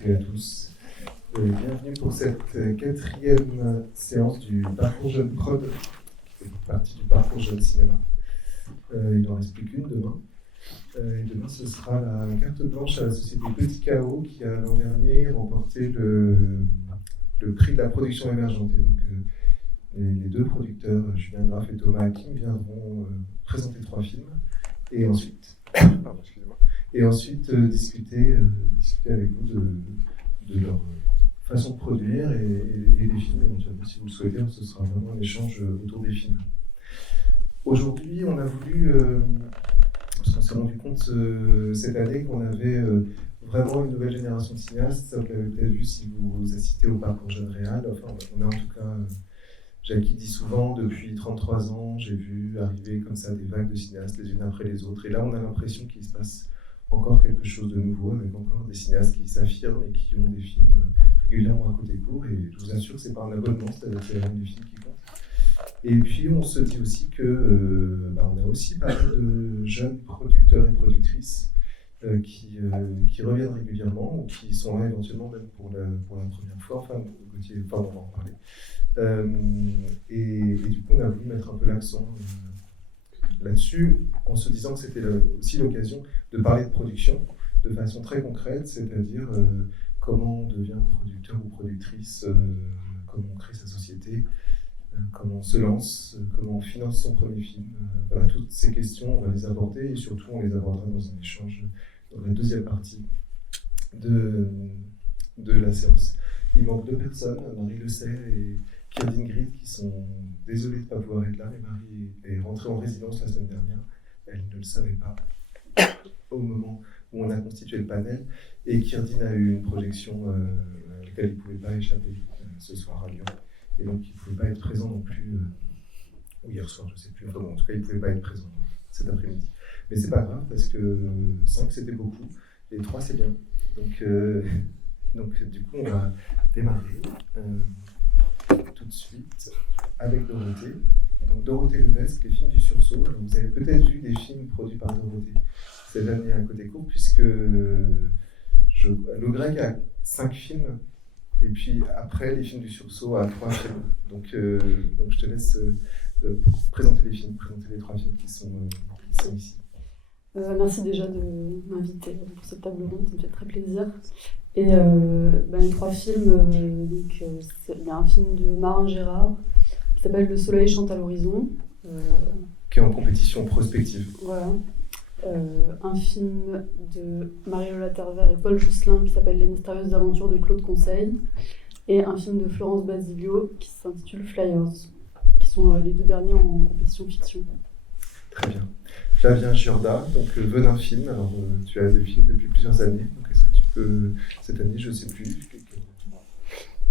toutes et à tous. Bienvenue pour cette quatrième séance du Parcours Jeune Prod, qui fait partie du Parcours Jeune Cinéma. Il n'en reste plus qu'une demain. Et demain, ce sera la carte blanche à la société Petit Chaos qui a l'an dernier remporté le prix de la production émergente. Et donc, les deux producteurs, Julien Graff et Thomas Hakim, viendront présenter 3 films et ensuite, discuter avec vous de leur façon de produire et des films. Éventuellement, si vous le souhaitez, ce sera vraiment un échange autour des films. Aujourd'hui, on a voulu, parce qu'on s'est rendu compte cette année qu'on avait vraiment une nouvelle génération de cinéastes. Ça, vous l'avez peut-être vu si vous assistez au Parcours Jeune Réal. Enfin, on a en tout cas, Jackie dit souvent, depuis 33 ans, j'ai vu arriver comme ça des vagues de cinéastes les unes après les autres. Et là, on a l'impression qu'il se passe encore quelque chose de nouveau, avec encore des cinéastes qui s'affirment et qui ont des films régulièrement à côté court. Et je vous assure que c'est pas un abonnement, c'est-à-dire que c'est vraiment des films qui comptent. Et puis, on se dit aussi que on a aussi pas mal de jeunes producteurs et productrices qui reviennent régulièrement ou qui sont là éventuellement même pour la première fois. Enfin, Gauthier, on va en parler. Et du coup, on a voulu mettre un peu l'accent là-dessus, en se disant que c'était aussi l'occasion de parler de production de façon très concrète, c'est-à-dire comment on devient producteur ou productrice, comment on crée sa société, comment on se lance, comment on finance son premier film. Voilà, toutes ces questions, on va les aborder et surtout on les abordera dans un échange dans la deuxième partie de la séance. Il manque 2 personnes, Marie Le Say et Kirdine Grid, qui sont désolées de ne pas pouvoir être là, mais Marie est rentrée en résidence la semaine dernière. Elle ne le savait pas au moment où on a constitué le panel. Et Kirdine a eu une projection à laquelle il ne pouvait pas échapper ce soir à Lyon. Et donc il ne pouvait pas être présent non plus, ou hier soir, je ne sais plus. Enfin, bon, en tout cas, il ne pouvait pas être présent cet après-midi. Mais ce n'est pas grave, parce que 5 c'était beaucoup, et 3 c'est bien. Donc du coup, on va démarrer tout de suite avec Dorothée. Donc Dorothée Levesque, les films du sursaut. Alors, vous avez peut-être vu des films produits par Dorothée cette année à côté court, puisque le Grec a 5 films, et puis après les films du sursaut a 3 films. Donc je te laisse présenter les films, présenter les 3 films qui sont ici. Merci déjà de m'inviter pour cette table ronde, ça me fait très plaisir. Et les 3 films, il y a un film de Marin Gérard qui s'appelle Le soleil chante à l'horizon. Qui est en compétition prospective. Voilà. Un film de Marie-Lola Tervert et Paul Jousselin qui s'appelle Les mystérieuses aventures de Claude Conseil. Et un film de Florence Basilio qui s'intitule Flyers, qui sont les 2 derniers en compétition fiction. Très bien. Flavien Giorda, donc Venin Film. Alors, tu as des films depuis plusieurs années. Donc, est-ce que tu peux, cette année, je ne sais plus.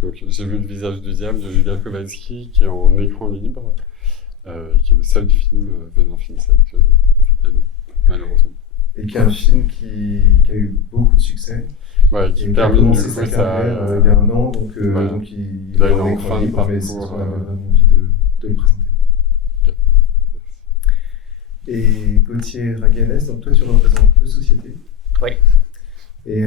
Donc, j'ai vu Le visage du diable de Julia Kowalski, qui est en écran libre, qui est le seul film Venin Film cette année, malheureusement. Et qui est un film qui a eu beaucoup de succès. Ouais, qui a commencé sa carrière il y a un an, donc il est en écran libre, mais c'est ce qu'on avait vraiment envie de le présenter. Et Gauthier Ragueles, donc toi tu représentes 2 sociétés. Oui. Et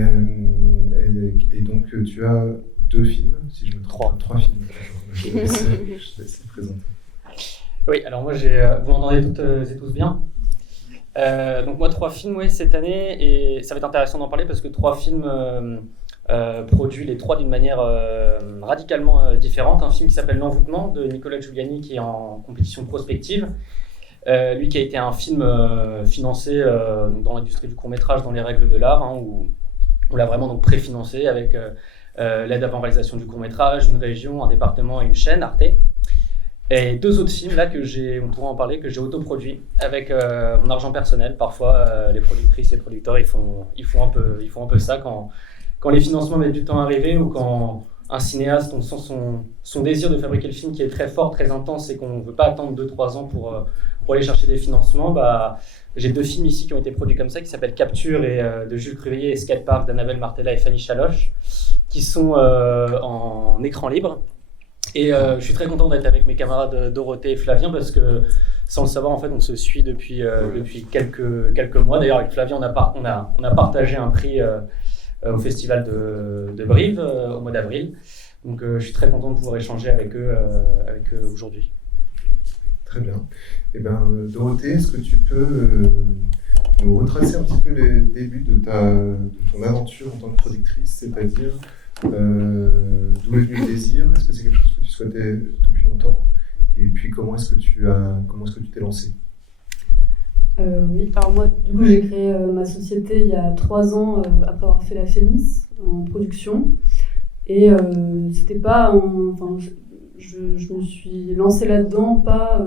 donc tu as 2 films, si je me trompe. 3 films. Je te laisse les présenter. Oui, alors moi vous m'entendez toutes et tous bien. Donc moi 3 films cette année, et ça va être intéressant d'en parler parce que 3 films produits les 3 d'une manière radicalement différente. Un film qui s'appelle L'Envoûtement de Nicolas Giuliani qui est en compétition prospective. Lui qui a été un film financé dans l'industrie du court-métrage dans les règles de l'art, où on l'a vraiment donc préfinancé avec l'aide avant réalisation du court-métrage, une région, un département et une chaîne, Arte. Et 2 autres films là on pourra en parler, que j'ai autoproduit avec mon argent personnel. Parfois les productrices et producteurs ils font un peu ça quand les financements mettent du temps à arriver, ou quand un cinéaste, on sent son désir de fabriquer le film qui est très fort, très intense, et qu'on ne veut pas attendre 2-3 ans pour aller chercher des financements. J'ai 2 films ici qui ont été produits comme ça, qui s'appellent Capture de Jules Cruvier et Skatepark d'Annabelle Martella et Fanny Chaloche, qui sont en écran libre. Et je suis très content d'être avec mes camarades Dorothée et Flavien, parce que sans le savoir, en fait, on se suit depuis quelques mois. D'ailleurs, avec Flavien, on a partagé un prix au festival de Brive au mois d'avril. Donc je suis très content de pouvoir échanger avec eux aujourd'hui. Très bien. Eh bien, Dorothée, est-ce que tu peux nous retracer un petit peu les débuts de ton aventure en tant que productrice, c'est-à-dire d'où est venu le désir? Est-ce que c'est quelque chose que tu souhaitais depuis longtemps? Et puis comment est-ce que tu t'es lancée? Oui, alors moi, du coup, j'ai créé ma société il y a 3 ans après avoir fait la Fémis en production. Et c'était pas. Enfin, je me suis lancée là-dedans, pas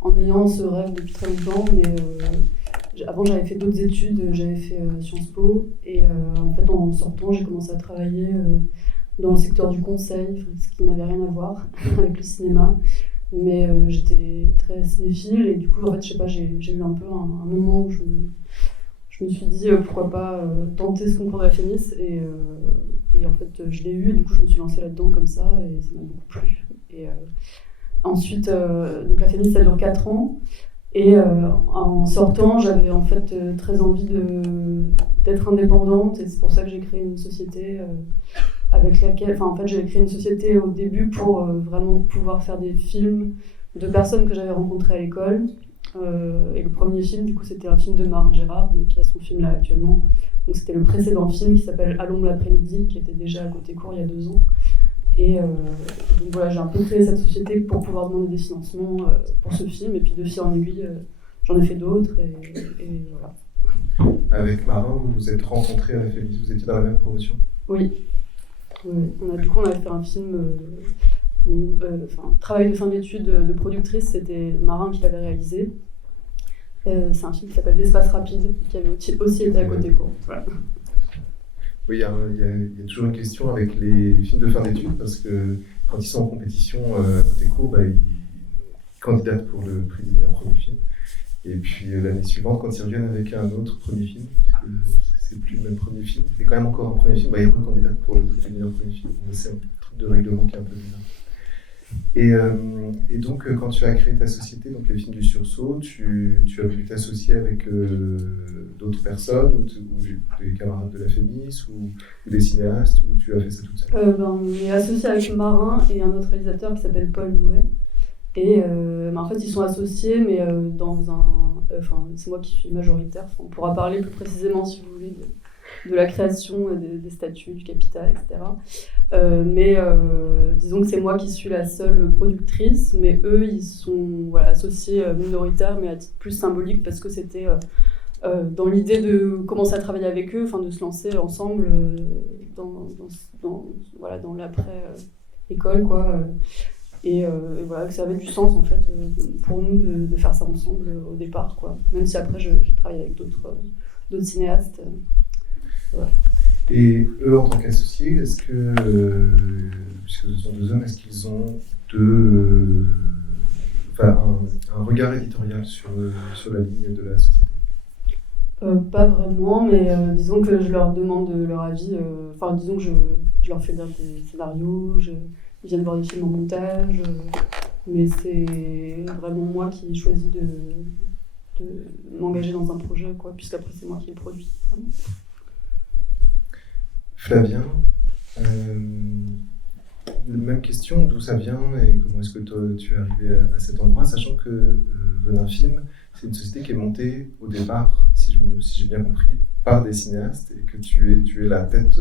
en ayant ce rêve depuis très longtemps, mais avant j'avais fait d'autres études, j'avais fait Sciences Po, et en fait, en sortant, j'ai commencé à travailler dans le secteur du conseil, ce qui n'avait rien à voir avec le cinéma. Mais j'étais très cinéphile et du coup, en fait, je sais pas, j'ai eu un peu un moment où je me suis dit pourquoi pas tenter ce concours de la Fémis et en fait, je l'ai eu et du coup, je me suis lancée là-dedans comme ça et ça m'a beaucoup plu. Et ensuite, donc la Fémis, ça dure 4 ans et en sortant, j'avais en fait très envie d'être indépendante et c'est pour ça que j'ai créé une société avec laquelle, enfin en fait j'avais créé une société au début pour vraiment pouvoir faire des films de personnes que j'avais rencontrées à l'école. Et le premier film, du coup, c'était un film de Marin Gérard, donc, qui a son film là actuellement. Donc c'était le précédent film qui s'appelle À l'ombre l'après-midi, qui était déjà à Côté Court il y a 2 ans. Et donc voilà, j'ai un peu créé cette société pour pouvoir demander des financements pour ce film. Et puis de fil en aiguille, j'en ai fait d'autres et voilà. Avec Marin, vous vous êtes rencontrés à la Fémis, vous étiez dans la même promotion? Oui. Du coup, on avait fait un film, travail de fin d'études de productrice, c'était Marin qui l'avait réalisé. C'est un film qui s'appelle L'Espace Rapide, qui avait aussi été à Côté Court. Voilà. Oui, il y a toujours une question avec les films de fin d'études, parce que quand ils sont en compétition à Côté Court, ils candidatent pour le prix du meilleur premier film. Et puis l'année suivante, quand ils reviennent avec un autre premier film, c'est plus le même premier film, c'est quand même encore un premier film, ils recandidatent pour le prix du meilleur premier film. C'est un truc de règlement qui est un peu bizarre. Et donc, quand tu as créé ta société, donc les films du sursaut, tu as voulu t'associer avec d'autres personnes, ou des camarades de la Fémis, ou des cinéastes, ou tu as fait ça toute seule? On est associé avec Marin et un autre réalisateur qui s'appelle Paul Nouet. Et en fait, ils sont associés, mais dans un. C'est moi qui suis majoritaire. On pourra parler plus précisément, si vous voulez, de la création des statuts, du capital, etc. Mais disons que c'est moi qui suis la seule productrice, mais eux, ils sont associés minoritaires, mais à titre plus symbolique, parce que c'était dans l'idée de commencer à travailler avec eux, de se lancer ensemble dans l'après-école, quoi. Et voilà, que ça avait du sens en fait pour nous de faire ça ensemble au départ, quoi. Même si après j'ai travaillé avec d'autres cinéastes. Voilà. Et eux, en tant qu'associés, est-ce que, puisque ce sont 2 hommes, est-ce qu'ils ont un regard éditorial sur la ligne de la société? Pas vraiment, mais disons que je leur demande leur avis. Disons que je leur fais lire des scénarios, ils viennent voir des films en montage, mais c'est vraiment moi qui choisis de m'engager dans un projet, quoi, puisqu'après c'est moi qui le produis. Vraiment. Flavien, même question, d'où ça vient et comment est-ce que tu es arrivé à cet endroit, sachant que Venin Film, c'est une société qui est montée au départ, si j'ai bien compris, par des cinéastes et que tu es la tête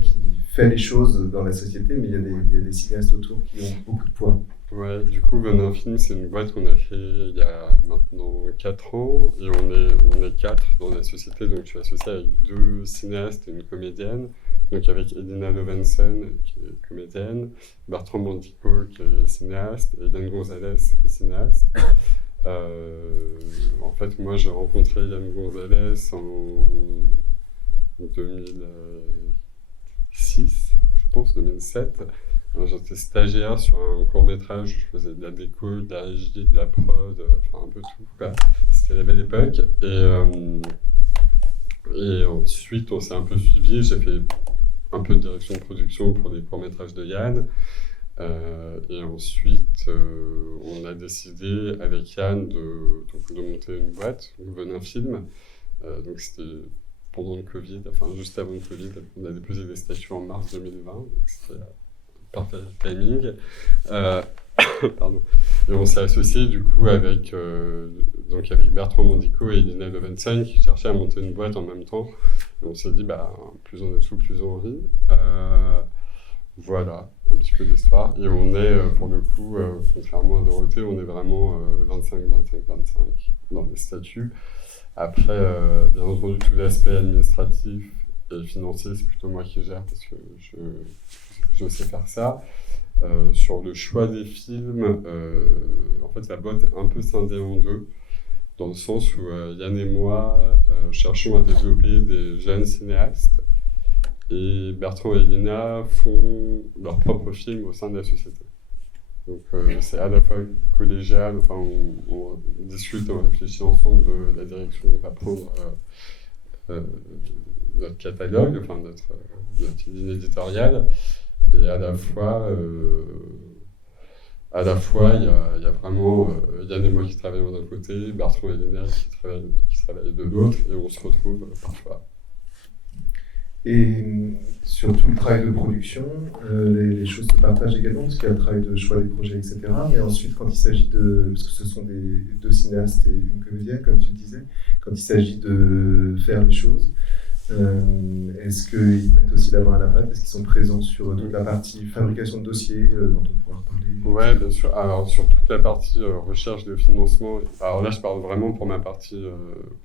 qui fait les choses dans la société, mais il y a des cinéastes autour qui ont beaucoup de poids. Ouais, du coup, Venin Film, c'est une boîte qu'on a fait il y a maintenant 4 ans et on est 4 dans la société, donc je suis associé avec 2 cinéastes et une comédienne, donc avec Edina Lovenson qui est comédienne, Bertrand Bandico qui est cinéaste et Yann Gonzalez qui est cinéaste. En fait, moi j'ai rencontré Yann Gonzalez en 2006, je pense, 2007. J'étais stagiaire sur un court-métrage, je faisais de la déco, de la régie, de la prod, un peu tout, quoi. C'était la belle époque. Et ensuite, on s'est un peu suivi. J'ai fait un peu de direction de production pour les courts-métrages de Yann. Et ensuite, on a décidé avec Yann de monter une boîte, Venin Film. Donc c'était pendant le Covid, enfin juste avant le Covid. On a déposé des statuts en mars 2020, donc c'était parfait timing. Pardon. Et on s'est associé du coup avec Bertrand Mandico et Elina Levenson qui cherchaient à monter une boîte en même temps. Et on s'est dit, plus on est sous, plus on rit. Voilà, un petit peu d'histoire. Et on est, pour le coup, contrairement à Dorothée, on est vraiment 25-25-25 dans les statuts. Après, bien entendu, tout l'aspect administratif et financier, c'est plutôt moi qui gère parce que je sais faire ça. Sur le choix des films, en fait, la boîte est un peu scindée en deux, dans le sens où Yann et moi cherchons à développer des jeunes cinéastes et Bertrand et Elina font leurs propres films au sein de la société. Donc c'est à la fois collégial, enfin on discute, on réfléchit ensemble de la direction qu'on va prendre notre catalogue, enfin notre ligne éditoriale. Et à la fois, il y a vraiment Yann et moi qui travaillons d'un côté, Bertrand et Elina qui travaillent de l'autre, et on se retrouve parfois. Et sur tout le travail de production, les choses se partagent également, parce qu'il y a le travail de choix des projets, etc. Mais ensuite, quand il s'agit parce que ce sont deux cinéastes et une comédienne, comme tu le disais, quand il s'agit de faire les choses, est-ce qu'ils mettent aussi la main à la pâte? Est-ce qu'ils sont présents sur toute la partie fabrication de dossiers dont on pourra reparler? Ouais, bien sûr. Alors, sur toute la partie recherche de financement, alors là, je parle vraiment pour ma partie,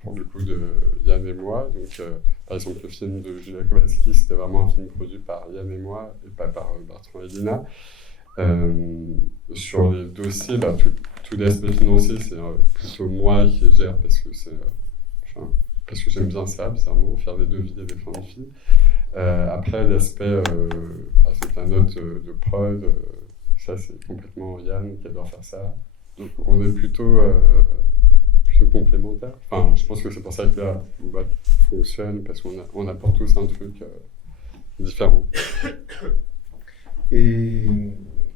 pour le coup, de Yann et moi. Donc, par exemple, le film de Julia Kowalski, c'était vraiment un film produit par Yann et moi et pas par Bertrand et Elina. Sur les dossiers, tout l'aspect financier, c'est plutôt moi qui gère parce que parce que j'aime bien ça, bizarrement, faire des devis et des planifies. Après, l'aspect, par exemple, la note de prod, ça c'est complètement Yann qui adore faire ça. Donc on est plutôt complémentaires. Enfin, je pense que c'est pour ça que la boîte fonctionne, parce qu'on apporte tous un truc différent. Et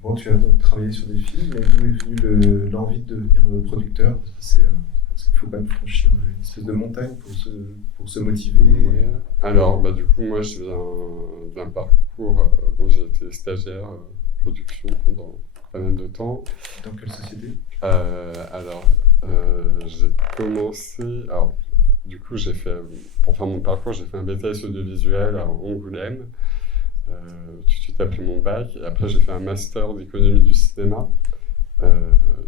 bon, tu as donc travaillé sur des films, mais d'où est venue l'envie de devenir producteur? Parce qu'il faut quand même franchir une espèce de montagne pour se motiver. Ouais. Alors, du coup, moi, je viens d'un parcours. J'ai été stagiaire production pendant pas mal de temps. Dans quelle société? J'ai commencé. Alors, du coup, pour faire mon parcours, j'ai fait un BTS audiovisuel à Angoulême, tout de suite après mon bac. Et après, j'ai fait un master d'économie du cinéma.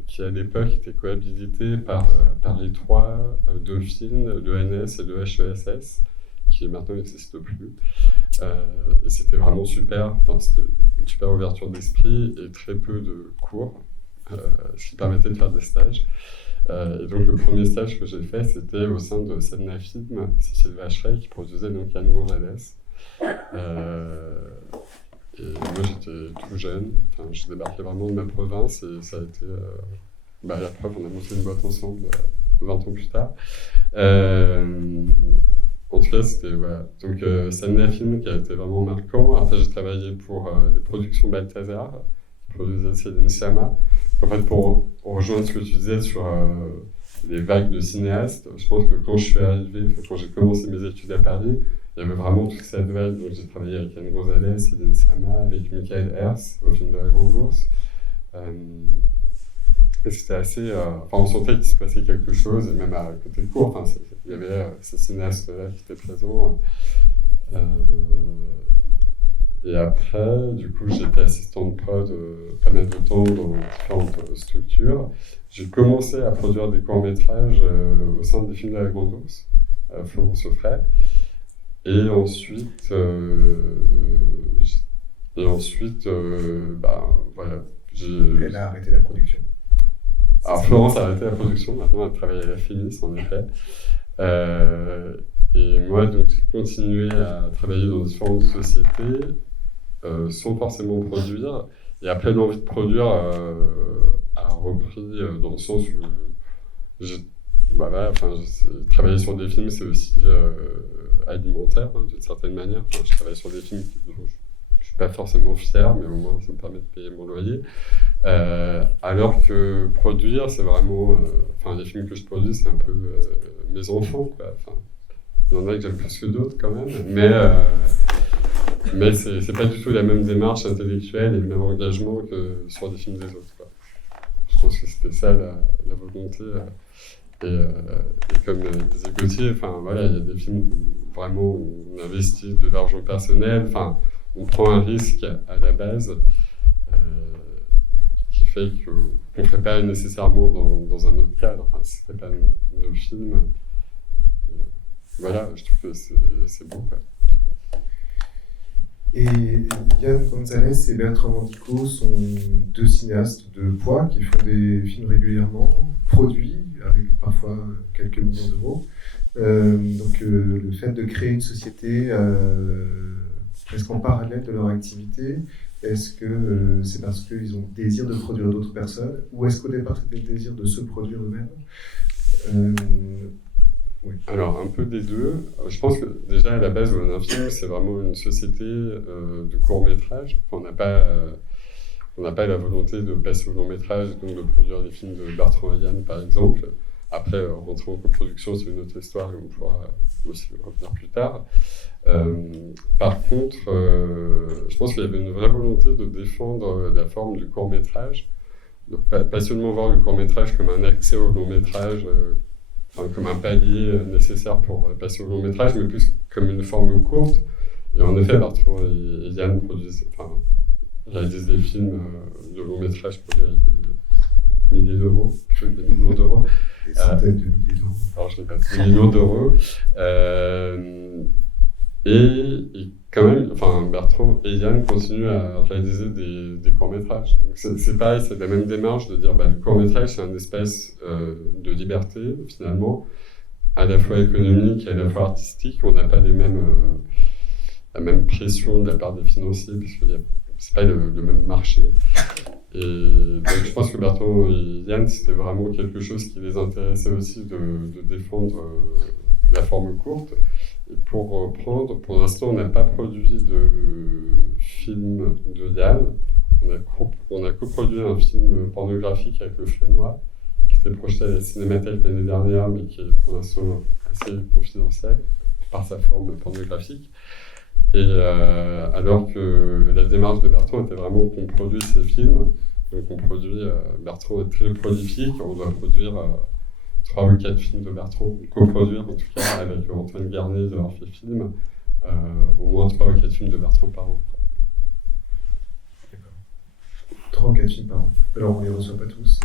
Qui à l'époque était cohabilité par les trois Dauphine, l'ENS et le HESS, qui maintenant n'existe plus. Et c'était vraiment super, c'était une super ouverture d'esprit et très peu de cours, ce qui permettait de faire des stages. Et donc le premier stage que j'ai fait, c'était au sein de Sedna Film, Cécile Vacheret, qui produisait donc Yann Gonzalez. Et moi j'étais tout jeune, je débarquais vraiment de ma province et ça a été la preuve, on a monté une boîte ensemble 20 ans plus tard. En tout cas, c'était donc Sedna Film qui a été vraiment marquant. Après, j'ai travaillé pour des productions Balthazar, qui produisaient Céline Sciamma. En fait, pour rejoindre ce que tu disais sur les vagues de cinéastes, je pense que quand je suis arrivé, quand j'ai commencé mes études à Paris, il y avait vraiment toute cette vague. Donc j'ai travaillé avec Yann Gonzalez, Céline Sciamma, avec Michael Hers au film de La Grande Ourse. Et c'était assez. On sentait qu'il se passait quelque chose, et même à côté de cours, il y avait ces cinéastes-là qui étaient présents. Et après, du coup, j'étais assistant de prod pas mal de temps dans différentes structures. J'ai commencé à produire des courts-métrages au sein des films de La Grande Ourse, Florence Offray. Et ensuite, voilà. Elle a arrêté la production. Alors Florence a arrêté la production, maintenant elle travaille à la Fémis en effet. Et moi donc j'ai continué à travailler dans différentes sociétés sans forcément produire. Et après l'envie de produire a repris dans le sens où travailler sur des films c'est aussi alimentaire d'une certaine manière. Je travaille sur des films dont je suis pas forcément fier, mais au moins ça me permet de payer mon loyer. Alors que produire, c'est vraiment... les films que je produis, c'est un peu mes enfants, quoi. Il y en a que j'aime plus que d'autres quand même, mais c'est pas du tout la même démarche intellectuelle et le même engagement que sur des films des autres, quoi. Je pense que c'était ça la volonté. Et comme disait Gauthier, enfin voilà, il y a des films où vraiment on investit de l'argent personnel, enfin on prend un risque à la base qui fait qu'on ne ferait pas nécessairement dans un autre cadre. Enfin, ce serait pas nos films. Voilà, je trouve que c'est beau, quoi. Et Yann Gonzalez et Bertrand Mandico sont deux cinéastes de poids qui font des films régulièrement, produits avec parfois quelques millions d'euros. Donc le fait de créer une société presque en parallèle de leur activité, est-ce que c'est parce qu'ils ont le désir de produire d'autres personnes ou est-ce qu'au départ c'était le désir de se produire eux-mêmes? Oui. Alors, un peu des deux. Je pense que déjà, à la base, un film, c'est vraiment une société de court-métrage. Enfin, on n'a pas la volonté de passer au long-métrage, donc de produire des films de Bertrand et Yann, par exemple. Après, rentrer en coproduction, c'est une autre histoire et on pourra aussi revenir plus tard. Par contre, je pense qu'il y avait une vraie volonté de défendre la forme du court-métrage. Donc, pas seulement voir le court-métrage comme un accès au long-métrage, comme un palier nécessaire pour passer au long métrage, mais plus comme une forme courte. Et en effet, Bertrand et Yann réalisent des films de long métrage produits avec des milliers d'euros, des millions d'euros. Des centaines de milliers d'euros. Alors, je n'ai pas des millions d'euros. Et quand même, Bertrand et Yann continuent à réaliser des courts-métrages. Donc c'est pareil, c'est la même démarche de dire le court-métrage, c'est un espace de liberté, finalement, à la fois économique et à la fois artistique. On n'a pas la même pression de la part des financiers, parce que c'est pas le même marché. Et donc je pense que Bertrand et Yann, c'était vraiment quelque chose qui les intéressait aussi de défendre la forme courte. Et pour reprendre, pour l'instant, on n'a pas produit de film de Yann. On a coproduit un film pornographique avec Le Flénois, qui s'est projeté à la Cinémathèque l'année dernière, mais qui est pour l'instant assez confidentiel par sa forme pornographique. Et alors que la démarche de Bertrand était vraiment qu'on produise ces films. Donc on produit, Bertrand est très prolifique, on doit produire 3 ou 4 films de Bertrand, coproduire en tout cas avec Antoine Garnier de Orphée Film, au moins 3 ou 4 films de Bertrand par an. D'accord. 3 ou 4 films par an. Alors on les reçoit pas tous.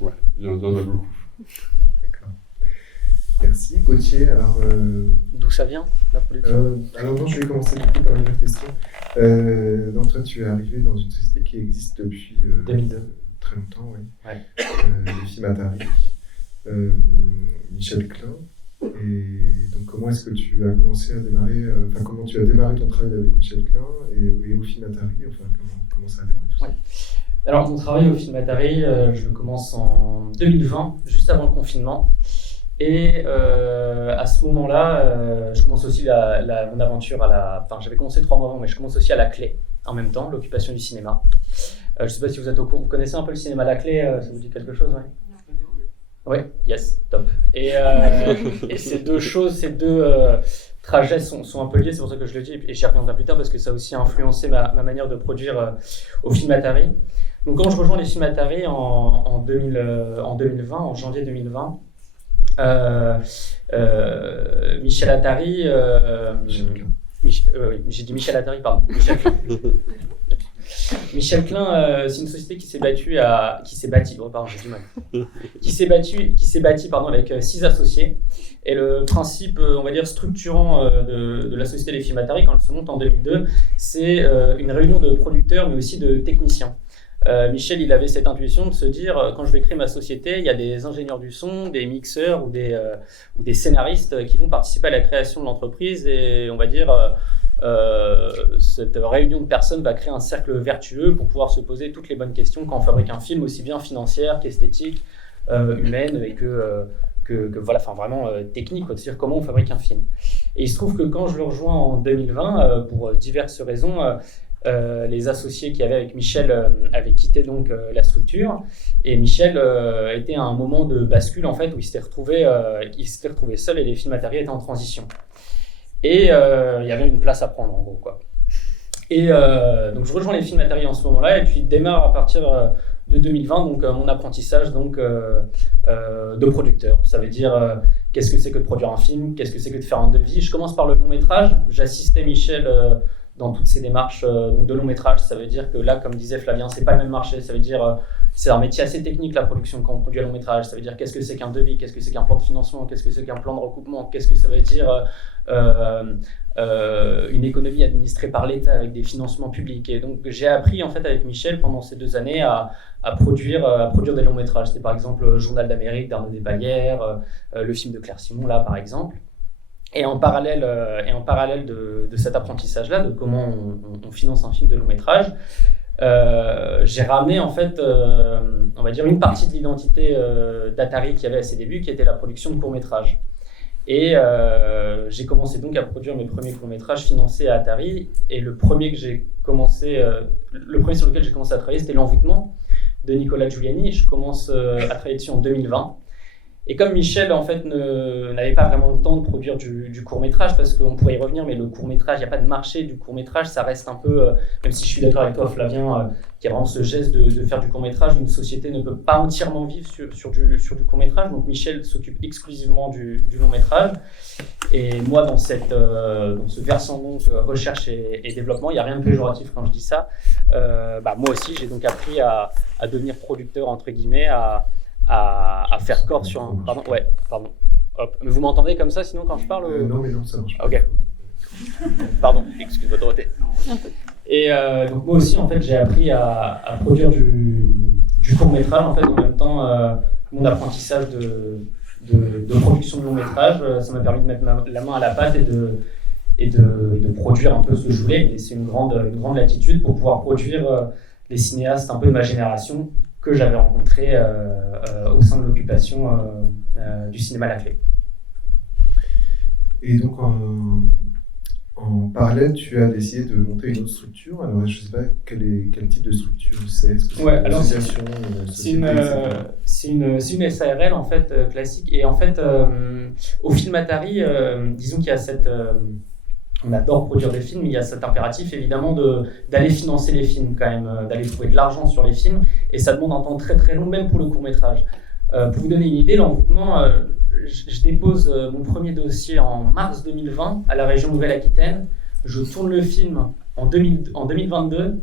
Ouais, il y en a beaucoup. D'accord. Merci. Gauthier, alors... D'où ça vient, la production? Alors non, je vais commencer du coup par une autre question. Donc toi, tu es arrivé dans une société qui existe depuis... 2002. Très longtemps, oui. Ouais. Les films Atari, Michel Klein. Et donc, comment est-ce que tu as commencé à démarrer, comment tu as démarré ton travail avec Michel Klein et au film Atari, comment ça a démarré tout ça? Alors, mon travail au film Atari, je le commence en 2020, juste avant le confinement. Et à ce moment-là, je commence aussi mon aventure j'avais commencé 3 mois avant, mais je commence aussi à La Clé, en même temps, l'occupation du cinéma. Je ne sais pas si vous êtes au courant, vous connaissez un peu le cinéma La Clé, ça vous dit quelque chose, oui? Oui, yes, top. Et ces deux trajets sont un peu liés, c'est pour ça que je le dis, et j'y reviendrai plus tard parce que ça a aussi influencé ma manière de produire au film Atari. Donc quand je rejoins les films Atari en 2020, en janvier 2020, Michel Attari... j'ai dit Michel Attari, pardon. Michel Klein, c'est une société qui s'est bâtie avec 6 associés. Et le principe, on va dire, structurant de la société des films Atari, quand elle se monte en 2002, c'est une réunion de producteurs, mais aussi de techniciens. Michel, il avait cette intuition de se dire, quand je vais créer ma société, il y a des ingénieurs du son, des mixeurs ou des scénaristes qui vont participer à la création de l'entreprise. Et on va dire... cette réunion de personnes va créer un cercle vertueux pour pouvoir se poser toutes les bonnes questions quand on fabrique un film, aussi bien financière qu'esthétique, humaine et que voilà, vraiment technique, c'est-à-dire comment on fabrique un film. Et il se trouve que quand je le rejoins en 2020, pour diverses raisons, les associés qu'il y avait avec Michel avaient quitté donc la structure, et Michel était à un moment de bascule en fait où il s'était retrouvé seul et les films Atari étaient en transition. Et il y avait une place à prendre en gros quoi. Et donc je rejoins les films Atari en ce moment-là et puis démarre à partir de 2020 donc mon apprentissage donc de producteur. Ça veut dire qu'est-ce que c'est que de produire un film, qu'est-ce que c'est que de faire un devis. Je commence par le long métrage. J'assistais Michel dans toutes ces démarches donc de long métrage. Ça veut dire que là, comme disait Flavien, c'est pas le même marché. Ça veut dire c'est un métier assez technique la production quand on produit un long métrage. Ça veut dire qu'est-ce que c'est qu'un devis, qu'est-ce que c'est qu'un plan de financement, qu'est-ce que c'est qu'un plan de recoupement, qu'est-ce que ça veut dire une économie administrée par l'État avec des financements publics. Et donc j'ai appris en fait avec Michel pendant ces 2 années à produire des longs métrages. C'était par exemple Journal d'Amérique d'Arnaud Desbaillères, le film de Claire Simon là par exemple. Et en parallèle de cet apprentissage-là, de comment on finance un film de long métrage, j'ai ramené en fait, on va dire une partie de l'identité d'Atari qu'il y avait à ses débuts, qui était la production de courts métrages. Et j'ai commencé donc à produire mes premiers courts métrages financés à Atari. Et le premier sur lequel j'ai commencé à travailler, c'était L'Envoûtement de Nicolas Giuliani. Je commence à travailler dessus en 2020. Et comme Michel en fait n'avait pas vraiment le temps de produire du court-métrage, parce qu'on pourrait y revenir, mais le court-métrage, il n'y a pas de marché du court-métrage, ça reste un peu, même si je suis d'accord avec toi Flavien, qui a vraiment ce geste de faire du court-métrage, une société ne peut pas entièrement vivre sur du court-métrage, donc Michel s'occupe exclusivement du long-métrage. Et moi, dans ce versant donc, recherche et développement, il n'y a rien de péjoratif quand je dis ça. Moi aussi, j'ai donc appris à devenir producteur, entre guillemets, à faire corps sur un... Pardon. Hop. Mais vous m'entendez comme ça, sinon, quand je parle Non, mais non, ça marche pas. Ok. Pardon, excuse-moi, Dorothée. Et donc, moi aussi, en fait, j'ai appris à produire du court-métrage, en fait, en même temps, mon apprentissage de production de long-métrage, ça m'a permis de mettre la main à la pâte et de produire un peu ce que je voulais, et c'est une grande latitude pour pouvoir produire les cinéastes un peu de ma génération, que j'avais rencontré au sein de l'occupation du cinéma La Clé. Et donc, en parallèle, tu as décidé de monter une autre structure. Alors, je ne sais pas quel type de structure c'est. Est-ce que c'est une association, c'est une SARL en fait classique. Et en fait, au film Atari, disons qu'il y a cette... on adore produire des films, il y a cet impératif évidemment d'aller financer les films quand même, d'aller trouver de l'argent sur les films, et ça demande un temps très très long, même pour le court-métrage. Pour vous donner une idée, L'Envoûtement, je dépose mon premier dossier en mars 2020 à la région Nouvelle-Aquitaine. Je tourne le film en 2022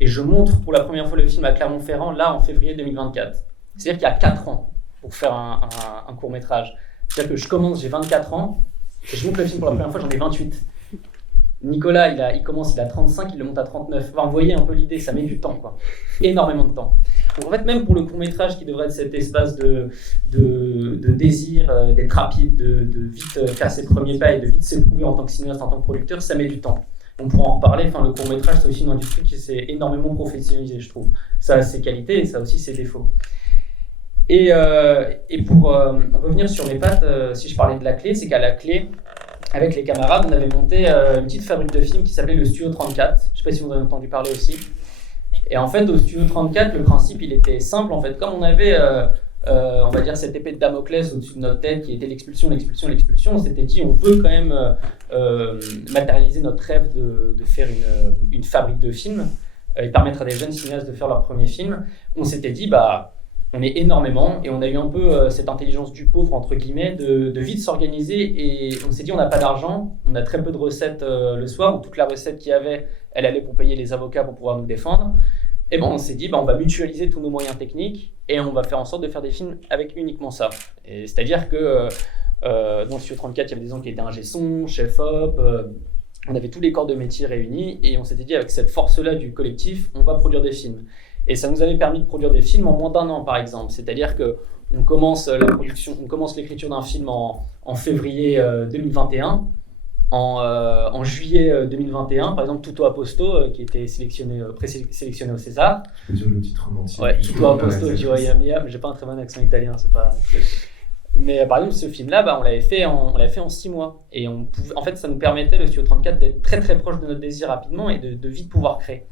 et je montre pour la première fois le film à Clermont-Ferrand, là en février 2024. C'est-à-dire qu'il y a 4 ans pour faire un court-métrage. C'est-à-dire que je commence, j'ai 24 ans, et je montre le film pour la première fois, j'en ai 28. Nicolas, il commence, il a 35, il le monte à 39. Enfin, vous voyez un peu l'idée, ça met du temps, quoi. Énormément de temps. Donc en fait, même pour le court-métrage qui devrait être cet espace de désir, d'être rapide, de vite faire ses premiers pas et de vite s'éprouver en tant que cinéaste, en tant que producteur, ça met du temps. On pourra en reparler, enfin, le court-métrage, c'est aussi une industrie qui s'est énormément professionnalisée, je trouve. Ça a ses qualités et ça a aussi ses défauts. Et pour revenir sur mes pattes, si je parlais de La Clé, c'est qu'à La Clé, avec les camarades, on avait monté une petite fabrique de films qui s'appelait le Studio 34. Je ne sais pas si vous en avez entendu parler aussi. Et en fait, au Studio 34, le principe, il était simple. En fait, comme on avait, on va dire, cette épée de Damoclès au-dessus de notre tête qui était l'expulsion, on s'était dit, on veut quand même matérialiser notre rêve de faire une fabrique de films et permettre à des jeunes cinéastes de faire leur premier film. On s'était dit, on est énormément, et on a eu un peu cette intelligence du pauvre, entre guillemets, de vite s'organiser, et on s'est dit on n'a pas d'argent, on a très peu de recettes le soir, où toute la recette qu'il y avait, elle allait pour payer les avocats pour pouvoir nous défendre. Et on s'est dit on va mutualiser tous nos moyens techniques, et on va faire en sorte de faire des films avec uniquement ça. Et c'est-à-dire que dans le Studio 34, il y avait des gens qui étaient ingé son, chef op, on avait tous les corps de métier réunis, et on s'était dit avec cette force-là du collectif, on va produire des films. Et ça nous avait permis de produire des films en moins d'1 an, par exemple. C'est-à-dire qu'on commence l'écriture d'un film en février 2021. En juillet 2021, par exemple, Tutto a Posto, qui était présélectionné au César. Je peux dire le titre en entier. Ouais, Tutto a Posto, Gioia Mia, mais j'ai pas un très bon accent italien, c'est pas... Mais par exemple, ce film-là, on l'avait fait en 6 mois. Et en fait, ça nous permettait, le Studio 34, d'être très très proche de notre désir rapidement et de vite pouvoir créer.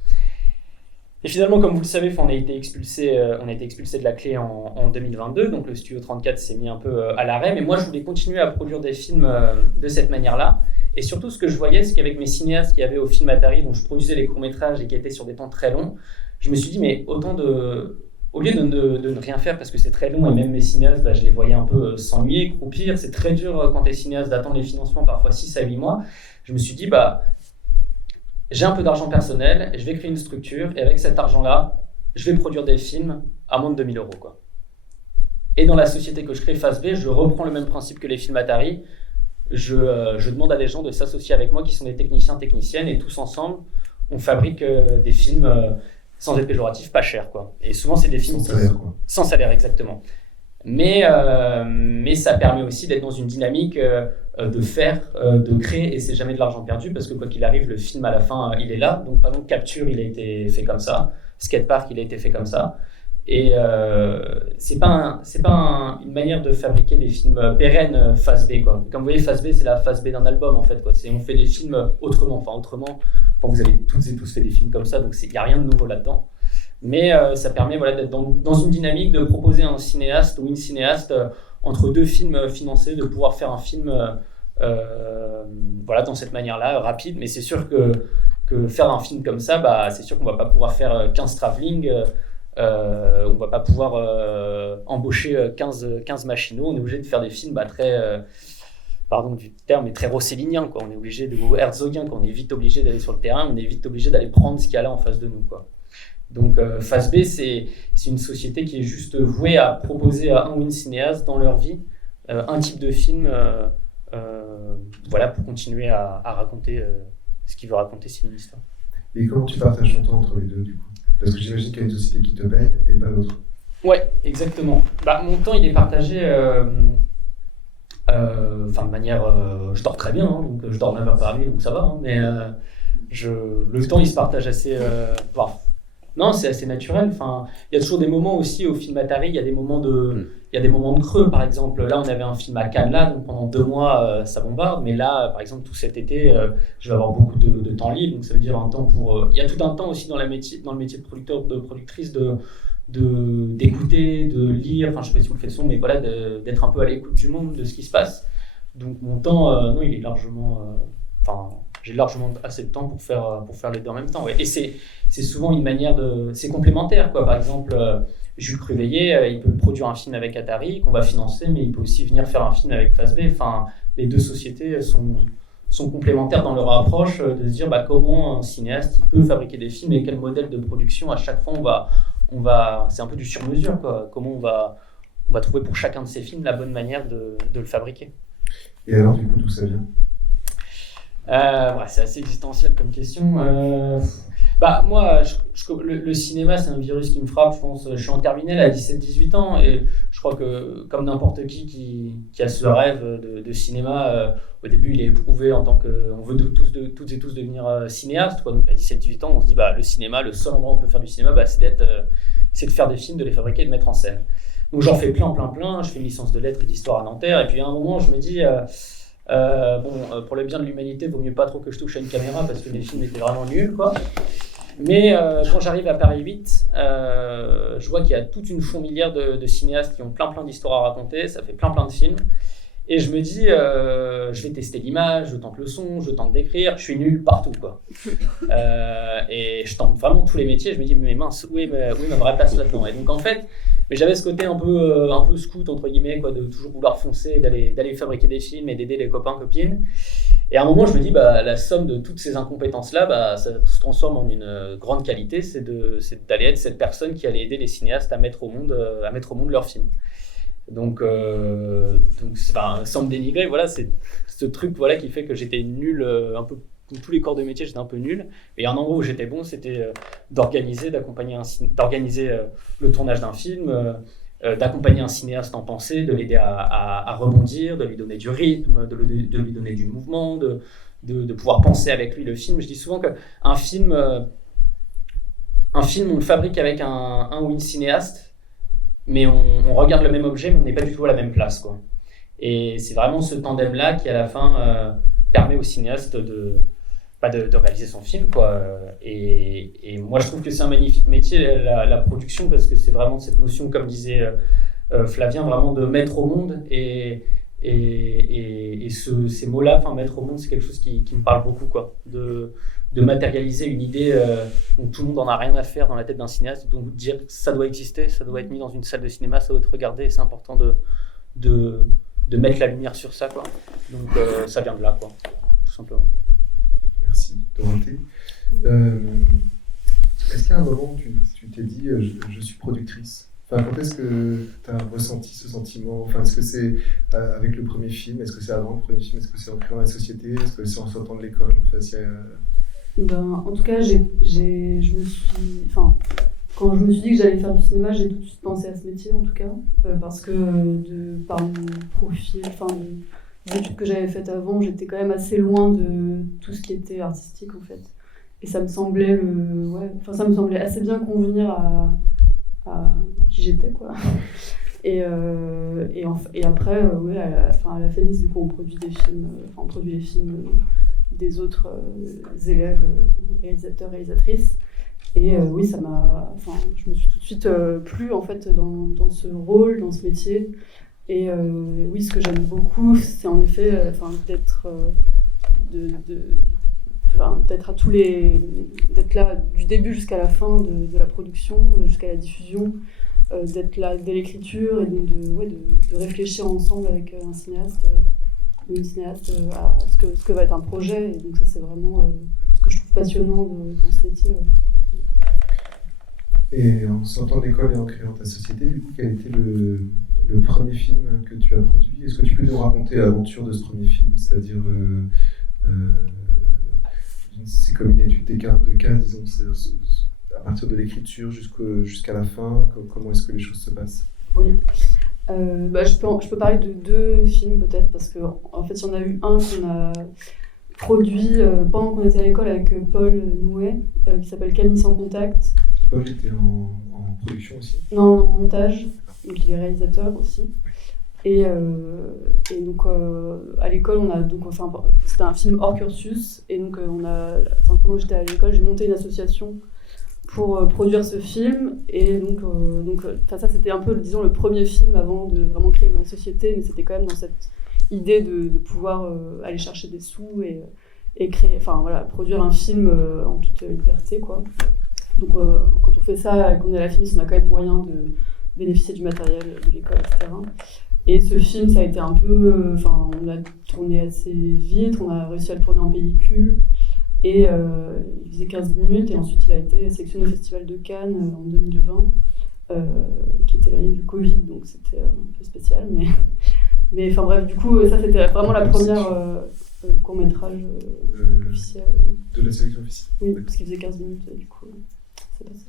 Et finalement, comme vous le savez, on a été expulsé de la clé en 2022. Donc le Studio 34 s'est mis un peu à l'arrêt. Mais moi, je voulais continuer à produire des films de cette manière-là. Et surtout, ce que je voyais, c'est qu'avec mes cinéastes qui avaient au film Atari, dont je produisais les courts-métrages et qui étaient sur des temps très longs, je me suis dit, mais au lieu de ne rien faire parce que c'est très long, et même mes cinéastes, je les voyais un peu s'ennuyer, croupir. C'est très dur quand tu es cinéaste d'attendre les financements, parfois 6 à 8 mois. Je me suis dit, j'ai un peu d'argent personnel, je vais créer une structure, et avec cet argent-là, je vais produire des films à moins de 2 000 €, quoi. Et dans la société que je crée, Phase B, je reprends le même principe que les films Atari. Je demande à des gens de s'associer avec moi qui sont des techniciens, techniciennes, et tous ensemble, on fabrique des films sans être péjoratif, pas chers, quoi. Et souvent, c'est des films Sans salaire, quoi. sans salaire, exactement. Mais ça permet aussi d'être dans une dynamique de faire, de créer, et c'est jamais de l'argent perdu, parce que quoi qu'il arrive, le film à la fin, il est là. Donc par exemple, Capture, il a été fait comme ça. Skatepark, il a été fait comme ça. Et c'est pas une manière de fabriquer des films pérennes phase B, quoi. Comme vous voyez, phase B, c'est la phase B d'un album, en fait, quoi. On fait des films autrement. Vous avez toutes et tous fait des films comme ça, donc il n'y a rien de nouveau là-dedans. Mais ça permet d'être dans une dynamique de proposer à un cinéaste ou une cinéaste entre 2 films financés, de pouvoir faire un film dans cette manière-là, rapide. Mais c'est sûr que faire un film comme ça, c'est sûr qu'on ne va pas pouvoir faire 15 travelling, on ne va pas pouvoir embaucher 15 machinaux. On est obligé de faire des films très... pardon du terme, mais très rossellinien, quoi. On est obligé de herzogien, on est vite obligé d'aller sur le terrain, on est vite obligé d'aller prendre ce qu'il y a là en face de nous, quoi. Donc Phase B, c'est une société qui est juste vouée à proposer à un ou une cinéaste dans leur vie un type de film pour continuer à raconter ce qu'il veut raconter, c'est une histoire. Et comment tu partages ton temps entre les deux, du coup? Parce que j'imagine qu'il y a une société qui te paye et pas l'autre. Ouais, exactement. Mon temps, il est partagé de manière... je dors très bien, donc je dors 9 heures par nuit, donc ça va, mais le temps, il se partage assez... non, c'est assez naturel. Il y a toujours des moments aussi au film Atari, il y a des moments de creux, par exemple. Là, on avait un film à Cannes, là, donc pendant 2 mois, ça bombarde. Mais là, par exemple, tout cet été, je vais avoir beaucoup de temps libre. Donc ça veut dire un temps pour... Il y a tout un temps aussi dans le métier de producteur, de productrice, d'écouter, de lire. Je ne sais pas si vous le faites son, mais d'être un peu à l'écoute du monde, de ce qui se passe. Donc mon temps, non, il est largement... j'ai largement assez de temps pour faire les deux en même temps. Ouais. Et c'est souvent une manière de... C'est complémentaire, quoi. Par exemple, Jules Cruveillet, il peut produire un film avec Atari, qu'on va financer, mais il peut aussi venir faire un film avec Phase B. Les deux sociétés sont complémentaires dans leur approche, de se dire comment un cinéaste il peut fabriquer des films et quel modèle de production. À chaque fois, on va c'est un peu du sur-mesure, quoi. Comment on va trouver pour chacun de ces films la bonne manière de le fabriquer. Et alors, du coup, d'où ça vient? C'est assez existentiel comme question. Moi, le cinéma, c'est un virus qui me frappe, je pense. Je suis en terminale à 17-18 ans et je crois que, comme n'importe qui a ce rêve de cinéma, au début, il est éprouvé en tant que... On veut toutes et tous devenir cinéaste, quoi. Donc à 17-18 ans, on se dit, le cinéma, le seul endroit où on peut faire du cinéma, c'est de faire des films, de les fabriquer et de mettre en scène. Donc j'en fais plein. Je fais une licence de lettres et d'histoire à Nanterre. Et puis à un moment, je me dis... pour le bien de l'humanité, vaut mieux pas trop que je touche à une caméra parce que les films étaient vraiment nuls, quoi. Mais quand j'arrive à Paris 8, je vois qu'il y a toute une fourmilière de cinéastes qui ont plein d'histoires à raconter, ça fait plein de films. Et je me dis, je vais tester l'image, je tente le son, je tente d'écrire, je suis nul partout, quoi. Et je tente vraiment tous les métiers, je me dis, mais mince, où est ma vraie place là-dedans? Et donc en fait, mais j'avais ce côté un peu scout, entre guillemets, quoi, de toujours vouloir foncer, d'aller fabriquer des films et d'aider les copains, copines. Et à un moment, je me dis, la somme de toutes ces incompétences-là, ça se transforme en une grande qualité, c'est d'aller être cette personne qui allait aider les cinéastes à mettre au monde leurs films. Donc sans me dénigrer, c'est ce truc qui fait que j'étais nul, un peu dans tous les corps de métier, j'étais un peu nul. Et un endroit où j'étais bon, c'était d'organiser le tournage d'un film, d'accompagner un cinéaste en pensée, de l'aider à rebondir, de lui donner du rythme, de lui donner du mouvement, de pouvoir penser avec lui le film. Je dis souvent qu'un film, on le fabrique avec un ou une cinéaste, mais on regarde le même objet, mais on n'est pas du tout à la même place, quoi. Et c'est vraiment ce tandem-là qui, à la fin, permet au cinéaste de réaliser son film, quoi. Et moi, je trouve que c'est un magnifique métier, la production, parce que c'est vraiment cette notion, comme disait Flavien, vraiment de mettre au monde. Et ces mots-là, mettre au monde, c'est quelque chose qui me parle beaucoup, quoi. De matérialiser une idée dont tout le monde n'en a rien à faire dans la tête d'un cinéaste, donc dire ça doit exister, ça doit être mis dans une salle de cinéma, ça doit être regardé, et c'est important de mettre la lumière sur ça, quoi. Donc ça vient de là, quoi, tout simplement. Merci, Dorothée. Est-ce qu'il y a un moment où tu t'es dit je suis productrice? Enfin, quand est-ce que tu as ressenti ce sentiment? Enfin, est-ce que c'est avec le premier film? Est-ce que c'est avant le premier film? Est-ce que c'est en créant la société? Est-ce que c'est en sortant de l'école? Enfin, En tout cas, quand je me suis dit que j'allais faire du cinéma, j'ai tout de suite pensé à ce métier, en tout cas, parce que par mon profil, les études que j'avais faites avant, j'étais quand même assez loin de tout ce qui était artistique, en fait. Et ça me semblait assez bien convenir à qui j'étais, quoi. Et après, à la FEMIS, du coup, on produit des films, on produit les films des autres élèves, réalisateurs, réalisatrices. Et oui, je me suis tout de suite plu, en fait, dans ce rôle, dans ce métier. Et oui, ce que j'aime beaucoup, c'est en effet d'être d'être là du début jusqu'à la fin de la production, jusqu'à la diffusion, d'être là dès l'écriture et donc de réfléchir ensemble avec un cinéaste ou une cinéaste à ce que va être un projet. Et donc ça, c'est vraiment ce que je trouve passionnant dans ce métier. Et en sortant de l'école et en créant ta société, du coup, quel était le premier film que tu as produit? Est-ce que tu peux nous raconter l'aventure de ce premier film? C'est-à-dire, c'est comme une étude de cas, disons, à partir de l'écriture jusqu'à la fin, comment est-ce que les choses se passent? Oui. Je peux parler de deux films peut-être, parce qu'en fait, il y en a eu un qu'on a produit pendant qu'on était à l'école avec Paul Nouet, qui s'appelle Camille sans contact. Paul était en production aussi? Non, en montage, donc il est réalisateur aussi. Et donc à l'école, c'était un film hors cursus, et donc pendant que j'étais à l'école, j'ai monté une association pour produire ce film. Et donc ça c'était un peu, disons, le premier film avant de vraiment créer ma société, mais c'était quand même dans cette idée de pouvoir aller chercher des sous et créer, produire un film en toute liberté, quoi. Donc quand on fait ça et qu'on est à la FEMIS, on a quand même moyen de bénéficier du matériel de l'école, etc. Et ce film, ça a été un peu... on l'a tourné assez vite, on a réussi à le tourner en pellicule. Et il faisait 15 minutes, et ensuite il a été sélectionné au Festival de Cannes en 2020, qui était l'année du Covid, donc c'était un peu spécial. Mais bref, du coup, ça c'était vraiment la première court-métrage officiel. De la sélection officielle? Oui, parce qu'il faisait 15 minutes, du coup, c'est passé.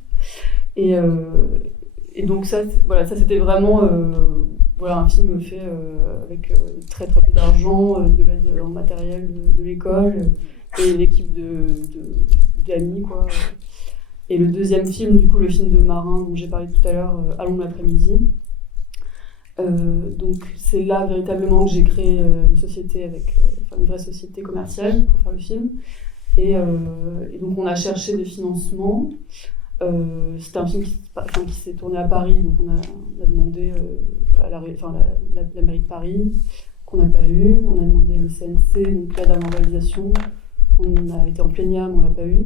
Et donc ça c'était vraiment un film fait avec très très peu d'argent, de l'aide en matériel de l'école et l'équipe d'amis, quoi. Et le deuxième film, du coup, le film de Marin dont j'ai parlé tout à l'heure, Allons l'après-midi. Donc c'est là véritablement que j'ai créé une société une vraie société commerciale pour faire le film. Et donc on a cherché des financements. C'était un film qui s'est tourné à Paris, donc on a demandé à la mairie de Paris, qu'on n'a pas eu. On a demandé le CNC, donc l'aide à la réalisation. On a été en plénière, mais on l'a pas eu.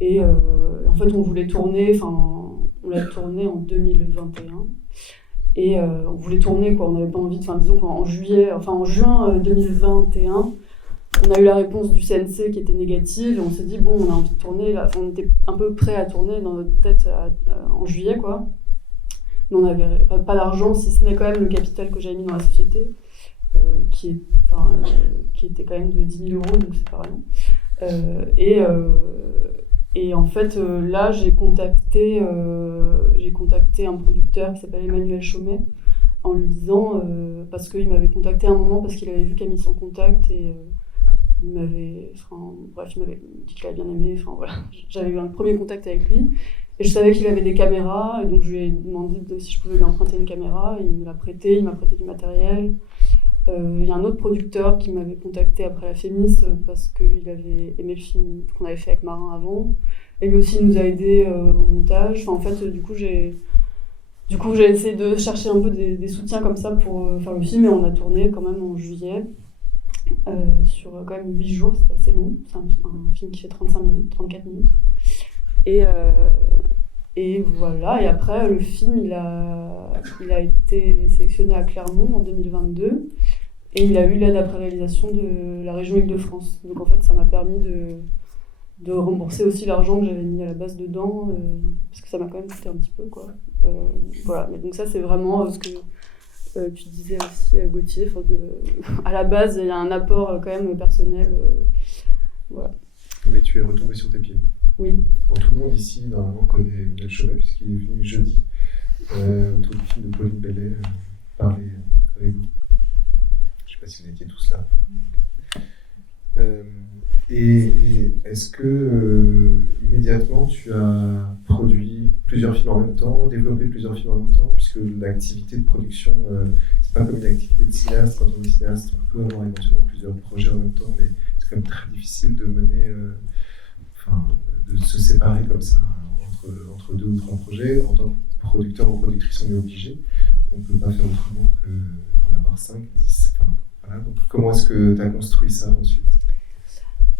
Et en fait, on voulait tourner, on l'a tourné en 2021. Et on voulait tourner, quoi. On n'avait pas envie de, disons qu'en juin 2021, on a eu la réponse du CNC qui était négative, et on s'est dit, bon, on a envie de tourner, là. On était un peu prêt à tourner dans notre tête en juillet, quoi. Mais on n'avait pas d'argent, si ce n'est quand même le capital que j'avais mis dans la société, qui était quand même de 10 000 €, donc c'est pas rien. Et en fait, là, j'ai contacté un producteur qui s'appelle Emmanuel Chaumet, en lui disant, parce qu'il m'avait contacté à un moment, parce qu'il avait vu Camille sans contact, et il m'avait dit qu'il avait bien aimé, j'avais eu un premier contact avec lui, et je savais qu'il avait des caméras, et donc je lui ai demandé si je pouvais lui emprunter une caméra, et il me l'a prêté, il m'a prêté du matériel, Il y a un autre producteur qui m'avait contacté après la Fémis parce qu'il avait aimé le film qu'on avait fait avec Marin avant. Et lui aussi, il nous a aidés au montage. Enfin, en fait, du coup, j'ai essayé de chercher un peu des soutiens comme ça pour faire le film. Et on a tourné quand même en juillet sur quand même 8 jours. C'était assez long. C'est un film qui fait 35 minutes, 34 minutes. Et voilà. Et après, le film, il a été sélectionné à Clermont en 2022. Et il a eu l'aide après réalisation de la région Île-de-France. Donc en fait, ça m'a permis de rembourser aussi l'argent que j'avais mis à la base dedans, parce que ça m'a quand même coûté un petit peu, quoi. Voilà. Mais donc ça, c'est vraiment ce que tu disais aussi, Gauthier. À la base, il y a un apport quand même personnel. Voilà. Mais tu es retombé sur tes pieds. Oui. Bon, tout le monde ici, normalement, connaît Michel Chomet, puisqu'il est venu jeudi, autour du film de Pauline Bellet, parler avec vous. Je ne sais pas si vous étiez tous là. Et est-ce que immédiatement tu as produit plusieurs films en même temps, développé plusieurs films en même temps, puisque l'activité de production, c'est pas comme une activité de cinéaste. Quand on est cinéaste, on peut avoir éventuellement plusieurs projets en même temps, mais c'est quand même très difficile de mener, de se séparer comme ça entre 2 ou 3 projets. En tant que producteur ou productrice, on est obligé. On ne peut pas faire autrement qu'en avoir 5, 10. Voilà. Donc, comment est-ce que tu as construit ça ensuite ?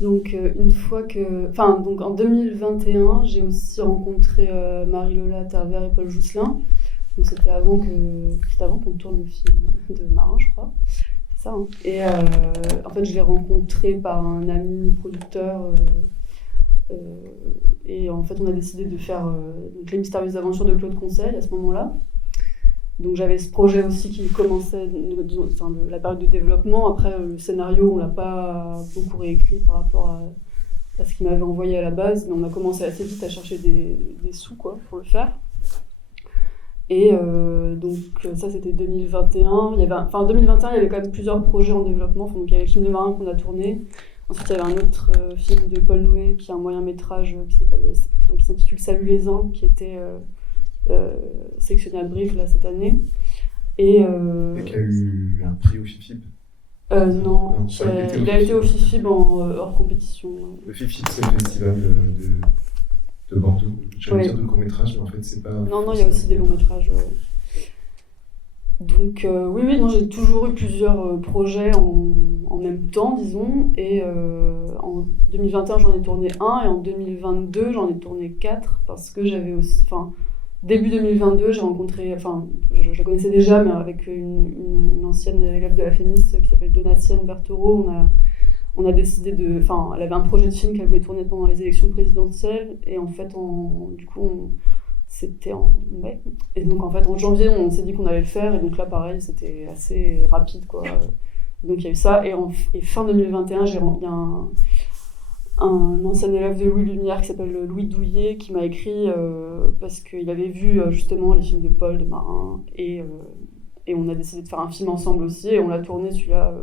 Donc donc en 2021, j'ai aussi rencontré Marie-Lola Tervert et Paul Jousselin. Donc c'était avant qu'on tourne le film de Marin, je crois. C'est ça. Hein. Et en fait, je l'ai rencontré par un ami producteur. Et en fait, on a décidé de faire Les Mystérieuses Aventures de Claude Conseil à ce moment-là. Donc j'avais ce projet aussi qui commençait, la période de développement. Après, le scénario, on l'a pas beaucoup réécrit par rapport à ce qu'il m'avait envoyé à la base, mais on a commencé assez vite à chercher des sous, quoi, pour le faire. Et donc ça, c'était 2021. En 2021, il y avait quand même plusieurs projets en développement. Donc il y avait le film de Marin qu'on a tourné. Ensuite, il y avait un autre film de Paul Nouet, qui est un moyen-métrage qui s'intitule Salut les uns, qui était sélectionné à Brive là, cette année. Et qui a eu un prix au FIFIB. Non, il a été au FIFIB hors compétition. Le FIFIB, c'est le festival de Bordeaux. J'allais dire de court-métrage, mais en fait, c'est pas... Non, il y a aussi des longs-métrages. Donc oui, j'ai toujours eu plusieurs projets en même temps, disons. Et en 2021, j'en ai tourné un, et en 2022, j'en ai tourné 4, parce que j'avais aussi... Début 2022, j'ai rencontré, je la connaissais déjà, mais avec une ancienne élève de la Fémis qui s'appelle Donatienne Berthereau, on a décidé elle avait un projet de film qu'elle voulait tourner pendant les élections présidentielles, et en fait, c'était en mai. Et donc, en fait, en janvier, on s'est dit qu'on allait le faire, et donc là, pareil, c'était assez rapide, quoi. Donc, il y a eu ça, et fin 2021, il y a un ancien élève de Louis Lumière qui s'appelle Louis Douillet qui m'a écrit parce qu'il avait vu justement les films de Paul, de Marin, et on a décidé de faire un film ensemble aussi, et on l'a tourné celui-là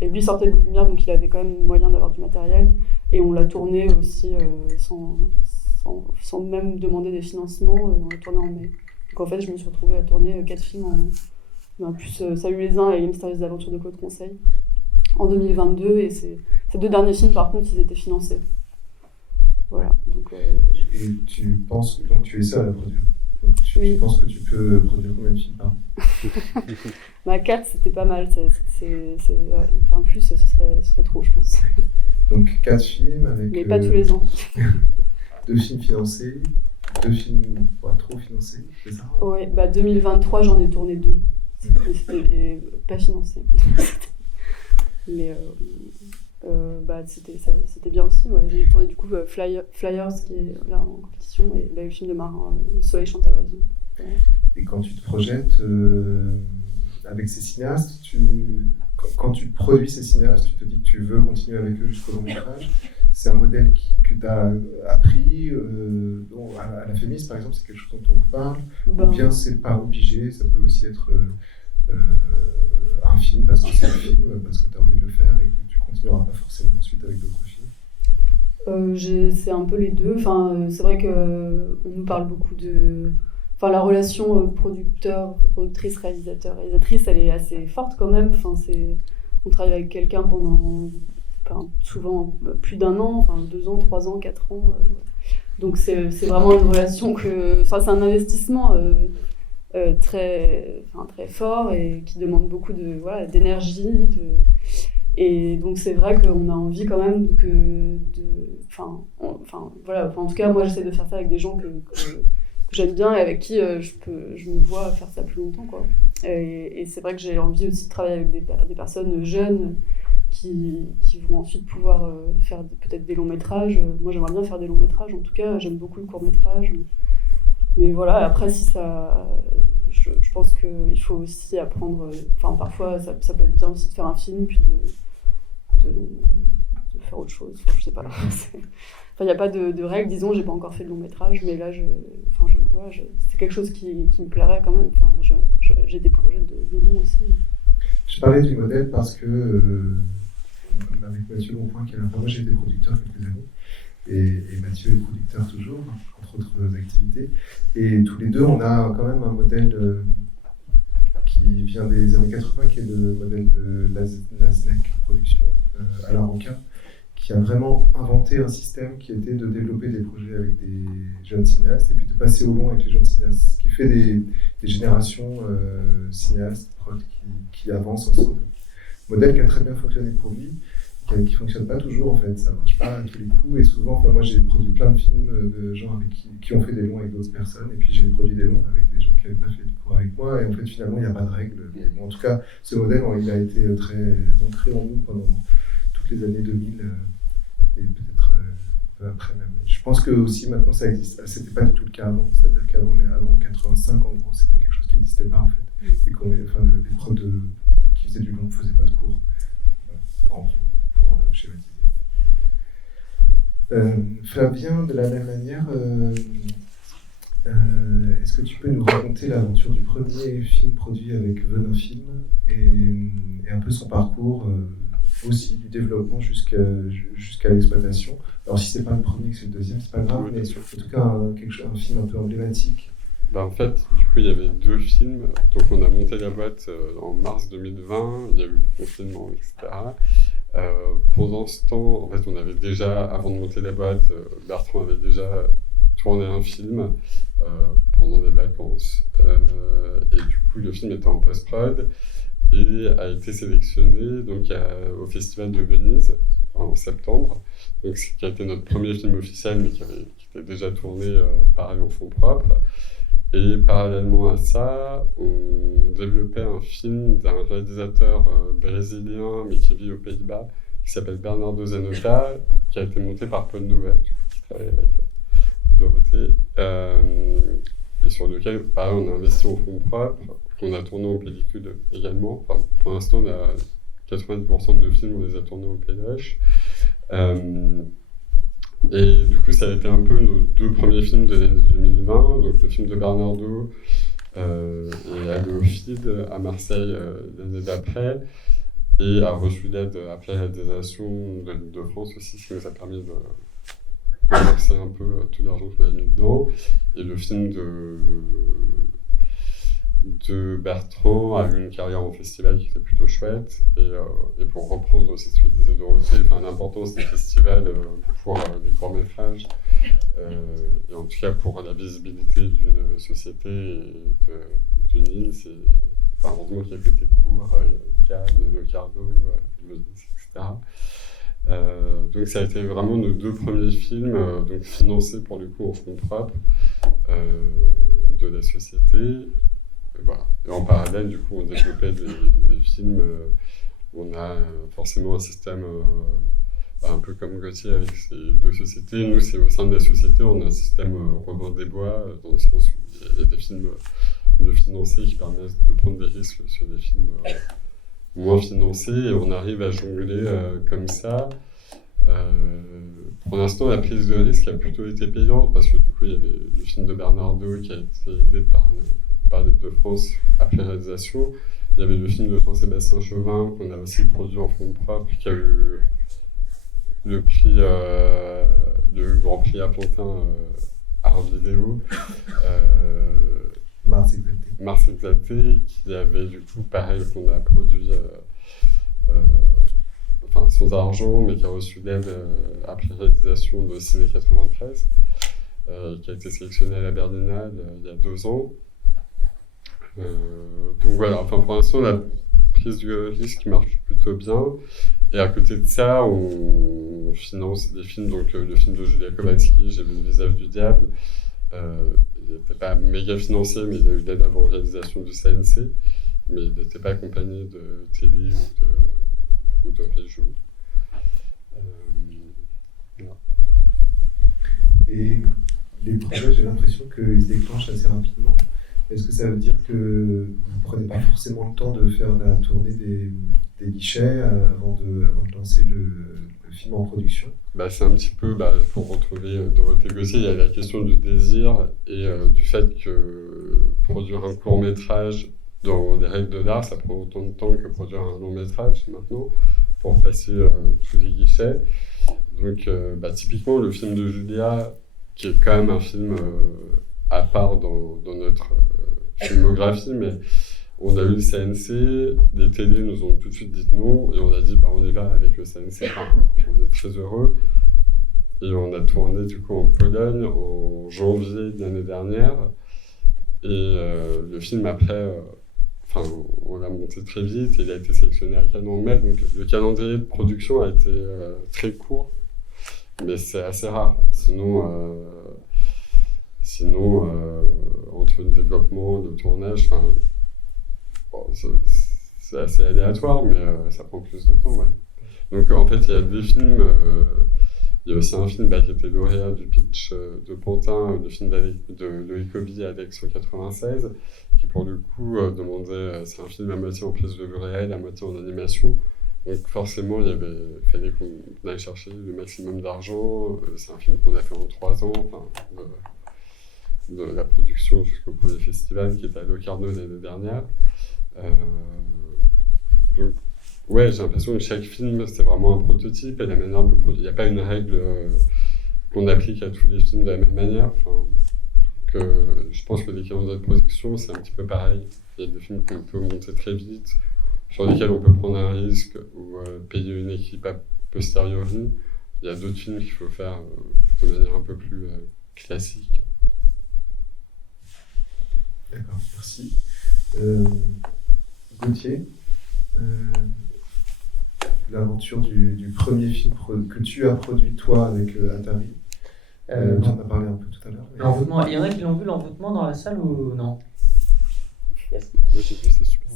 et lui sortait de Louis Lumière, donc il avait quand même moyen d'avoir du matériel, et on l'a tourné aussi sans même demander des financements, on l'a tourné en mai. Donc en fait, je me suis retrouvée à tourner 4 films en plus Salut les uns et Les Mystérieuses Aventures de Claude Conseil en 2022, et ces 2 derniers films, par contre, ils étaient financés. Voilà. Donc, Et tu penses que tu es seule à produire. Donc tu penses que tu peux produire combien de films par an ? 4, c'était pas mal. En plus, ce serait trop, je pense. Donc 4 films avec... Mais pas tous les ans. 2 films financés, 2 films pas trop financés, c'est ça ? Ouais, 2023, j'en ai tourné 2. C'était pas financé. Mais c'était bien aussi. Ouais. J'ai tourné du coup Flyers, qui est là en compétition, et le film de Marin, Le Soleil chante à l'horizon. Ouais. Et quand tu te projettes avec ces cinéastes, quand tu produis ces cinéastes, tu te dis que tu veux continuer avec eux jusqu'au long métrage. C'est un modèle que tu as appris à la Fémis, par exemple, c'est quelque chose dont on vous parle. Ou bien c'est pas obligé, ça peut aussi être un film parce que c'est un film, parce que tu as envie de le faire et que tu continueras pas forcément ensuite avec d'autres films. C'est un peu les deux. C'est vrai qu'on nous parle beaucoup de... enfin, la relation productrice, réalisateur, réalisatrice, elle est assez forte quand même. Enfin, on travaille avec quelqu'un pendant souvent plus d'1 an, enfin 2 ans, 3 ans, 4 ans. Donc c'est vraiment une relation c'est un investissement très fort et qui demande beaucoup d'énergie. Et donc c'est vrai qu'on a envie quand même en tout cas moi j'essaie de faire ça avec des gens que j'aime bien et avec qui je me vois faire ça plus longtemps, quoi. Et c'est vrai que j'ai envie aussi de travailler avec des personnes jeunes qui vont ensuite pouvoir faire peut-être des longs métrages. Moi j'aimerais bien faire des longs métrages, en tout cas j'aime beaucoup le court métrage. Mais voilà, après si ça... Je pense qu'il faut aussi apprendre... parfois ça peut être bien aussi de faire un film puis de faire autre chose, je sais pas. Il n'y a pas de règles, disons, j'ai pas encore fait de long métrage, mais là, c'est quelque chose qui me plairait quand même. J'ai des projets de long aussi. Je parlais du modèle parce que, avec Mathieu Bonpoint, moi j'ai été producteur quelques années, et Mathieu est producteur toujours, entre autres activités, et tous les deux, on a quand même un modèle qui vient des années 80, qui est le modèle de Lasnek Production, à La Roca, qui a vraiment inventé un système qui était de développer des projets avec des jeunes cinéastes et puis de passer au long avec les jeunes cinéastes, ce qui fait des générations cinéastes, prods qui avancent ensemble. Modèle qui a très bien fonctionné pour lui, qui ne fonctionne pas toujours en fait, ça ne marche pas à tous les coups, et souvent, moi j'ai produit plein de films de gens qui ont fait des longs avec d'autres personnes, et puis j'ai produit des longs avec des gens qui n'avaient pas fait du cours avec moi, et en fait finalement il n'y a pas de règles. Mais bon, en tout cas, ce modèle il a été très ancré en nous pendant toutes les années 2000, et peut-être un peu après même. Je pense que aussi maintenant ça existe, c'était pas du tout le cas avant, c'est-à-dire qu'avant 85 en gros c'était quelque chose qui n'existait pas en fait, et les prods qui faisaient du long ne faisaient pas de cours, pour schématiser. Flavien, de la même manière, est-ce que tu peux nous raconter l'aventure du premier film produit avec Venin Film et un peu son parcours aussi du développement jusqu'à l'exploitation. Alors si c'est pas le premier, que c'est le deuxième, c'est pas grave, mais en tout cas un film un peu emblématique. En fait, du coup, il y avait 2 films. Donc on a monté la boîte en mars 2020, il y a eu le confinement, etc. Pendant ce temps, en fait, on avait déjà, avant de monter la boîte, Bertrand avait déjà tourné un film pendant les vacances. Et du coup, le film était en post-prod et a été sélectionné donc, au Festival de Venise en septembre. Donc, qui a été notre premier film officiel, mais qui était déjà tourné pareil en fonds propres. Et parallèlement à ça, on développait un film d'un réalisateur brésilien, mais qui vit aux Pays-Bas, qui s'appelle Bernardo Zanota, qui a été monté par Paul Nouvel, qui travaille avec Dorothée, et sur lequel, pareil, on a investi en fonds propres, qu'on a tourné en pellicule également. Enfin, pour l'instant, on a 90% de nos films, on les a tournés en pédoche. Et du coup, ça a été un peu nos 2 premiers films de l'année 2020, donc le film de Bernardo et Agofid à Marseille l'année d'après, et a reçu l'aide après la réalisation de l'Île-de-France aussi, ce qui nous a permis de rembourser un peu tout l'argent qu'on avait mis dedans. Et le film de Bertrand a eu une carrière en festival qui était plutôt chouette, et pour reprendre aussi ce que disait Dorothée, l'importance des festivals pour les courts-métrages, et en tout cas pour la visibilité d'une société et d'une île, c'est heureusement qu'il y a côté court, Cannes, Le Cardo, Venise, etc. Donc ça a été vraiment nos 2 premiers films, donc financés pour le coup en fonds propres de la société. Voilà. Et en parallèle, du coup, on développait des films. On a forcément un système un peu comme Gauthier avec ces 2 sociétés. Nous, c'est au sein de la société, on a un système Robin des Bois, dans le sens où il y a des films mieux financés qui permettent de prendre des risques sur des films moins financés, et on arrive à jongler comme ça. Pour l'instant, la prise de risque a plutôt été payante, parce que du coup, il y avait le film de Bernardo qui a été aidé par l'Île-de-France après réalisation. Il y avait le film de Jean-Sébastien Chauvin qu'on a aussi produit en fonds propres, qui a eu le Grand Prix Aplentin Art Vidéo, Mars Exalté. Mars Exalté, qui avait du coup, pareil, qu'on a produit sans argent, mais qui a reçu l'aide après réalisation de Ciné 93, qui a été sélectionné à la Berlinale il y a 2 ans. Donc voilà, pour l'instant, la prise de risque marche plutôt bien. Et à côté de ça, on finance des films, donc le film de Julia Kowalski, J'ai vu le visage du diable. Il n'était pas méga financé, mais il y a eu l'aide avant réalisation du CNC, mais il n'était pas accompagné de télé ou de région. Voilà. Et les projets, j'ai l'impression qu'ils se déclenchent assez rapidement. Est-ce que ça veut dire que vous ne prenez pas forcément le temps de faire la tournée des guichets avant de lancer le film en production? C'est un petit peu, pour retrouver Dorothée Gossier, il y a la question du désir et du fait que produire un court-métrage dans les règles de l'art, ça prend autant de temps que produire un long-métrage maintenant, pour passer tous les guichets. Donc typiquement, le film de Julia, qui est quand même un film à part dans notre filmographie, mais on a eu le CNC, les télés nous ont tout de suite dit non, et on a dit on y va avec le CNC. On est très heureux. Et on a tourné du coup en Pologne en janvier de l'année dernière. Et le film après, on l'a monté très vite, et il a été sélectionné à Cannes en mai. Donc le calendrier de production a été très court, mais c'est assez rare. Sinon, entre le développement, le tournage, c'est assez aléatoire, mais ça prend plus de temps, ouais. Donc en fait, il y a des films, il y a aussi un film qui était lauréat du pitch de Pantin, le film de Loïc Hobby avec 196, qui pour le coup demandait, c'est un film à moitié en prise de vue réelle, à moitié en animation. Donc forcément, il fallait qu'on aille chercher le maximum d'argent. C'est un film qu'on a fait en 3 ans, de la production jusqu'au premier festival qui était à Locarno l'année dernière. Donc, ouais, j'ai l'impression que chaque film, c'est vraiment un prototype, et la manière de produire. Il n'y a pas une règle qu'on applique à tous les films de la même manière. Je pense que les calendriers de production, c'est un petit peu pareil. Il y a des films qu'on peut monter très vite, sur lesquels on peut prendre un risque ou payer une équipe a posteriori. Il y a d'autres films qu'il faut faire de manière un peu plus classique. D'accord, merci. Gauthier, l'aventure du premier film que tu as produit toi avec Atari. Tu en as parlé un peu tout à l'heure. L'envoûtement, il y en a qui l'ont vu, l'envoûtement, dans la salle ou non? Yes. Moi j'ai vu, c'est super.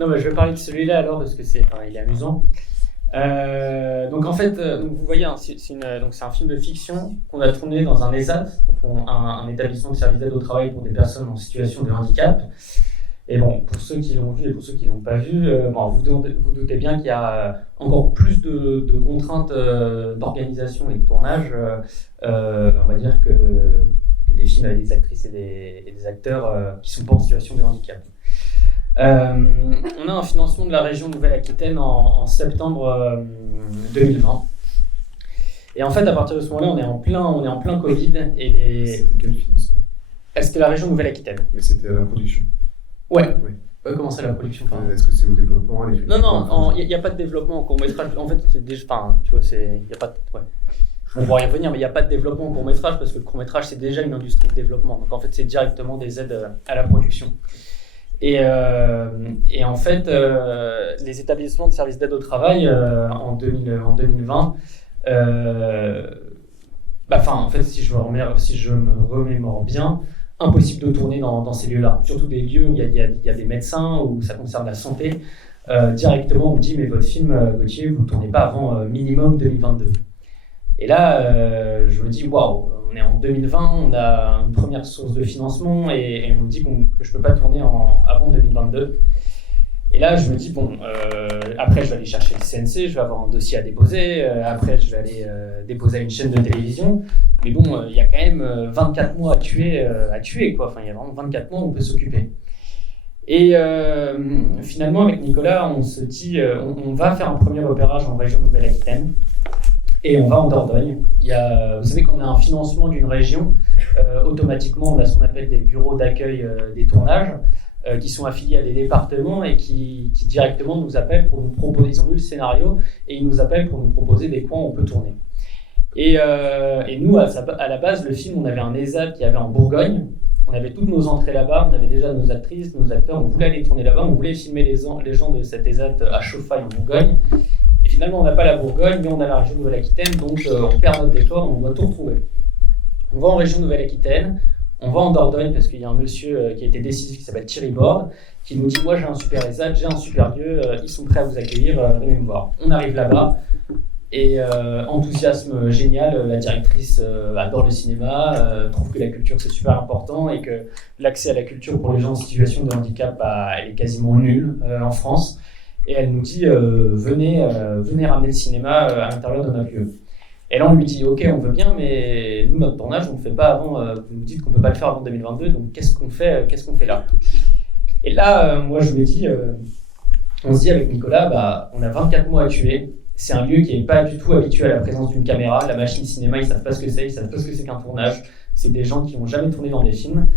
Non, mais je vais parler de celui-là alors parce que il est amusant. Donc en fait, vous voyez, c'est un film de fiction qu'on a tourné dans un ESAT, donc un établissement de service d'aide au travail pour des personnes en situation de handicap. Et bon, pour ceux qui l'ont vu et pour ceux qui ne l'ont pas vu, vous doutez bien qu'il y a encore plus de contraintes d'organisation et de tournage, on va dire, que des films avec des actrices et des acteurs qui ne sont pas en situation de handicap. On a un financement de la région Nouvelle-Aquitaine en septembre 2020. Et en fait, à partir de ce moment-là, on est en plein Covid. C'était quel financement? C'était la région Nouvelle-Aquitaine. Mais c'était à la production. Ouais. Oui. Comment c'est la production? Est-ce que c'est au développement? Non, il n'y a pas de développement en court-métrage. En fait, c'est déjà. Tu vois, il n'y a pas de. Ouais. On va y revenir, mais il n'y a pas de développement en court-métrage parce que le court-métrage, c'est déjà une industrie de développement. Donc en fait, c'est directement des aides à la production. Et en fait, les établissements de services d'aide au travail en 2020, en fait, si je me remémore bien, impossible de tourner dans ces lieux-là. Surtout des lieux où il y a des médecins, où ça concerne la santé. Directement, on me dit, mais votre film, Gauthier, vous ne tournez pas avant minimum 2022. Et là, je me dis, waouh, on est en 2020, on a une première source de financement et on me dit que je ne peux pas tourner avant 2022. Et là, je me dis, après, je vais aller chercher le CNC, je vais avoir un dossier à déposer, après, je vais aller déposer à une chaîne de télévision. Mais bon, il y a quand même 24 mois à tuer, quoi. Enfin, il y a vraiment 24 mois où on peut s'occuper. Et finalement, avec Nicolas, on se dit, on va faire un premier repérage en région Nouvelle-Aquitaine. Et on va en Dordogne. Vous savez qu'on a un financement d'une région, automatiquement on a ce qu'on appelle des bureaux d'accueil des tournages, qui sont affiliés à des départements et qui directement nous appellent pour nous proposer, ils ont lu le scénario et ils nous appellent pour nous proposer des coins où on peut tourner. Et nous, à la base, le film, on avait un ESAT qui avait en Bourgogne, on avait toutes nos entrées là-bas, on avait déjà nos actrices, nos acteurs, on voulait aller tourner là-bas, on voulait filmer les gens de cet ESAT à Chauffaille en Bourgogne. Et finalement, on n'a pas la Bourgogne, mais on a la région Nouvelle-Aquitaine, donc on perd notre décor, on doit tout retrouver. On va en région Nouvelle-Aquitaine, on va en Dordogne parce qu'il y a un monsieur qui a été décisif qui s'appelle Thierry Borde, qui nous dit « Moi j'ai un super ESAT, j'ai un super lieu, ils sont prêts à vous accueillir, venez me voir ». On arrive là-bas et enthousiasme génial, la directrice adore le cinéma, trouve que la culture c'est super important et que l'accès à la culture pour les gens en situation de handicap elle est quasiment nulle en France. Et elle nous dit venez ramener le cinéma à l'intérieur de notre lieu. Et là, on lui dit, ok, on veut bien, mais nous, notre tournage, on ne le fait pas avant, vous nous dites qu'on ne peut pas le faire avant 2022, donc qu'est-ce qu'on fait là? Et là, moi, je me dis, on se dit avec Nicolas, on a 24 mois à tuer, c'est un lieu qui n'est pas du tout habitué à la présence d'une caméra, la machine cinéma, ils ne savent pas ce que c'est, ils ne savent pas ce que c'est qu'un tournage, c'est des gens qui n'ont jamais tourné dans des films.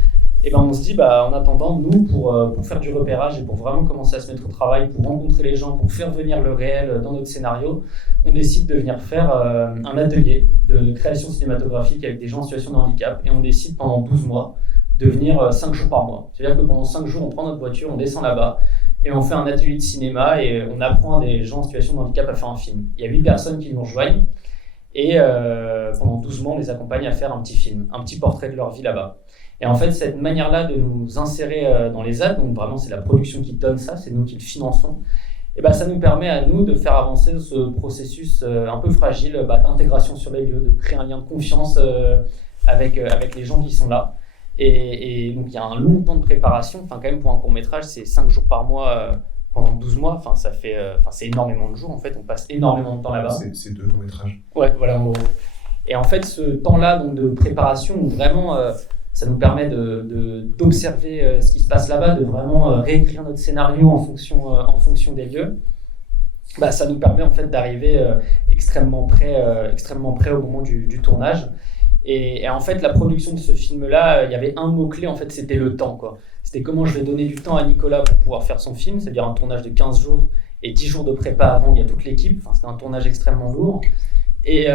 Et on se dit, en attendant, nous, pour faire du repérage et pour vraiment commencer à se mettre au travail, pour rencontrer les gens, pour faire venir le réel dans notre scénario, on décide de venir faire un atelier de création cinématographique avec des gens en situation de handicap. Et on décide pendant 12 mois de venir 5 jours par mois. C'est-à-dire que pendant 5 jours, on prend notre voiture, on descend là-bas et on fait un atelier de cinéma et on apprend à des gens en situation de handicap à faire un film. Il y a 8 personnes qui nous rejoignent et pendant 12 mois, on les accompagne à faire un petit film, un petit portrait de leur vie là-bas. Et en fait, cette manière-là de nous insérer dans les ZAD, donc vraiment c'est la production qui donne ça, c'est nous qui le finançons, et ça nous permet à nous de faire avancer ce processus un peu fragile d'intégration sur les lieux, de créer un lien de confiance avec les gens qui sont là. Et donc il y a un long temps de préparation, quand même pour un court-métrage, c'est 5 jours par mois pendant 12 mois, c'est énormément de jours en fait, on passe énormément de temps là-bas. C'est 2 longs-métrages. Ouais, voilà en gros. Et en fait, ce temps-là donc, de préparation, où vraiment... ça nous permet d'observer ce qui se passe là-bas, de vraiment réécrire notre scénario en fonction des lieux. Ça nous permet en fait d'arriver extrêmement près au moment du tournage. Et en fait, la production de ce film-là, il y avait un mot-clé, en fait, c'était le temps, quoi. C'était comment je vais donner du temps à Nicolas pour pouvoir faire son film, c'est-à-dire un tournage de 15 jours et 10 jours de prépa avant, il y a toute l'équipe. C'était un tournage extrêmement lourd. Et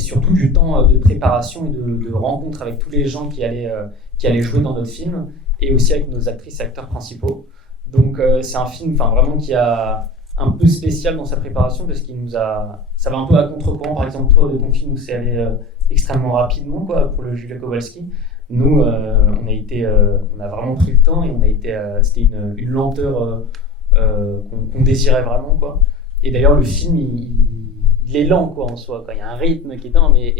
surtout du temps de préparation et de rencontre avec tous les gens qui allaient jouer dans notre film et aussi avec nos actrices et acteurs principaux. Donc c'est un film vraiment qui a un peu spécial dans sa préparation parce ça va un peu à contre-courant. Par exemple, toi, de ton film où c'est allé extrêmement rapidement pour le Julia Kowalski. Nous, on a vraiment pris le temps et c'était une lenteur qu'on désirait vraiment, quoi. Et d'ailleurs, le film, il est lent en soi, il y a un rythme qui est dingue, mais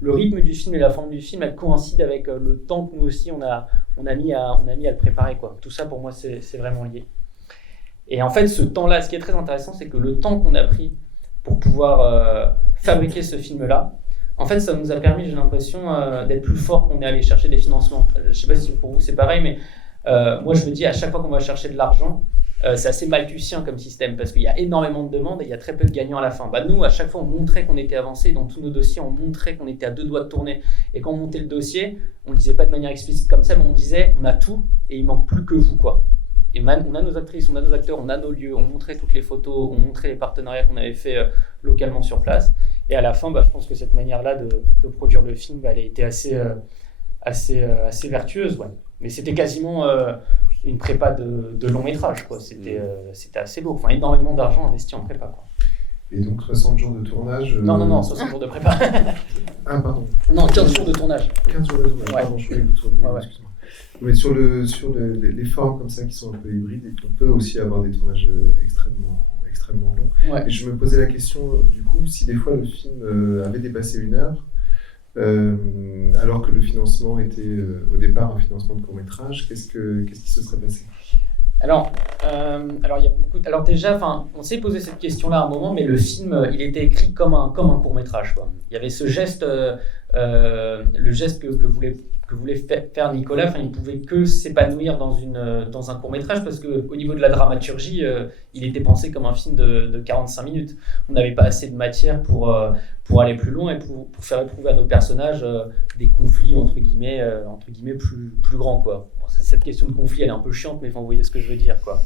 le rythme du film et la forme du film, elle coïncide avec le temps que nous aussi on a mis à le préparer, quoi. Tout ça pour moi c'est vraiment lié. Et en fait ce temps-là, ce qui est très intéressant, c'est que le temps qu'on a pris pour pouvoir fabriquer ce film-là, en fait ça nous a permis, j'ai l'impression, d'être plus fort qu'on est allé chercher des financements. Je sais pas si pour vous c'est pareil, mais moi je me dis à chaque fois qu'on va chercher de l'argent, c'est assez malthusien comme système parce qu'il y a énormément de demandes et il y a très peu de gagnants à la fin. Nous, à chaque fois, on montrait qu'on était avancé dans tous nos dossiers, on montrait qu'on était à 2 doigts de tourner. Et quand on montait le dossier, on ne le disait pas de manière explicite comme ça, mais on disait on a tout et il manque plus que vous, quoi. Et on a nos actrices, on a nos acteurs, on a nos lieux, on montrait toutes les photos, on montrait les partenariats qu'on avait fait localement sur place. Et à la fin, je pense que cette manière-là de produire le film, elle a été assez vertueuse, ouais. Mais c'était quasiment une prépa de long métrage, quoi. C'était assez lourd, énormément d'argent investi en prépa, quoi. Et donc 60 jours de tournage Non, 60 jours de prépa. Ah pardon. Non, 15 jours de tournage. 15 jours de tournage, ouais. Pardon, je croyais que le tournage, ouais. Excuse-moi. Mais sur les formes comme ça qui sont un peu hybrides, on peut aussi avoir des tournages extrêmement longs. Ouais. Et je me posais la question, du coup, si des fois le film avait dépassé 1 heure, alors que le financement était au départ un financement de court-métrage, qu'est-ce qui se serait passé ? Alors, il y a beaucoup. Alors déjà, on s'est posé cette question-là à un moment, mais le film, il était écrit comme un court-métrage, quoi. Il y avait ce geste, le geste que voulait faire Nicolas. Il pouvait que s'épanouir dans un court-métrage parce que au niveau de la dramaturgie, il était pensé comme un film de 45 minutes. On n'avait pas assez de matière pour aller plus loin et pour faire éprouver à nos personnages des conflits entre guillemets plus grands, quoi. Bon, cette question de conflit, elle est un peu chiante, mais vous voyez ce que je veux dire, quoi.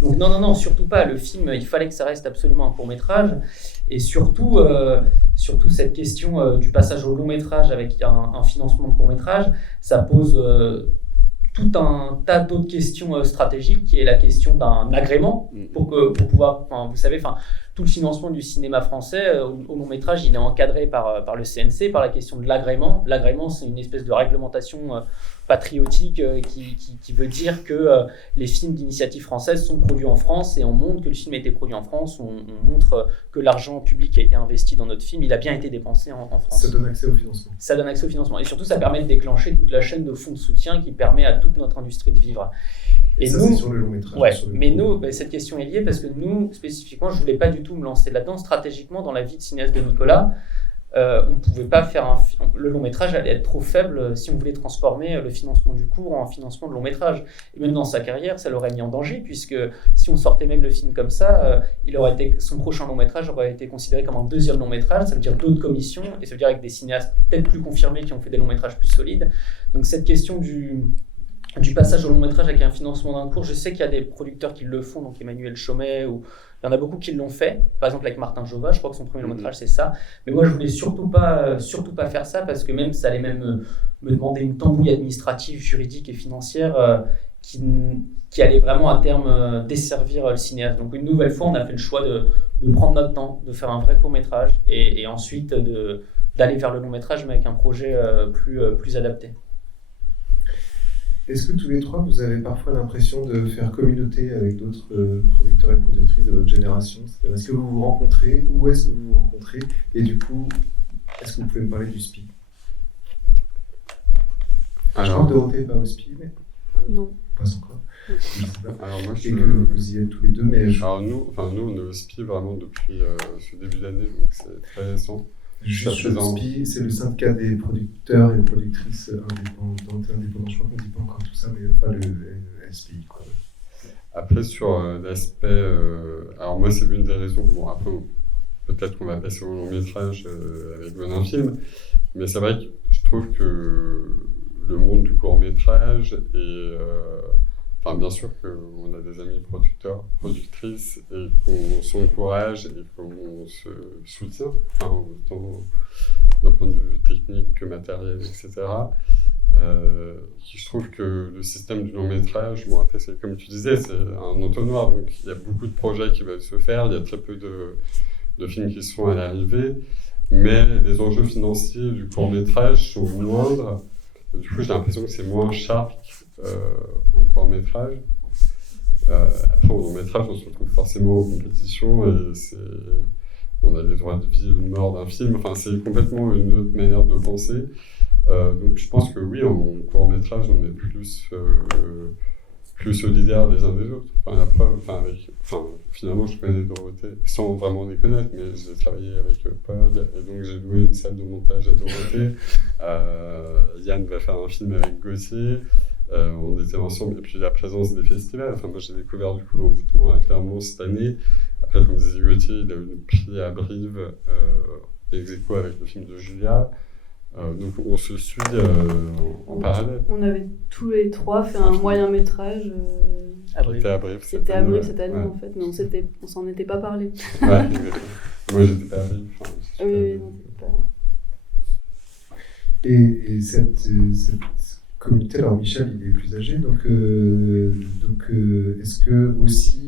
Donc non, surtout pas. Le film, il fallait que ça reste absolument un court-métrage. Et surtout cette question du passage au long-métrage avec un financement de court-métrage, ça pose tout un tas d'autres questions stratégiques, qui est la question d'un agrément pour pouvoir, vous savez, tout le financement du cinéma français au long-métrage, il est encadré par le CNC, par la question de l'agrément. L'agrément, c'est une espèce de réglementation patriotique qui veut dire que les films d'initiative française sont produits en France, et on montre que le film a été produit en France, on montre que l'argent public qui a été investi dans notre film, il a bien été dépensé en France. Ça donne accès au financement. Ça donne accès au financement. Et surtout, ça permet de déclencher toute la chaîne de fonds de soutien qui permet à toute notre industrie de vivre. Et ça, c'est sur le long métrage. Ouais, mais nous, cette question est liée parce que nous, spécifiquement, je ne voulais pas du tout me lancer là-dedans. Stratégiquement, dans la vie de cinéaste de Nicolas, on ne pouvait pas faire le long métrage allait être trop faible si on voulait transformer le financement du court en financement de long métrage. Et même dans sa carrière, ça l'aurait mis en danger, puisque si on sortait même le film comme ça, son prochain long métrage aurait été considéré comme un deuxième long métrage. Ça veut dire d'autres commissions, et ça veut dire avec des cinéastes peut-être plus confirmés qui ont fait des longs métrages plus solides. Donc cette question du passage au long métrage avec un financement d'un court, je sais qu'il y a des producteurs qui le font, donc Emmanuel Chaumet, ou il y en a beaucoup qui l'ont fait, par exemple avec Martin Jova, je crois que son premier long métrage c'est ça, mais moi je voulais surtout pas faire ça, parce que même ça allait même me demander une tambouille administrative, juridique et financière qui allait vraiment à terme desservir le cinéaste. Donc une nouvelle fois on a fait le choix de prendre notre temps, de faire un vrai court métrage et ensuite d'aller vers le long métrage, mais avec un projet plus adapté. Est-ce que tous les trois, vous avez parfois l'impression de faire communauté avec d'autres producteurs et productrices de votre génération ? C'est-à-dire, est-ce que vous vous rencontrez ? Où est-ce que vous vous rencontrez ? Et du coup, est-ce que vous pouvez me parler du SPI ? Je crois que Dorothée n'est pas au SPI, mais... Non. Pas encore. Je sais pas. Alors moi, Et que vous y êtes tous les deux, mais... Alors nous, on est au SPI vraiment depuis ce début d'année, donc c'est très récent. Juste le SPI, c'est le syndicat des producteurs et productrices indépendants. Je crois qu'on ne dit pas encore tout ça, mais pas le SPI, quoi. Après, sur l'aspect... alors moi, c'est une des raisons... Bon, après, peut-être qu'on va passer au long métrage avec Bonin Film, mais c'est vrai que je trouve que le monde du court métrage est... bien sûr qu'on a des amis producteurs, productrices, et qu'on s'encourage et qu'on se soutient, autant d'un point de vue technique que matériel, etc. Je trouve que le système du long métrage, bon après c'est comme tu disais, c'est un entonnoir, donc il y a beaucoup de projets qui veulent se faire, il y a très peu de films qui sont à l'arrivée, mais les enjeux financiers du court métrage sont moindres. Du coup, j'ai l'impression que c'est moins sharp en court-métrage. Après, au long-métrage, on se retrouve forcément en compétition et on a les droits de vie ou de mort d'un film. Enfin, c'est complètement une autre manière de penser. Donc, je pense que oui, en court-métrage, on est plus solidaires les uns des autres. La preuve, finalement, je connais Dorothée sans vraiment les connaître, mais j'ai travaillé avec Paul, et donc j'ai loué une salle de montage à Dorothée. Yann va faire un film avec Gauthier. On était ensemble, et puis la présence des festivals. Moi, j'ai découvert du coup l'envoûtement à Clermont cette année. Après, comme disait Gauthier, il a eu le prix à Brive, ex-aequo avec le film de Julia. Donc on se suit en parallèle. On avait tous les trois fait un moyen métrage. C'était à Brive cette année en fait, mais on s'en était pas parlé. Ouais, moi j'étais pas à Brive. Oui, non, pas... Et cette communauté, alors Michel il est plus âgé, donc est-ce que aussi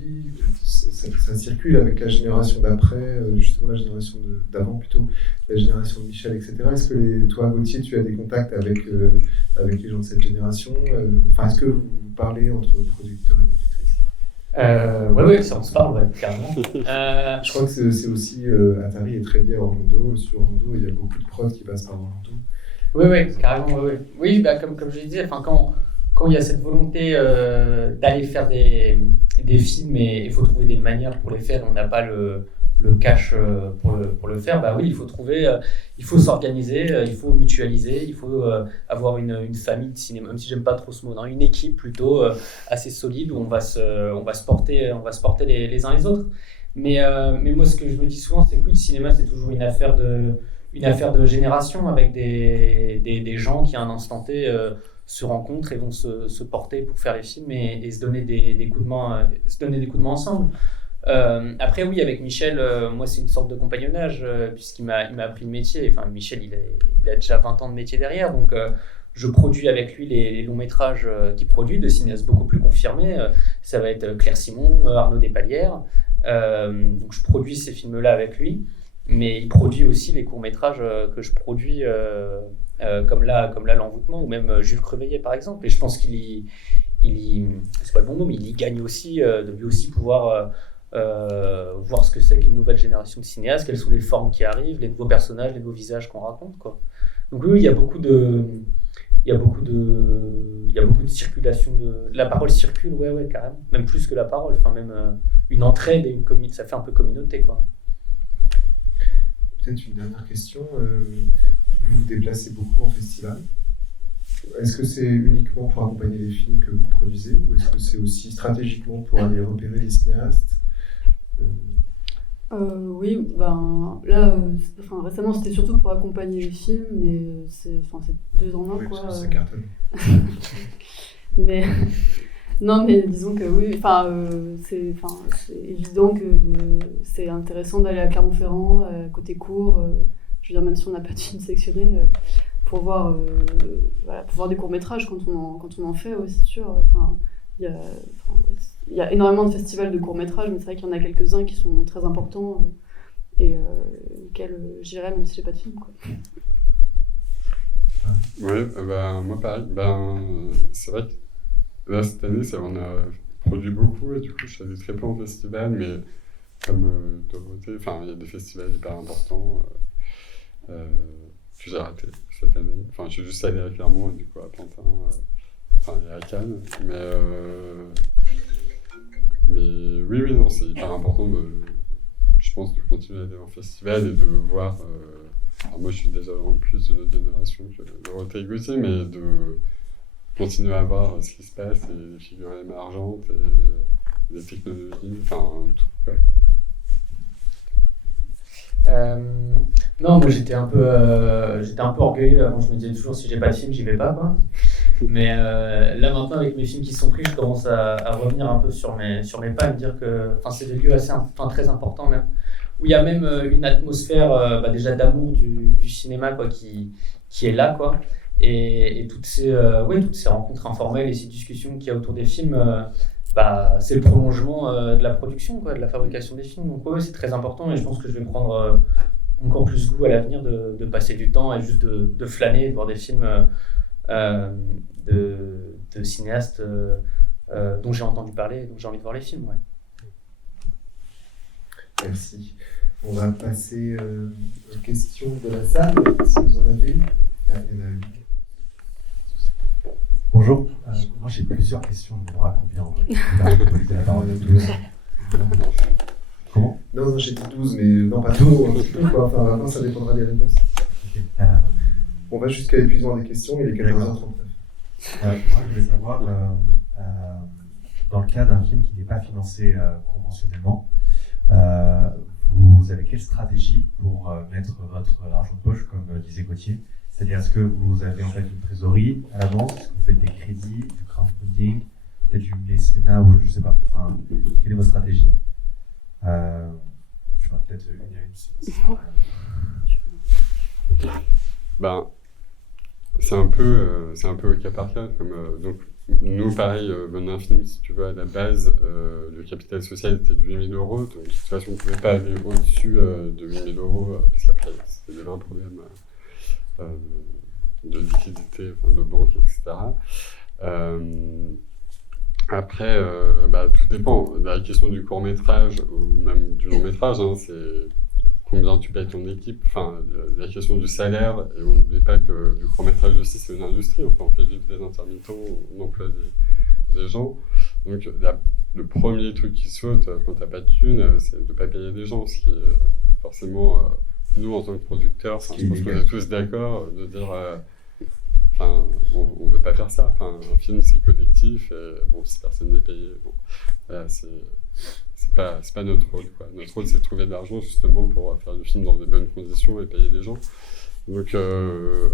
ça circule avec la génération d'après, justement la génération d'avant plutôt, la génération de Michel, etc. Est-ce que toi Gauthier tu as des contacts avec les gens de cette génération, est-ce que vous parlez entre producteurs et productrices? Oui, ça on se parle, carrément. Je crois que c'est aussi Atari est très lié à Orlando. Sur Orlando il y a beaucoup de prods qui passent par Orlando. Oui, carrément, oui. Oui, comme je l'ai dit, quand il y a cette volonté d'aller faire des films et il faut trouver des manières pour les faire, on n'a pas le cash pour le faire, bah oui, il faut trouver, il faut s'organiser, il faut mutualiser, il faut avoir une famille de cinéma, même si j'aime pas trop ce mot, non, une équipe plutôt assez solide où on va se porter les uns les autres. Mais moi, ce que je me dis souvent, c'est que le cinéma, c'est toujours une affaire de génération avec des gens qui, à un instant T, se rencontrent et vont se porter pour faire les films et se donner des coups de main, ensemble. Après, oui, avec Michel, moi, c'est une sorte de compagnonnage, puisqu'il m'a appris le métier. Enfin, Michel, il a déjà 20 ans de métier derrière, donc je produis avec lui les longs métrages qu'il produit, de cinéastes beaucoup plus confirmés. Ça va être Claire Simon, Arnaud Despalières. Donc, je produis ces films-là avec lui, mais il produit aussi les courts-métrages que je produis, comme là, L'Envoûtement, ou même Jules Creveillet, par exemple. Et je pense c'est pas le bon mot, mais il y gagne aussi, de lui aussi pouvoir voir ce que c'est qu'une nouvelle génération de cinéastes, quelles sont les formes qui arrivent, les nouveaux personnages, les nouveaux visages qu'on raconte, quoi. Donc oui, il y a beaucoup de circulation la parole circule, ouais, carrément, même plus que la parole, enfin même une entraide et ça fait un peu communauté, quoi. Peut-être une dernière question, vous vous déplacez beaucoup en festival. Est-ce que c'est uniquement pour accompagner les films que vous produisez, ou est-ce que c'est aussi stratégiquement pour aller repérer les cinéastes? Oui, là, récemment c'était surtout pour accompagner les films, mais c'est 2 en 1, Oui, quoi. parce que ça cartonne. Mais non, mais disons que oui, c'est évident que c'est intéressant d'aller à Clermont-Ferrand, côté court, je veux dire, même si on n'a pas de film sectionné, pour voir des courts-métrages quand on en fait, ouais, c'est sûr. Il y a énormément de festivals de courts-métrages, mais c'est vrai qu'il y en a quelques-uns qui sont très importants et auxquels j'irai même si j'ai pas de film, quoi. Oui, moi pareil. C'est vrai que là, cette année, on a produit beaucoup et du coup, je suis allé très peu en festival, mais comme Dorothée, il y a des festivals hyper importants que j'ai raté cette année. Je suis juste allé à Clermont et du coup à Pantin, et à Cannes. Mais oui, non, c'est hyper important je pense, de continuer à aller en festival et de voir. Alors moi, je suis déjà en plus de notre génération que Dorothée et Gauthier, mais de continuer à voir ce qui se passe et les figures émergentes et les technologies, tout, quoi. Non, moi j'étais un peu orgueilleux. Avant, je me disais toujours, si j'ai pas de film, j'y vais pas, quoi. Mais là maintenant, avec mes films qui sont pris, je commence à revenir un peu sur mes pas et me dire que c'est des lieux très importants même, où il y a même une atmosphère déjà d'amour du cinéma, quoi, qui est là, quoi. Et toutes ces rencontres informelles et ces discussions qu'il y a autour des films, c'est le prolongement de la production, quoi, de la fabrication des films. Donc ouais, c'est très important et je pense que je vais prendre encore plus goût à l'avenir de passer du temps et juste de flâner, de voir des films de cinéastes dont j'ai entendu parler et dont j'ai envie de voir les films. Ouais. Merci. On va passer aux questions de la salle, si vous en avez. Il y en a une. Bonjour, moi j'ai plusieurs questions, on aura combien en vrai? La parole à 12. Comment? Non, j'ai dit 12, mais non, pas trop, un petit peu, quoi. Maintenant, ça dépendra des réponses. Okay. On va jusqu'à l'épuisement des questions, il est 14h39. Moi, je voulais savoir, dans le cas d'un film qui n'est pas financé conventionnellement, vous avez quelle stratégie pour mettre votre argent de poche, comme disait Gauthier? C'est-à-dire, est-ce que vous avez en fait une trésorerie à l'avance? Est-ce que vous faites des crédits, du crowdfunding, peut-être du mécénat, ou je ne sais pas. Quelle est votre stratégie? Je sais pas, peut-être une à une. C'est un peu au cas par cas. Donc, nous, pareil, un film, si tu veux, à la base, le capital social était de 8 000 €. Donc, de toute façon, on ne pouvait pas aller au-dessus de 8 000 €, parce qu'après, c'était déjà un problème de liquidité, de banque, etc. Après, tout dépend. La question du court-métrage ou même du long-métrage, c'est combien tu payes ton équipe, enfin, la question du salaire, et on n'oublie pas que le court-métrage aussi, c'est une industrie, enfin, on fait vivre des intermittents, on emploie des gens. Donc, le premier truc qui saute quand t'as pas de thunes, c'est de ne pas payer des gens, ce qui est forcément, nous, en tant que producteurs, je pense qu'on est tous d'accord de dire... on veut pas faire ça. Enfin, un film, c'est collectif. Et, bon, si personne n'est payé, bon, voilà, c'est pas notre rôle, quoi. Notre rôle, c'est de trouver de l'argent justement pour faire le film dans de bonnes conditions et payer les gens. Donc,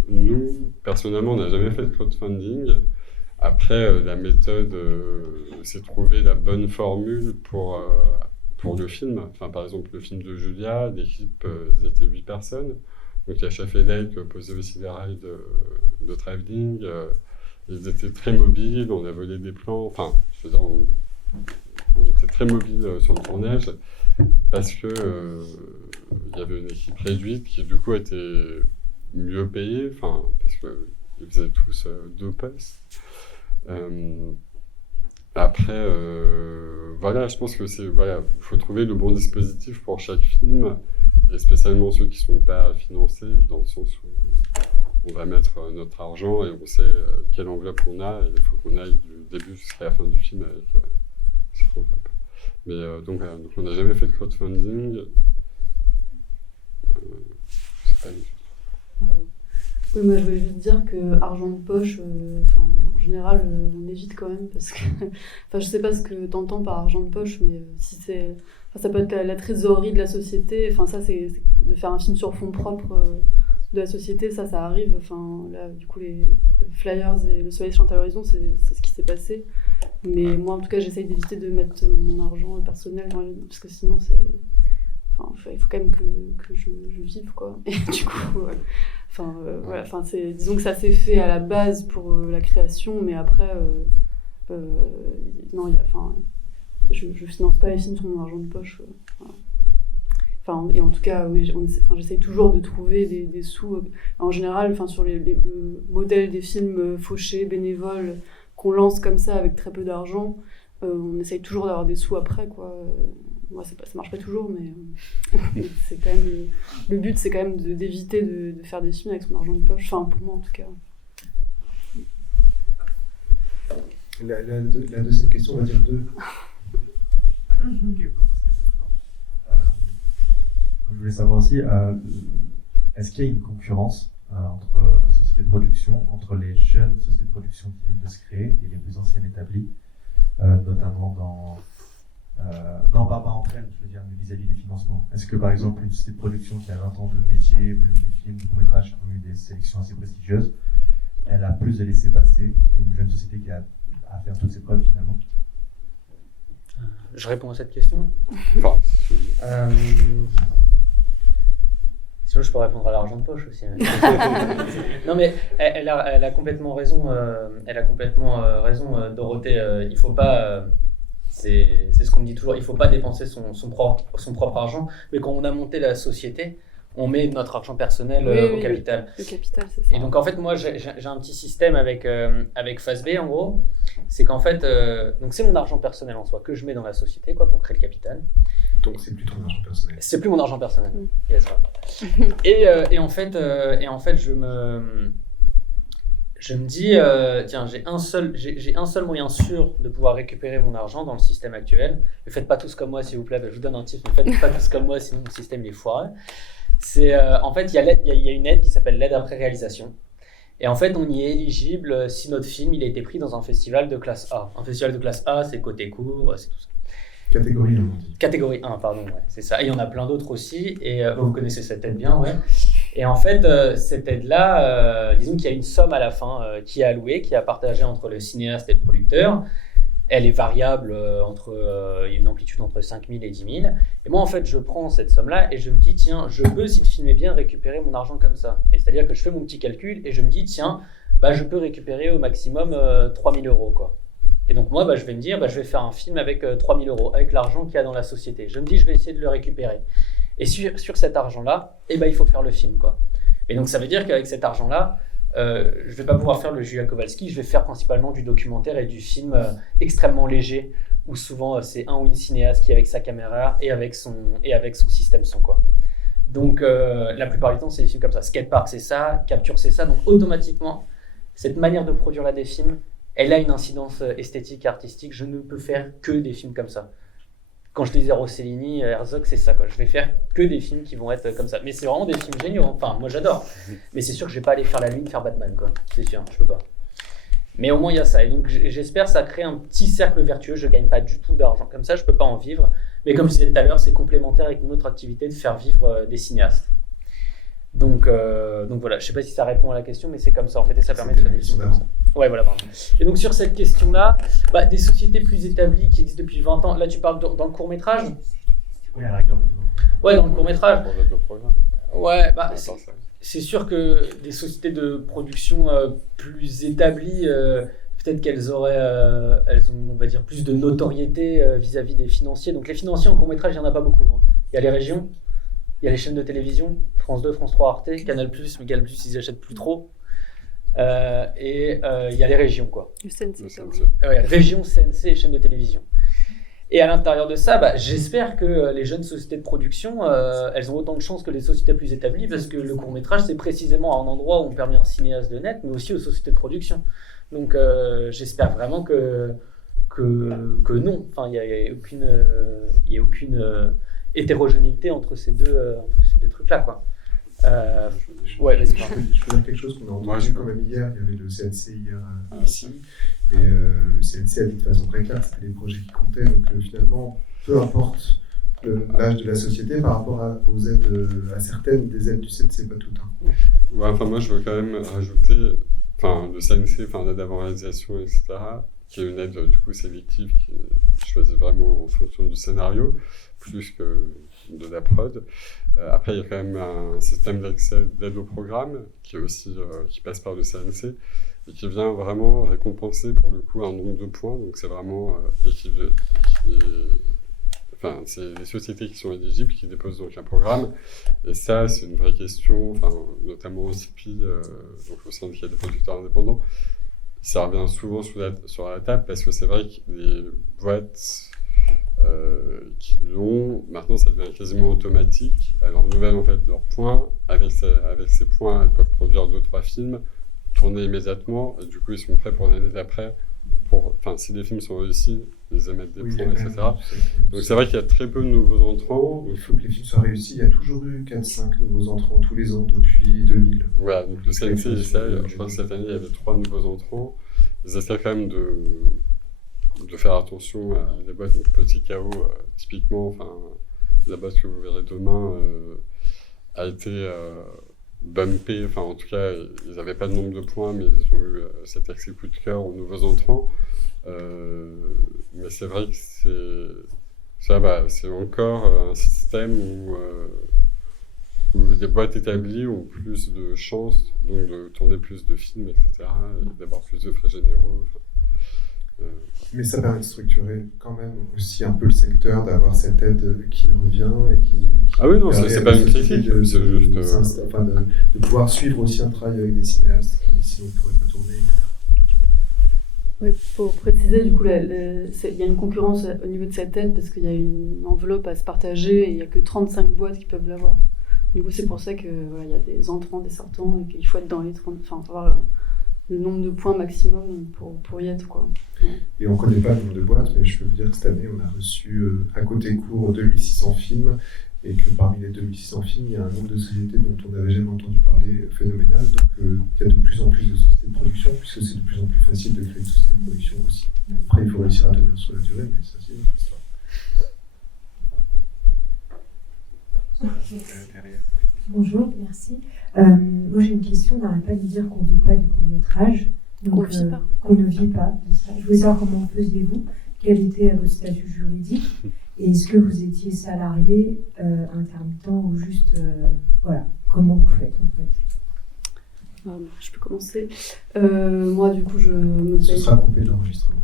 nous, personnellement, on n'a jamais fait de crowdfunding. Après, la méthode, c'est trouver la bonne formule pour le film. Enfin, par exemple, le film de Julia, l'équipe, ils étaient 8 personnes. Donc il y a Chef Elec qui posait aussi des rails de travelling. Ils étaient très mobiles, on a volé des plans. Enfin, je veux dire, on était très mobiles sur le tournage parce que il y avait une équipe réduite qui du coup était mieux payée. Enfin, parce qu'ils faisaient tous 2 postes. Après, voilà, je pense que faut trouver le bon dispositif pour chaque film. Et spécialement ceux qui ne sont pas financés, dans le sens où on va mettre notre argent et on sait quelle enveloppe on a, et il faut qu'on aille du début jusqu'à la fin du film avec cette enveloppe. Mais donc on n'a jamais fait de crowdfunding. C'est pas Oui, moi je voulais juste dire que argent de poche, en général, on évite quand même parce que, je sais pas ce que t'entends par argent de poche, mais si c'est, ça peut être la trésorerie de la société. Enfin, ça c'est de faire un film sur fonds propres de la société, ça arrive. Enfin, là, du coup, les Flyers et Le Soleil chante à l'horizon, c'est ce qui s'est passé. Mais moi, en tout cas, j'essaye d'éviter de mettre mon argent personnel parce que sinon c'est. Enfin, il faut quand même que je vive, quoi. Et du coup, voilà. Enfin, disons que ça s'est fait à la base pour la création, mais après, non, je finance pas les films sur mon argent de poche. Voilà. Enfin, et en tout cas, oui, j'essaye toujours de trouver des sous. En général, sur le modèle des films fauchés, bénévoles, qu'on lance comme ça avec très peu d'argent, on essaye toujours d'avoir des sous après, quoi. Moi, ça marche pas toujours, mais c'est quand même le but, c'est quand même d'éviter de faire des films avec son argent de poche. Enfin, pour moi, en tout cas. La deuxième question, on va dire 2. Je voulais savoir aussi, est-ce qu'il y a une concurrence entre sociétés de production, entre les jeunes sociétés de production qui viennent de se créer et les plus anciennes établies, notamment dans... non, pas entre elles, je veux dire, mais vis-à-vis des financements. Est-ce que, par exemple, une société de production qui a 20 ans de métier, même des films, des courts-métrages qui ont eu des sélections assez prestigieuses, elle a plus de laisser-passer qu'une jeune société qui a à faire toutes ses preuves, finalement? Je réponds à cette question. Sinon, je peux répondre à l'argent de poche aussi. Non, mais elle a complètement raison. Elle a complètement raison, Dorothée. Il faut pas... c'est ce qu'on me dit toujours, il ne faut pas dépenser son propre argent, mais quand on a monté la société, on met notre argent personnel au capital. Le capital, c'est ça. Et donc en fait, moi j'ai un petit système avec FASB en gros, c'est qu'en fait, donc c'est mon argent personnel en soi que je mets dans la société, quoi, pour créer le capital. Donc c'est plus ton argent personnel. C'est plus mon argent personnel. Yes, voilà. Et en fait, je me dis, tiens, j'ai un seul moyen sûr de pouvoir récupérer mon argent dans le système actuel. Ne faites pas tous comme moi, s'il vous plaît. Je vous donne un tip, ne faites pas tous comme moi, sinon le système il est foireux. En fait, il y a une aide qui s'appelle l'aide après réalisation. Et en fait, on y est éligible si notre film il a été pris dans un festival de classe A. Un festival de classe A, c'est côté court, c'est tout ça. Catégorie 1, on dit. Catégorie 1, pardon, ouais, c'est ça. Et il y en a plein d'autres aussi, et vous connaissez cette aide bien, ouais. Et en fait, cette aide-là, disons qu'il y a une somme à la fin qui est allouée, qui est partagée entre le cinéaste et le producteur. Elle est variable il y a une amplitude entre 5 000 et 10 000. Et moi, en fait, je prends cette somme-là et je me dis, tiens, je peux, si le film est bien, récupérer mon argent comme ça. Et c'est-à-dire que je fais mon petit calcul et je me dis, tiens, je peux récupérer au maximum 3 000 euros, quoi. Et donc moi, je vais me dire, je vais faire un film avec 3 000 euros, avec l'argent qu'il y a dans la société. Je me dis, je vais essayer de le récupérer. Et sur cet argent-là, il faut faire le film, quoi. Et donc ça veut dire qu'avec cet argent-là, je vais pas pouvoir faire le Julia Kowalski, je vais faire principalement du documentaire et du film extrêmement léger, où souvent c'est un ou une cinéaste qui est avec sa caméra et avec son système son, quoi. Donc, la plupart du temps, c'est des films comme ça. Skatepark, c'est ça. Capture, c'est ça. Donc, automatiquement, cette manière de produire là des films, elle a une incidence esthétique et artistique. Je ne peux faire que des films comme ça. Quand je disais Rossellini, Herzog, c'est ça, quoi. Je vais faire que des films qui vont être comme ça. Mais c'est vraiment des films géniaux. Enfin, moi, j'adore. Mais c'est sûr que je vais pas aller faire la lune, faire Batman, quoi. C'est sûr, je peux pas. Mais au moins, il y a ça. Et donc, j'espère que ça crée un petit cercle vertueux. Je gagne pas du tout d'argent comme ça. Je peux pas en vivre. Mais comme je disais tout à l'heure, c'est complémentaire avec une autre activité de faire vivre des cinéastes. Donc voilà, je sais pas si ça répond à la question, mais c'est comme ça en fait, et ça permet de faire des films comme ça. Ouais, voilà, pardon. Et donc sur cette question-là, des sociétés plus établies qui existent depuis 20 ans, là tu parles dans le court-métrage ? Oui, à la rigueur. Ouais, dans le court-métrage. Pour le programme. Ouais, c'est sûr que des sociétés de production plus établies, peut-être qu'elles auraient, elles ont, on va dire, plus de notoriété vis-à-vis des financiers. Donc les financiers en court-métrage, il n'y en a pas beaucoup. Hein. Il y a les régions, il y a les chaînes de télévision, France 2, France 3, Arte, Canal+, mais Canal+, ils achètent plus trop. Et il y a les régions, quoi. Le CNC. Ouais, région, CNC et chaînes de télévision. Et à l'intérieur de ça, j'espère que les jeunes sociétés de production, elles ont autant de chances que les sociétés plus établies, parce que le court-métrage, c'est précisément un endroit où on permet un cinéaste de net, mais aussi aux sociétés de production. Donc j'espère vraiment que non. Enfin, il n'y a aucune hétérogénéité entre ces deux trucs-là, quoi. Ouais, vas-y. Je peux dire quelque chose qu'on a entendu quand même hier. Il y avait le CNC hier ici. Et le CNC a dit de façon très claire que c'était les projets qui comptaient. Donc finalement, peu importe l'âge de la société par rapport aux aides, à certaines des aides du CNC, pas toutes. Hein. Ouais, enfin moi je veux quand même rajouter, le CNC, l'aide avant réalisation, etc., qui est une aide du coup sélective qui est choisie vraiment en fonction du scénario, plus que de la prod. Après, il y a quand même un système d'accès d'aide au programme qui est aussi qui passe par le CNC et qui vient vraiment récompenser pour le coup un nombre de points. Donc c'est vraiment c'est les sociétés qui sont éligibles qui déposent donc un programme. Et ça, c'est une vraie question, notamment au CIPI, donc au syndicat des producteurs indépendants. Ça revient souvent sur la table parce que c'est vrai que les boîtes qui l'ont, maintenant ça devient quasiment automatique. Elles renouvellent en fait leurs points. Avec ces points, elles peuvent produire 2-3 films, tourner immédiatement, et du coup ils sont prêts pour l'année d'après. Si les films sont réussis, ils émettent des points, etc. Donc c'est vrai qu'il y a très peu de nouveaux entrants. Il faut que les films soient réussis. Il y a toujours eu 4-5 nouveaux entrants tous les ans depuis 2000. Voilà, donc le CNC essaie, je crois que cette année il y avait 3 nouveaux entrants. Ils essaient quand même de faire attention à des boîtes, donc Petit Chaos, typiquement, la boîte que vous verrez demain a été bumpée, en tout cas, ils n'avaient pas de nombre de points, mais ils ont eu cet accès coup de cœur aux nouveaux entrants. Mais c'est vrai que c'est encore un système où les boîtes établies ont plus de chances donc de tourner plus de films, etc., et d'avoir plus de frais généraux. Mais ça permet de structurer quand même aussi un peu le secteur, d'avoir cette aide qui revient et qui ah oui, non, c'est pas une critique, c'est juste... de pouvoir suivre aussi un travail avec des cinéastes qui sinon ne pourraient pas tourner. Oui, pour préciser, du coup, il y a une concurrence au niveau de cette aide parce qu'il y a une enveloppe à se partager et il n'y a que 35 boîtes qui peuvent l'avoir. Du coup, c'est pour ça qu'il y a des entrants, des sortants et qu'il faut être dans les 30... avoir le nombre de points maximum pour y être, quoi. Ouais. Et on ne connaît pas le nombre de boîtes, mais je peux vous dire que cette année, on a reçu à côté court 2600 films, et que parmi les 2600 films, il y a un nombre de sociétés dont on n'avait jamais entendu parler phénoménal. Donc il y a de plus en plus de sociétés de production, puisque c'est de plus en plus facile de créer une société de production aussi. Après, il faut réussir à tenir sur la durée, mais ça, c'est une autre histoire. Bonjour, merci. Moi j'ai une question, on n'arrête pas de dire qu'on ne vit pas du court-métrage. Qu'on ne vit pas. Qu'on ne vit pas de ça. Je voulais savoir comment faisiez-vous, quel était votre statut juridique, et est-ce que vous étiez salarié, intermittent ou juste... comment vous faites en fait? Je peux commencer. Moi du coup je me paye... Ce sera coupé de l'enregistrement.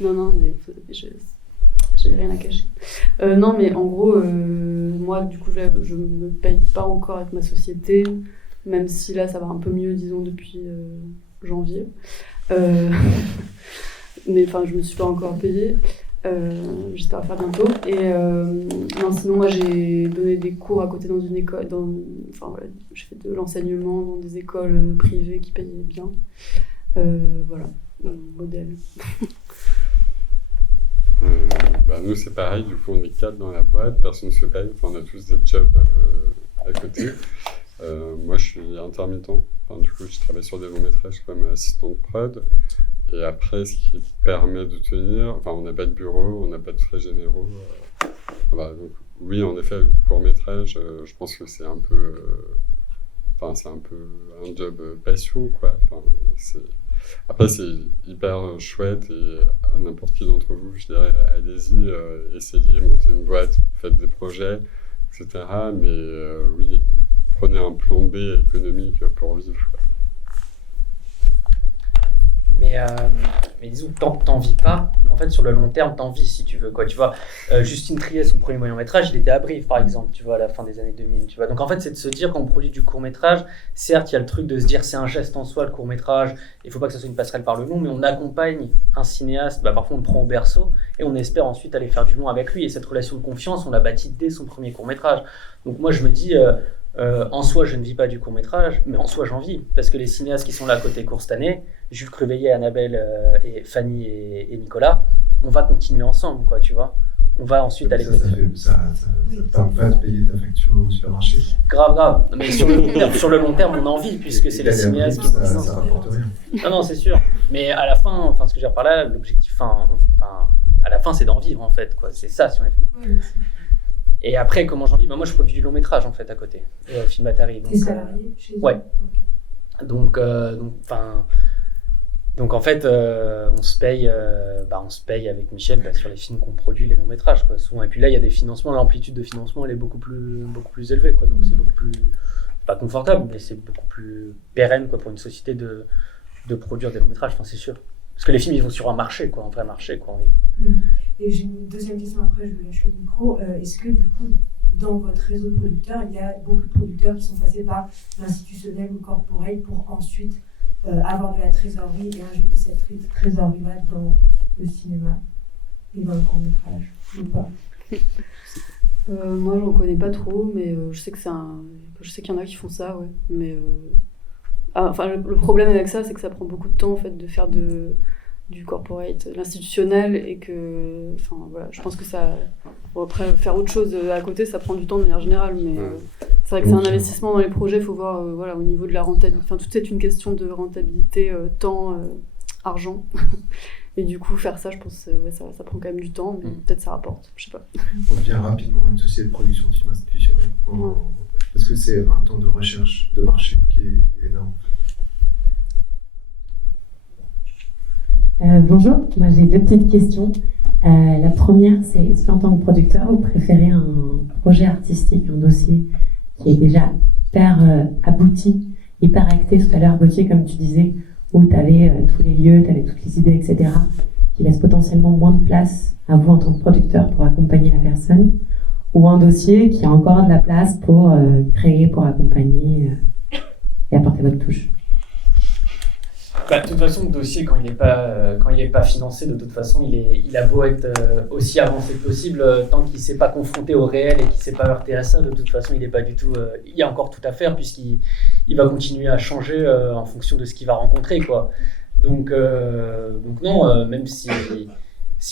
Non, mais j'ai rien à cacher. Non, mais en gros, moi, du coup, je me paye pas encore avec ma société, même si là, ça va un peu mieux, disons, depuis janvier. Mais je me suis pas encore payée. J'espère faire bientôt. Et non, sinon, moi, j'ai donné des cours à côté dans une école. Enfin, voilà, j'ai fait de l'enseignement dans des écoles privées qui payaient bien. Voilà, mon modèle. Nous, c'est pareil, du coup, on est 4 dans la boîte, personne ne se paye, enfin, on a tous des jobs à côté. Moi, je suis intermittent, enfin, du coup, je travaille sur des longs métrages comme assistant de prod. Et après, ce qui permet de tenir, enfin, on n'a pas de bureau, on n'a pas de frais généraux. Voilà, donc, oui, en effet, le court-métrage, je pense que c'est un peu, c'est un peu un job passion, quoi. Enfin, après, c'est hyper chouette et à n'importe qui d'entre vous, je dirais, allez-y, essayez, montez une boîte, faites des projets, etc. Mais oui, prenez un plan B économique pour vivre, quoi. Mais disons que t'en vis pas, mais en fait sur le long terme t'en vis si tu veux quoi, tu vois. Justine Triet, son premier moyen métrage, il était à Brive par exemple, tu vois, à la fin des années 2000, tu vois. Donc en fait c'est de se dire quand on produit du court métrage, certes il y a le truc de se dire c'est un geste en soi le court métrage, il faut pas que ça soit une passerelle par le long, mais on accompagne un cinéaste, parfois on le prend au berceau et on espère ensuite aller faire du long avec lui, et cette relation de confiance on l'a bâtie dès son premier court métrage. Donc moi je me dis en soi, je ne vis pas du court-métrage, mais en soi, j'en vis. Parce que les cinéastes qui sont là côté court cette année, Jules Creveillet, Annabelle, et Fanny et Nicolas, on va continuer ensemble, quoi, tu vois. On va ensuite aller... Ça tente pas de payer ta facture au supermarché. Grave. Mais sur le long terme, on en vit, puisque c'est les cinéastes qui... Ça rapporte rien. Non, c'est sûr. Mais à la fin, ce que je veux dire par là, l'objectif, à la fin, c'est d'en vivre, en fait, quoi. C'est ça, si on est fini. Et après, comment j'en vis ? Moi, je produis du long métrage en fait à côté, Filmatari. T'es salarié chez eux ? Ouais. Okay. Donc en fait, on se paye avec Michel sur les films qu'on produit, les longs métrages, quoi, souvent. Et puis là, il y a des financements, l'amplitude de financement, elle est beaucoup plus élevée, quoi. Donc c'est beaucoup plus, pas confortable, mais c'est beaucoup plus pérenne, quoi, pour une société de produire des longs métrages. Enfin, c'est sûr. Parce que les films, ils vont sur un marché, quoi, un vrai marché, quoi. Et j'ai une deuxième question après, je vais lâcher le micro. Est-ce que du coup, dans votre réseau de producteurs, il y a beaucoup de producteurs qui sont passés par l'institutionnel ou corporate pour ensuite avoir de la trésorerie et injecter cette trésorerie-là dans le cinéma et dans le court-métrage ou pas ? Moi, j'en connais pas trop, mais je sais qu'il y en a qui font ça, ouais. Mais le problème avec ça, c'est que ça prend beaucoup de temps en fait de faire du corporate, l'institutionnel, et que, je pense que ça, après faire autre chose à côté, ça prend du temps de manière générale, mais c'est vrai que c'est un investissement dans les projets. Il faut voir, au niveau de la rentabilité, tout c'est une question de rentabilité, temps, argent. Et du coup, faire ça, je pense, ça prend quand même du temps, mais peut-être ça rapporte, je sais pas. On devient rapidement une société de production de films institutionnelle, parce que c'est un temps de recherche de marché qui est énorme. Bonjour, moi j'ai 2 petites questions. La première, c'est est-ce qu'en tant que producteur, vous préférez un projet artistique, un dossier qui est déjà hyper abouti, hyper acté? Tout à l'heure, Gauthier, comme tu disais, où tu avais tous les lieux, tu avais toutes les idées, etc., qui laisse potentiellement moins de place à vous en tant que producteur pour accompagner la personne, ou un dossier qui a encore de la place pour créer, pour accompagner et apporter votre touche? De toute façon, le dossier, quand il n'est pas financé, de toute façon, il a beau être aussi avancé que possible, tant qu'il ne s'est pas confronté au réel et qu'il ne s'est pas heurté à ça, de toute façon, il n'est pas du tout... il y a encore tout à faire, puisqu'il va continuer à changer en fonction de ce qu'il va rencontrer, quoi. Donc non, même si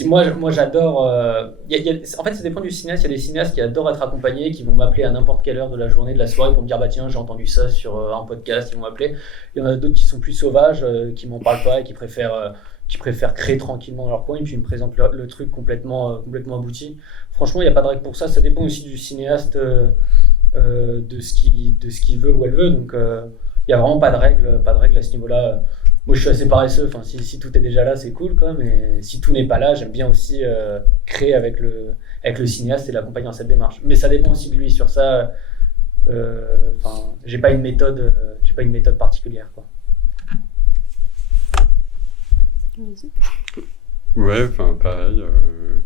moi j'adore... en fait, ça dépend du cinéaste. Il y a des cinéastes qui adorent être accompagnés, qui vont m'appeler à n'importe quelle heure de la journée, de la soirée, pour me dire tiens, j'ai entendu ça sur un podcast, ils vont m'appeler. Il y en a d'autres qui sont plus sauvages, qui m'en parlent pas et qui préfèrent créer tranquillement dans leur coin, et puis ils me présentent le truc complètement abouti. Franchement, il n'y a pas de règle pour ça. Ça dépend aussi du cinéaste, de ce qu'il veut ou elle veut. Donc il n'y a vraiment pas de règle à ce niveau-là. Moi, je suis assez paresseux. Enfin, si tout est déjà là, c'est cool, quoi. Mais si tout n'est pas là, j'aime bien aussi créer avec le cinéaste et l'accompagner dans cette démarche. Mais ça dépend aussi de lui sur ça. J'ai pas une méthode particulière, quoi. Ouais, pareil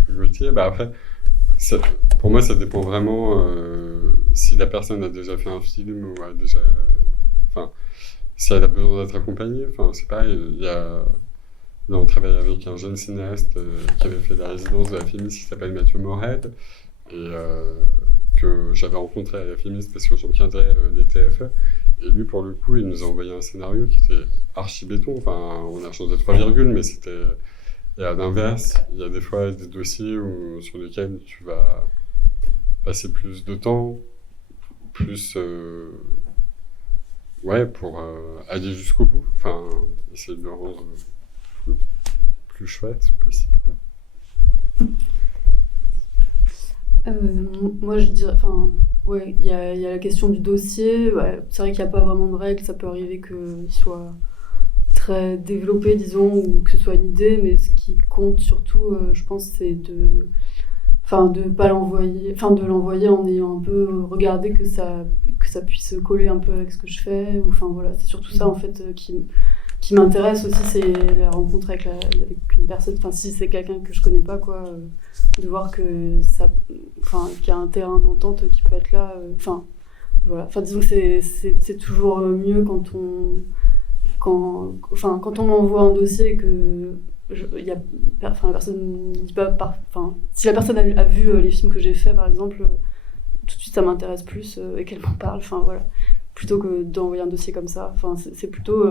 que Gauthier. Après, pour moi, ça dépend vraiment si la personne a déjà fait un film ou a déjà... si elle a besoin d'être accompagnée, c'est pareil, il y a Là, on travaille avec un jeune cinéaste qui avait fait la résidence de la Fémis, qui s'appelle Mathieu Morel, et que j'avais rencontré à la Fémis parce que j'encadrais les TFE. Et lui, pour le coup, il nous a envoyé un scénario qui était archi béton. Enfin, on a changé 3 virgules, mais c'était... Et à l'inverse, il y a des fois des dossiers sur lesquels tu vas passer plus de temps, plus... pour aller jusqu'au bout. Enfin, essayer de le rendre plus chouette possible. Moi, je dirais, il y a la question du dossier. Ouais, c'est vrai qu'il n'y a pas vraiment de règles. Ça peut arriver qu'il soit très développé, disons, ou que ce soit une idée. Mais ce qui compte surtout, je pense, c'est de pas l'envoyer, de l'envoyer en ayant un peu regardé que ça puisse coller un peu avec ce que je fais. C'est surtout ça en fait qui m'intéresse aussi, c'est la rencontre avec une personne. Enfin, si c'est quelqu'un que je connais pas, quoi, de voir que ça, qu'il y a un terrain d'entente qui peut être là. Disons que c'est toujours mieux quand on m'envoie un dossier et que la personne ne dit pas. Si la personne a vu les films que j'ai faits, par exemple, tout de suite ça m'intéresse plus et qu'elle m'en parle. Plutôt que d'envoyer un dossier comme ça. C'est plutôt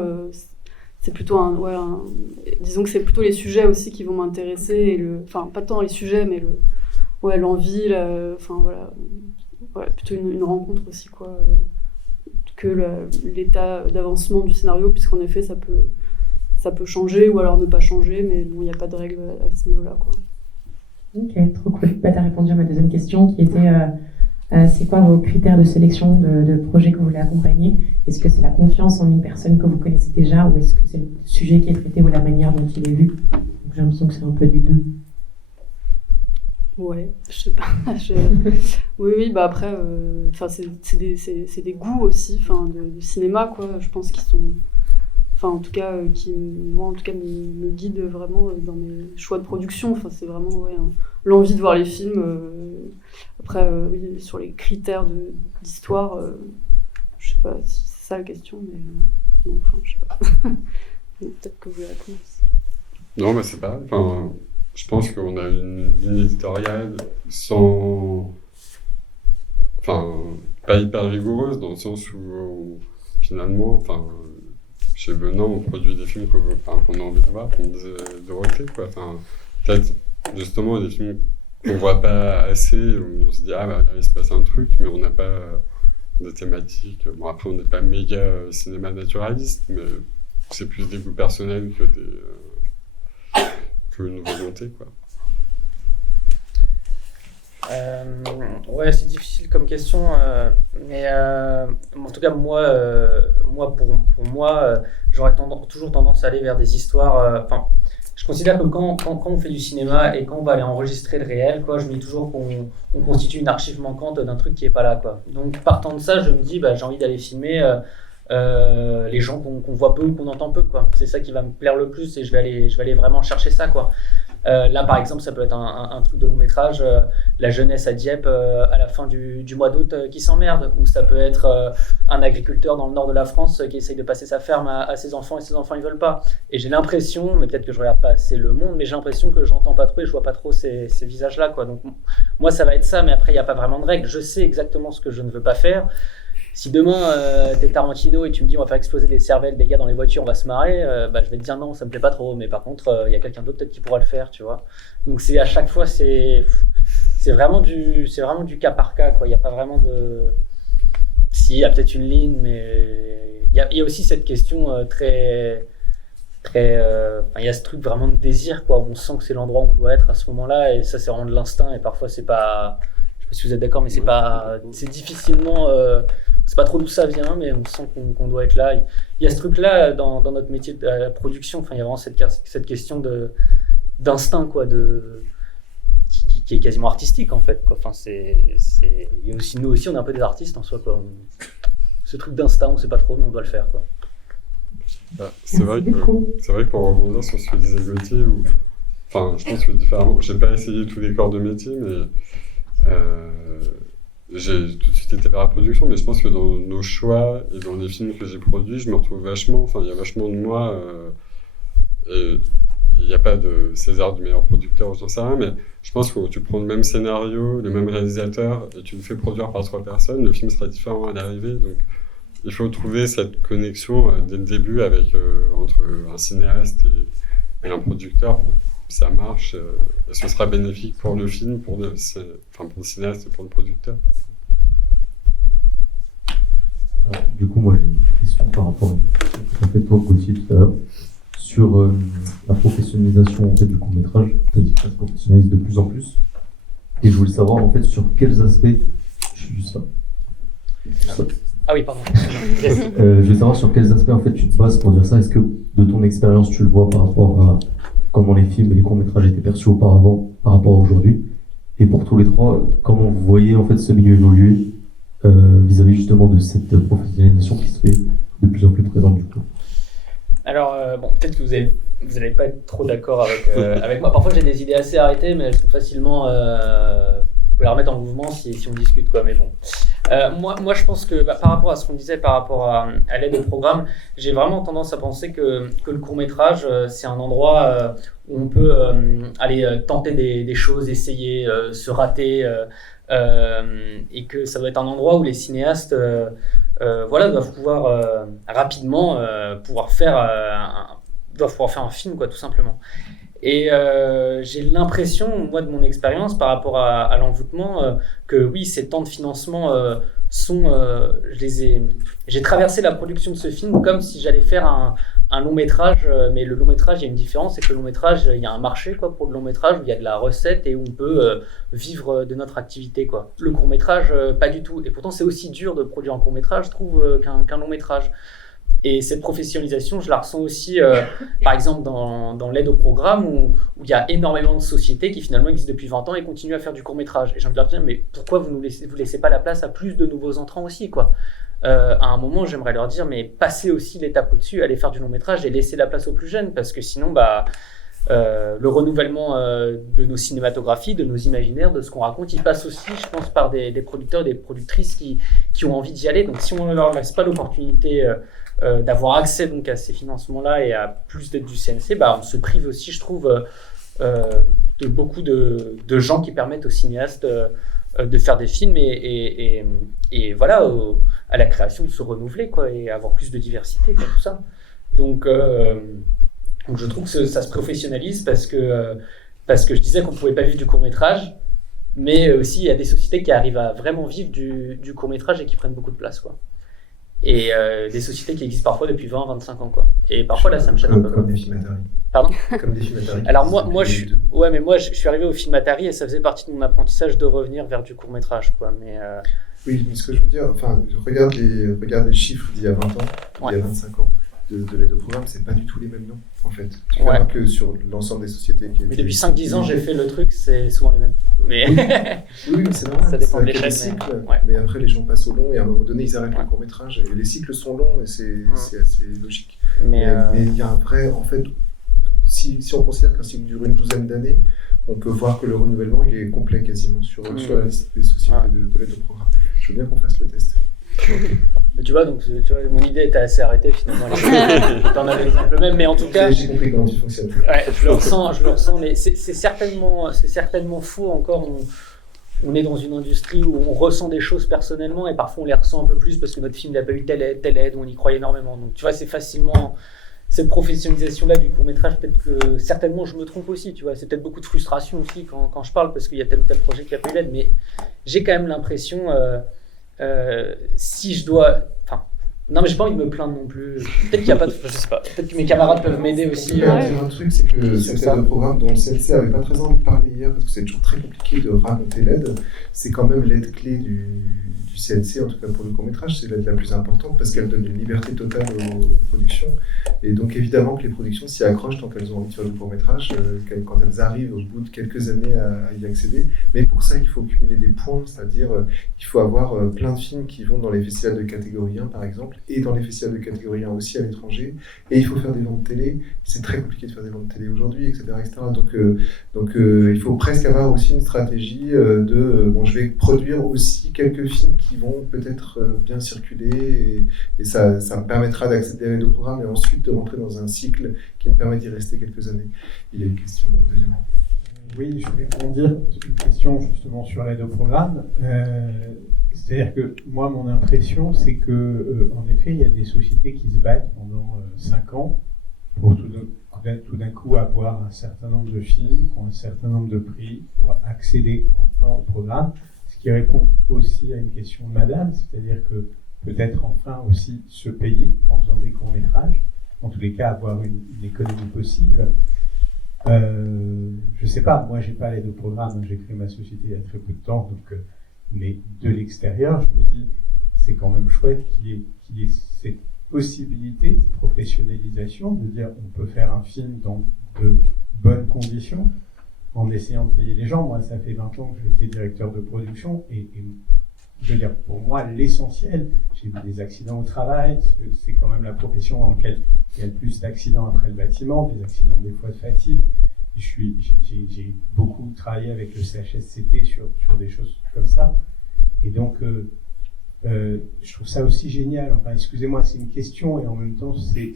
disons que c'est plutôt les sujets aussi qui vont m'intéresser pas tant les sujets mais l'envie, plutôt une rencontre aussi, quoi, que l'état d'avancement du scénario, puisqu'en effet ça peut changer ou alors ne pas changer, mais il n'y a pas de règle à ce niveau-là, quoi. Ok, trop cool. Tu as répondu à ma deuxième question qui était c'est quoi vos critères de sélection de projets que vous voulez accompagner? Est-ce que c'est la confiance en une personne que vous connaissez déjà, ou est-ce que c'est le sujet qui est traité ou la manière dont il est vu? Donc, j'ai l'impression que c'est un peu des deux. Ouais, je sais pas. Oui, après, c'est des goûts aussi, de cinéma, quoi. Je pense qu'ils sont, en tout cas, moi, en tout cas, me guident vraiment dans mes choix de production. C'est vraiment l'envie de voir les films. Après, oui, sur les critères d'histoire, je sais pas si c'est ça la question, mais non, je sais pas. Peut-être que vous la répondez aussi. Non, mais c'est pas. Je pense qu'on a une ligne éditoriale pas hyper rigoureuse, dans le sens où finalement, chez Venin, on produit des films qu'on a envie de voir, comme disait Dorothée, quoi. Peut-être justement des films qu'on voit pas assez, où on se dit là, il se passe un truc, mais on n'a pas de thématique. Bon, après, on n'est pas méga cinéma naturaliste, mais c'est plus des goûts personnels qu'une volonté, quoi. C'est difficile comme question, mais en tout cas pour moi, j'aurais toujours tendance à aller vers des histoires. Je considère que quand on fait du cinéma et quand on va aller enregistrer le réel, quoi, je me dis toujours qu'on constitue une archive manquante d'un truc qui est pas là, quoi. Donc partant de ça, je me dis j'ai envie d'aller filmer les gens qu'on voit peu ou qu'on entend peu, quoi. C'est ça qui va me plaire le plus et je vais aller vraiment chercher ça, quoi. Là, par exemple, ça peut être un truc de long métrage, la jeunesse à Dieppe à la fin du mois d'août qui s'emmerde, ou ça peut être un agriculteur dans le nord de la France qui essaye de passer sa ferme à ses enfants et ses enfants ils veulent pas. Et j'ai l'impression, mais peut-être que je regarde pas assez Le Monde, mais j'ai l'impression que j'entends pas trop et je vois pas trop ces visages-là, quoi. Donc moi, ça va être ça, mais après, il n'y a pas vraiment de règles. Je sais exactement ce que je ne veux pas faire. Si demain t'es Tarantino et tu me dis on va faire exploser des cervelles des gars dans les voitures, on va se marrer, je vais te dire non, ça me plaît pas trop, mais par contre il y a quelqu'un d'autre peut-être qui pourra le faire, tu vois. Donc c'est à chaque fois c'est vraiment du cas par cas, quoi. Il y a pas vraiment de, si, il y a peut-être une ligne, mais il y a aussi cette question très il y a ce truc vraiment de désir, quoi, où on sent que c'est l'endroit où on doit être à ce moment-là, et ça c'est vraiment de l'instinct, et parfois c'est pas, je sais pas si vous êtes d'accord, mais c'est difficilement c'est pas trop d'où ça vient, mais on sent qu'on doit être là. Il y a ce truc-là dans notre métier de la production. Il y a vraiment cette question d'instinct, quoi, qui est quasiment artistique, en fait, quoi. Il y a aussi, nous aussi, on est un peu des artistes en soi, quoi. Ce truc d'instinct, on sait pas trop, mais on doit le faire, quoi. C'est vrai que pour rebondir sur ce que disait Gauthier, je pense que différemment, j'ai pas essayé tous les corps de métier, mais j'ai tout de suite été vers la production, mais je pense que dans nos choix et dans les films que j'ai produits, je me retrouve vachement, il y a vachement de moi, et il n'y a pas de César du meilleur producteur, j'en sais rien, mais je pense que tu prends le même scénario, le même réalisateur, et tu le fais produire par 3 personnes, le film sera différent à l'arrivée. Donc il faut trouver cette connexion dès le début entre un cinéaste et un producteur pour que ça marche. Et ce sera bénéfique pour le film, pour le cinéaste et pour le producteur. Du coup, moi j'ai une question par rapport à ce que tu as fait toi, Gauthier, tout à l'heure, sur la professionnalisation en fait, du court-métrage. Tu as dit que ça se professionnalise de plus en plus. Et je voulais savoir en fait sur quels aspects. Je suis juste là. Ah oui, pardon. Je voulais savoir sur quels aspects en fait tu te bases pour dire ça. Est-ce que de ton expérience tu le vois par rapport à comment les films et les courts-métrages étaient perçus auparavant par rapport à aujourd'hui? Et pour tous les trois, comment vous voyez en fait ce milieu évoluer vis-à-vis justement de cette professionnalisation qui se fait de plus en plus présente du coup? Alors, peut-être que vous n'allez pas être trop d'accord avec moi. Parfois, j'ai des idées assez arrêtées, mais elles sont facilement... vous pouvez la remettre en mouvement si on discute, quoi. Mais bon. Moi, je pense que par rapport à ce qu'on disait par rapport à l'aide au programme, j'ai vraiment tendance à penser que le court-métrage, c'est un endroit où on peut aller tenter des choses, essayer, se rater, et que ça doit être un endroit où les cinéastes doivent pouvoir rapidement pouvoir faire un film, quoi, tout simplement. Et j'ai l'impression, moi, de mon expérience par rapport à l'envoûtement, que oui, ces temps de financement j'ai traversé la production de ce film comme si j'allais faire un long métrage, mais le long métrage, il y a une différence, c'est que le long métrage, il y a un marché, quoi, pour le long métrage, où il y a de la recette et où on peut vivre de notre activité, quoi. Le court métrage, pas du tout. Et pourtant, c'est aussi dur de produire un court métrage, je trouve, qu'un long métrage. Et cette professionnalisation, je la ressens aussi, par exemple, dans l'aide au programme, où il y a énormément de sociétés qui finalement existent depuis 20 ans et continuent à faire du court-métrage. Et j'ai envie de leur dire, mais pourquoi vous laissez pas la place à plus de nouveaux entrants aussi, quoi? À un moment, j'aimerais leur dire, mais passez aussi l'étape au-dessus, allez faire du long-métrage et laissez la place aux plus jeunes, parce que sinon, le renouvellement de nos cinématographies, de nos imaginaires, de ce qu'on raconte, il passe aussi, je pense, par des producteurs et des productrices qui ont envie d'y aller. Donc si on ne leur laisse pas l'opportunité d'avoir accès donc à ces financements-là et à plus d'aide du CNC, on se prive aussi, je trouve, de beaucoup de gens qui permettent aux cinéastes de faire des films et voilà, à la création de se renouveler, quoi, et avoir plus de diversité, quoi, tout ça. Donc je trouve que ça se professionnalise parce que je disais qu'on ne pouvait pas vivre du court-métrage, mais aussi il y a des sociétés qui arrivent à vraiment vivre du court-métrage et qui prennent beaucoup de place, quoi. Et des sociétés qui existent parfois depuis 20-25 ans, quoi. Et parfois là, ça me chatte un peu. Comme des films Atari. Pardon ? Comme des films Atari. Alors moi je suis arrivé au film Atari et ça faisait partie de mon apprentissage de revenir vers du court-métrage, quoi. Oui, mais ce que je veux dire, regarde les chiffres d'il y a 20 ans, il y a 25 ans, de l'aide au programme, c'est pas du tout les mêmes noms, en fait. Tu verras que sur l'ensemble des sociétés qui... Mais depuis 5-10 ans, j'ai fait le truc, c'est souvent les mêmes. Mais... oui, mais c'est normal. Ça dépend de l'échelle. Mais après, les gens passent au long et à un moment donné, ils arrêtent le court-métrage. Et les cycles sont longs et c'est assez logique. Mais il y a un vrai... En fait, si on considère qu'un cycle dure une douzaine d'années, on peut voir que le renouvellement, il est complet quasiment sur la liste des sociétés de l'aide au programme. Je veux bien qu'on fasse le test. Tu vois, mon idée était assez arrêtée finalement. T'en avais l'exemple même, mais en tout cas, j'ai compris comment tu fonctionnes. Ouais, je le ressens, mais c'est certainement faux encore. On est dans une industrie où on ressent des choses personnellement et parfois on les ressent un peu plus parce que notre film n'a pas eu telle aide, on y croyait énormément. Donc tu vois, c'est facilement cette professionnalisation-là du court-métrage. Peut-être que certainement je me trompe aussi. Tu vois, c'est peut-être beaucoup de frustration aussi quand je parle parce qu'il y a tel ou tel projet qui n'a pas eu l'aide, mais j'ai quand même l'impression. Si je dois... Non, mais j'ai pas envie de me plaindre non plus. Peut-être qu'il y a pas de... Je sais pas. Peut-être que mes camarades peuvent m'aider aussi. Un truc, c'est que cette aide au programme dont le CNC n'avait pas très envie de parler hier, parce que c'est toujours très compliqué de raconter l'aide, c'est quand même l'aide clé du CNC, en tout cas pour le court-métrage, c'est l'aide la plus importante parce qu'elle donne une liberté totale aux productions. Et donc évidemment que les productions s'y accrochent tant qu'elles ont envie de faire du court-métrage, quand elles arrivent au bout de quelques années à y accéder. Mais pour ça, il faut cumuler des points, c'est-à-dire il faut avoir plein de films qui vont dans les festivals de catégorie 1 par exemple, et dans les festivals de catégorie 1 aussi à l'étranger, et il faut faire des ventes télé. C'est très compliqué de faire des ventes télé aujourd'hui, etc. Donc il faut presque avoir aussi une stratégie je vais produire aussi quelques films qui vont peut-être bien circuler et ça me permettra d'accéder au programme et ensuite de rentrer dans un cycle qui me permet d'y rester quelques années. Il y a une question deuxièmement. Oui, je voulais rebondir sur une question justement sur l'aide au programme. C'est-à-dire que moi, mon impression, c'est que en effet, il y a des sociétés qui se battent pendant 5 ans pour tout d'un coup avoir un certain nombre de films, qui ont un certain nombre de prix, pour accéder enfin au programme. Ce qui répond aussi à une question de madame, c'est-à-dire que peut-être enfin aussi se payer en faisant des courts-métrages, en tous les cas avoir une économie possible. Je sais pas, moi j'ai pas l'aide au programme, j'ai créé ma société il y a très peu de temps, donc, mais de l'extérieur, je me dis c'est quand même chouette qu'il y ait cette possibilité de professionnalisation, de dire on peut faire un film dans de bonnes conditions en essayant de payer les gens. Moi ça fait 20 ans que j'ai été directeur de production et je veux dire pour moi l'essentiel, j'ai eu des accidents au travail, c'est quand même la profession dans laquelle il y a le plus d'accidents après le bâtiment, des accidents des fois de fatigue. J'ai beaucoup travaillé avec le CHSCT sur des choses comme ça. Et donc, je trouve ça aussi génial. Enfin, excusez-moi, c'est une question et en même temps, c'est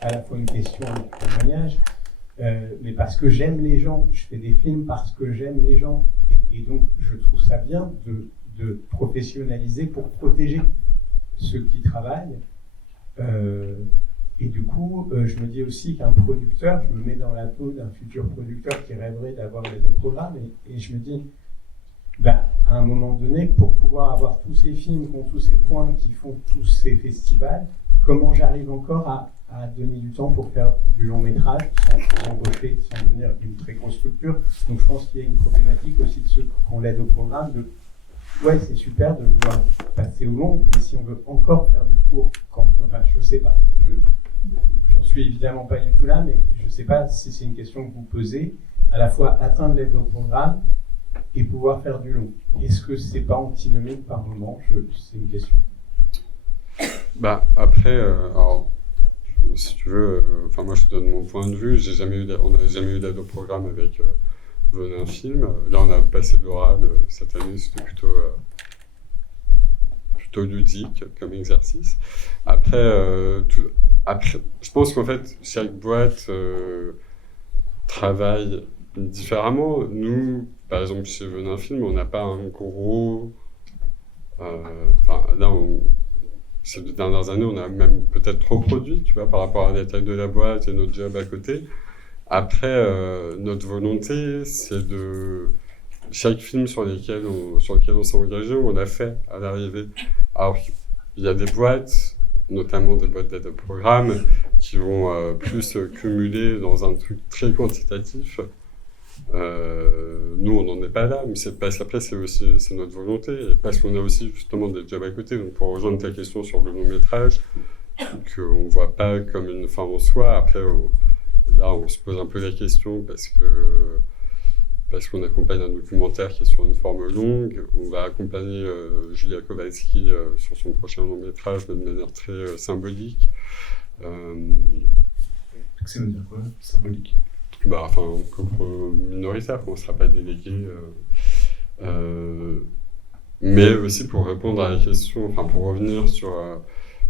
à la fois une question et un témoignage. Mais parce que j'aime les gens, je fais des films parce que j'aime les gens. Et donc, je trouve ça bien de professionnaliser pour protéger ceux qui travaillent. Et du coup, je me dis aussi qu'un producteur, je me mets dans la peau d'un futur producteur qui rêverait d'avoir l'aide au programme, et je me dis, à un moment donné, pour pouvoir avoir tous ces films qui ont tous ces points, qui font tous ces festivals, comment j'arrive encore à donner du temps pour faire du long métrage sans embaucher, sans devenir une très grosse structure. Donc je pense qu'il y a une problématique aussi de ceux qui ont l'aide au programme, de ouais, c'est super de vouloir passer au long, mais si on veut encore faire du court, enfin, je sais pas. J'en suis évidemment pas du tout là, mais je sais pas si c'est une question que vous posez, à la fois atteindre l'aide au programme et pouvoir faire du long. Est-ce que c'est pas antinomique par moment? C'est une question. Après, alors, si tu veux, enfin moi je te donne mon point de vue. On n'a jamais eu d'aide au programme avec Venez un film. Là on a passé l'oral cette année, c'était plutôt ludique comme exercice. Après, je pense qu'en fait chaque boîte travaille différemment. Nous, par exemple chez Venez un film, on n'a pas un gros, là ces 2 dernières années, on a même peut-être trop produit, tu vois, par rapport à la taille de la boîte et notre job à côté. Après, notre volonté, c'est de... Chaque film sur lequel on s'est engagé, on l'a fait à l'arrivée. Alors, il y a des boîtes, notamment des boîtes d'aide au programme, qui vont plus cumuler dans un truc très quantitatif. Nous, on n'en est pas là, mais c'est notre volonté, et parce qu'on a aussi justement des jobs à côté. Donc, pour rejoindre ta question sur le long métrage, qu'on ne voit pas comme une fin en soi. Après, là, on se pose un peu la question parce qu'on accompagne un documentaire qui est sur une forme longue. On va accompagner Julia Kowalski sur son prochain long métrage, mais de manière très symbolique. Ça veut dire quoi, symbolique? Enfin, comme minoritaire, on ne sera pas délégué. Mais aussi pour répondre à la question, enfin pour revenir sur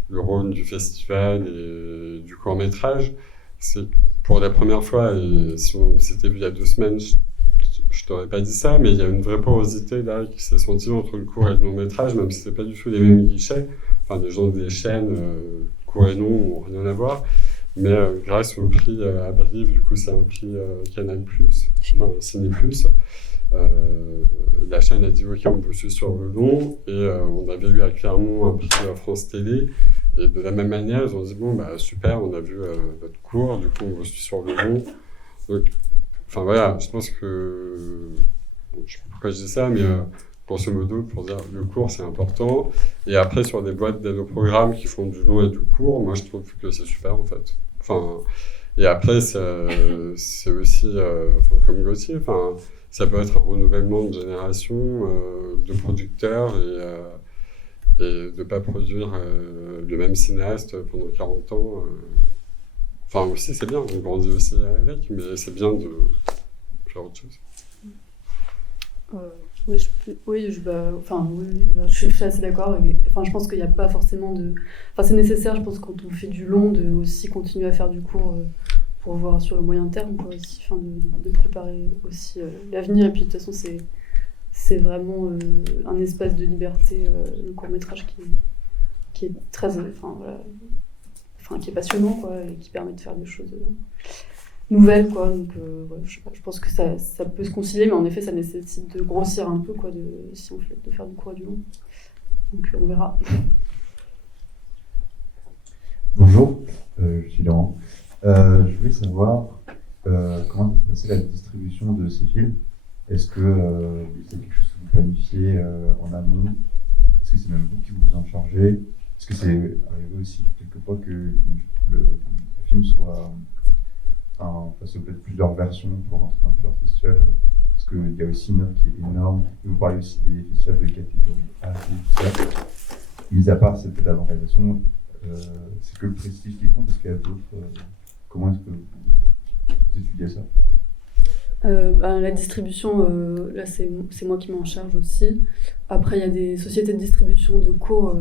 le rôle du festival et du court-métrage, c'est pour la première fois, et si on s'était vu il y a 2 semaines, je t'aurais pas dit ça, mais il y a une vraie porosité là qui s'est sentie entre le court et le long métrage, même si c'est pas du tout les mêmes guichets. Enfin, les gens des chaînes court et long n'ont rien à voir. Mais grâce au prix à Brive, du coup c'est un prix Canal+, Ciné+, la chaîne a dit ok, on peut suivre sur le long, et on avait eu à Clermont un prix France Télé, et de la même manière ils ont dit bon super, on a vu votre cours, du coup on va suivre sur le long. Donc enfin voilà, je pense que je sais pas pourquoi je dis ça, mais grosso modo pour dire le court c'est important. Et après sur des boîtes d'aide au programme qui font du long et du court, moi je trouve que c'est super en fait. Enfin, et après c'est aussi comme Gauthier, enfin ça peut être un renouvellement de génération de producteurs, et de ne pas produire le même cinéaste pendant 40 ans. Enfin aussi c'est bien, on grandit aussi avec, mais c'est bien de faire autre chose. Oui, je suis assez d'accord. Enfin, je pense qu'il n'y a pas forcément de. Enfin, c'est nécessaire, je pense, quand on fait du long, de aussi continuer à faire du court pour voir sur le moyen terme, quoi, aussi, enfin, de préparer aussi l'avenir. Et puis, de toute façon, c'est vraiment un espace de liberté, le court-métrage qui est très. Qui est passionnant, quoi, et qui permet de faire des choses nouvelles, quoi. Donc, je sais pas, je pense que ça peut se concilier, mais en effet, ça nécessite de grossir un peu, quoi, si on fait de faire du court et du long. Donc, on verra. Bonjour, je suis Laurent. Je voulais savoir comment se passait la distribution de ces films. Est-ce que c'est quelque chose que vous planifiez en amont? Est-ce que c'est même vous qui vous en chargez? Est-ce que c'est arrivé aussi quelquefois que le film soit fasse peut-être plusieurs versions pour rentrer dans plusieurs festivals? Parce qu'il y a aussi une offre qui est énorme. Et vous parlez aussi des festivals de catégorie A et tout ça. Mis à part cette d'avant-réalisation, c'est que le prestige qui compte. Est-ce qu'il y a d'autres comment est-ce que vous étudiez ça? La distribution, là c'est moi qui m'en charge aussi. Après il y a des sociétés de distribution de cours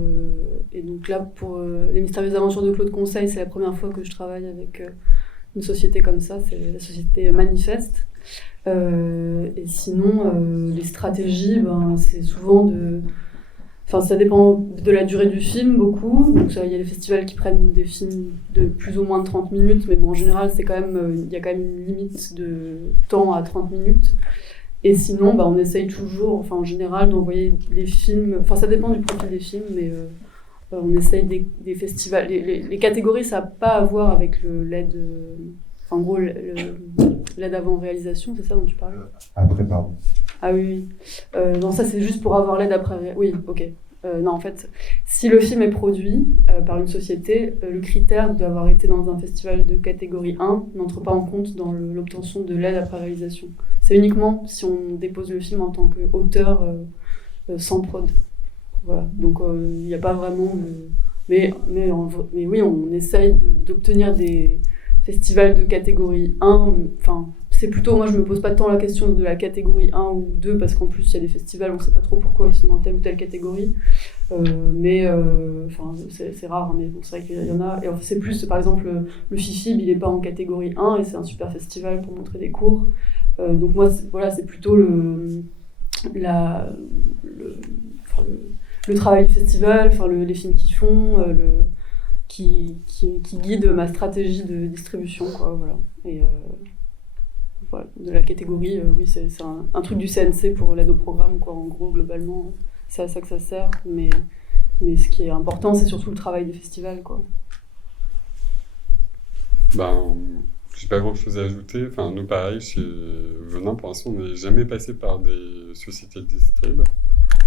et donc là pour Les Mystérieuses Aventures de Claude Conseil, c'est la première fois que je travaille avec une société comme ça, c'est la société Manifeste. Et sinon les stratégies, c'est souvent Enfin, ça dépend de la durée du film, beaucoup. Donc, il y a les festivals qui prennent des films de plus ou moins de 30 minutes, mais bon, en général, il y a quand même une limite de temps à 30 minutes. Et sinon, on essaye toujours, enfin, en général, d'envoyer les films. Enfin, ça dépend du profil des films, mais on essaye des festivals. Les catégories, ça n'a pas à voir avec l'aide. En gros, l'aide avant réalisation, c'est ça dont tu parles? Après, pardon. Ah oui. Non, ça c'est juste pour avoir l'aide après. Oui, ok. Non, en fait, si le film est produit par une société, le critère d'avoir été dans un festival de catégorie 1 n'entre pas en compte dans l'obtention de l'aide après réalisation. C'est uniquement si on dépose le film en tant qu'auteur sans prod. Voilà. Donc il n'y a pas vraiment mais oui, on essaye d'obtenir des festivals de catégorie 1. Enfin, c'est plutôt, moi je me pose pas tant la question de la catégorie 1 ou 2 parce qu'en plus il y a des festivals, on sait pas trop pourquoi ils sont dans telle ou telle catégorie. C'est rare, mais bon, c'est vrai qu'il y en a. Et c'est plus, par exemple, le FIFIB, il est pas en catégorie 1 et c'est un super festival pour montrer des cours. Donc moi, c'est plutôt le travail du festival, les films qu'ils font, qui guide ma stratégie de distribution, quoi, voilà. Et voilà, de la catégorie, oui, c'est un truc du CNC pour l'aide au programme, quoi. En gros, globalement, c'est à ça que ça sert. Mais ce qui est important, c'est surtout le travail du festival, quoi. J'ai pas grand chose à ajouter. Enfin, nous, pareil, chez Venin, pour l'instant, on n'est jamais passé par des sociétés de distrib.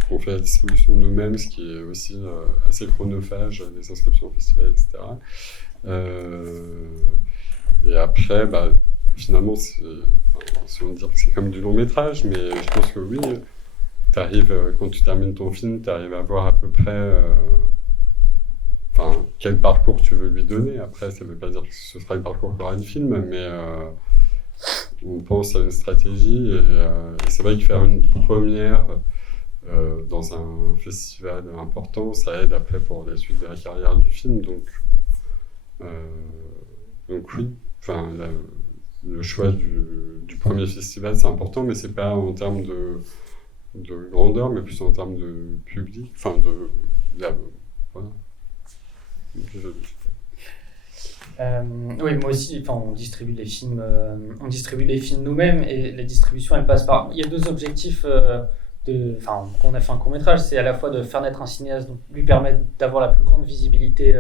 On fait la distribution nous-mêmes, ce qui est aussi assez chronophage, les inscriptions au festival, etc. Et après, finalement, si on veut dire que c'est comme du long métrage, mais je pense que oui, quand tu termines ton film, tu arrives à voir à peu près quel parcours tu veux lui donner. Après, ça ne veut pas dire que ce sera le parcours qu'aura le film, mais on pense à une stratégie. Et c'est vrai que faire une première dans un festival important, ça aide après pour la suite de la carrière du film. Donc oui, le choix du premier festival, c'est important, mais c'est pas en termes de grandeur, mais plus en termes de public, voilà. Oui, moi aussi, on distribue les films nous-mêmes, et la distribution, elle passe par. Il y a deux objectifs quand on a fait un court-métrage, c'est à la fois de faire naître un cinéaste, donc lui permettre d'avoir la plus grande visibilité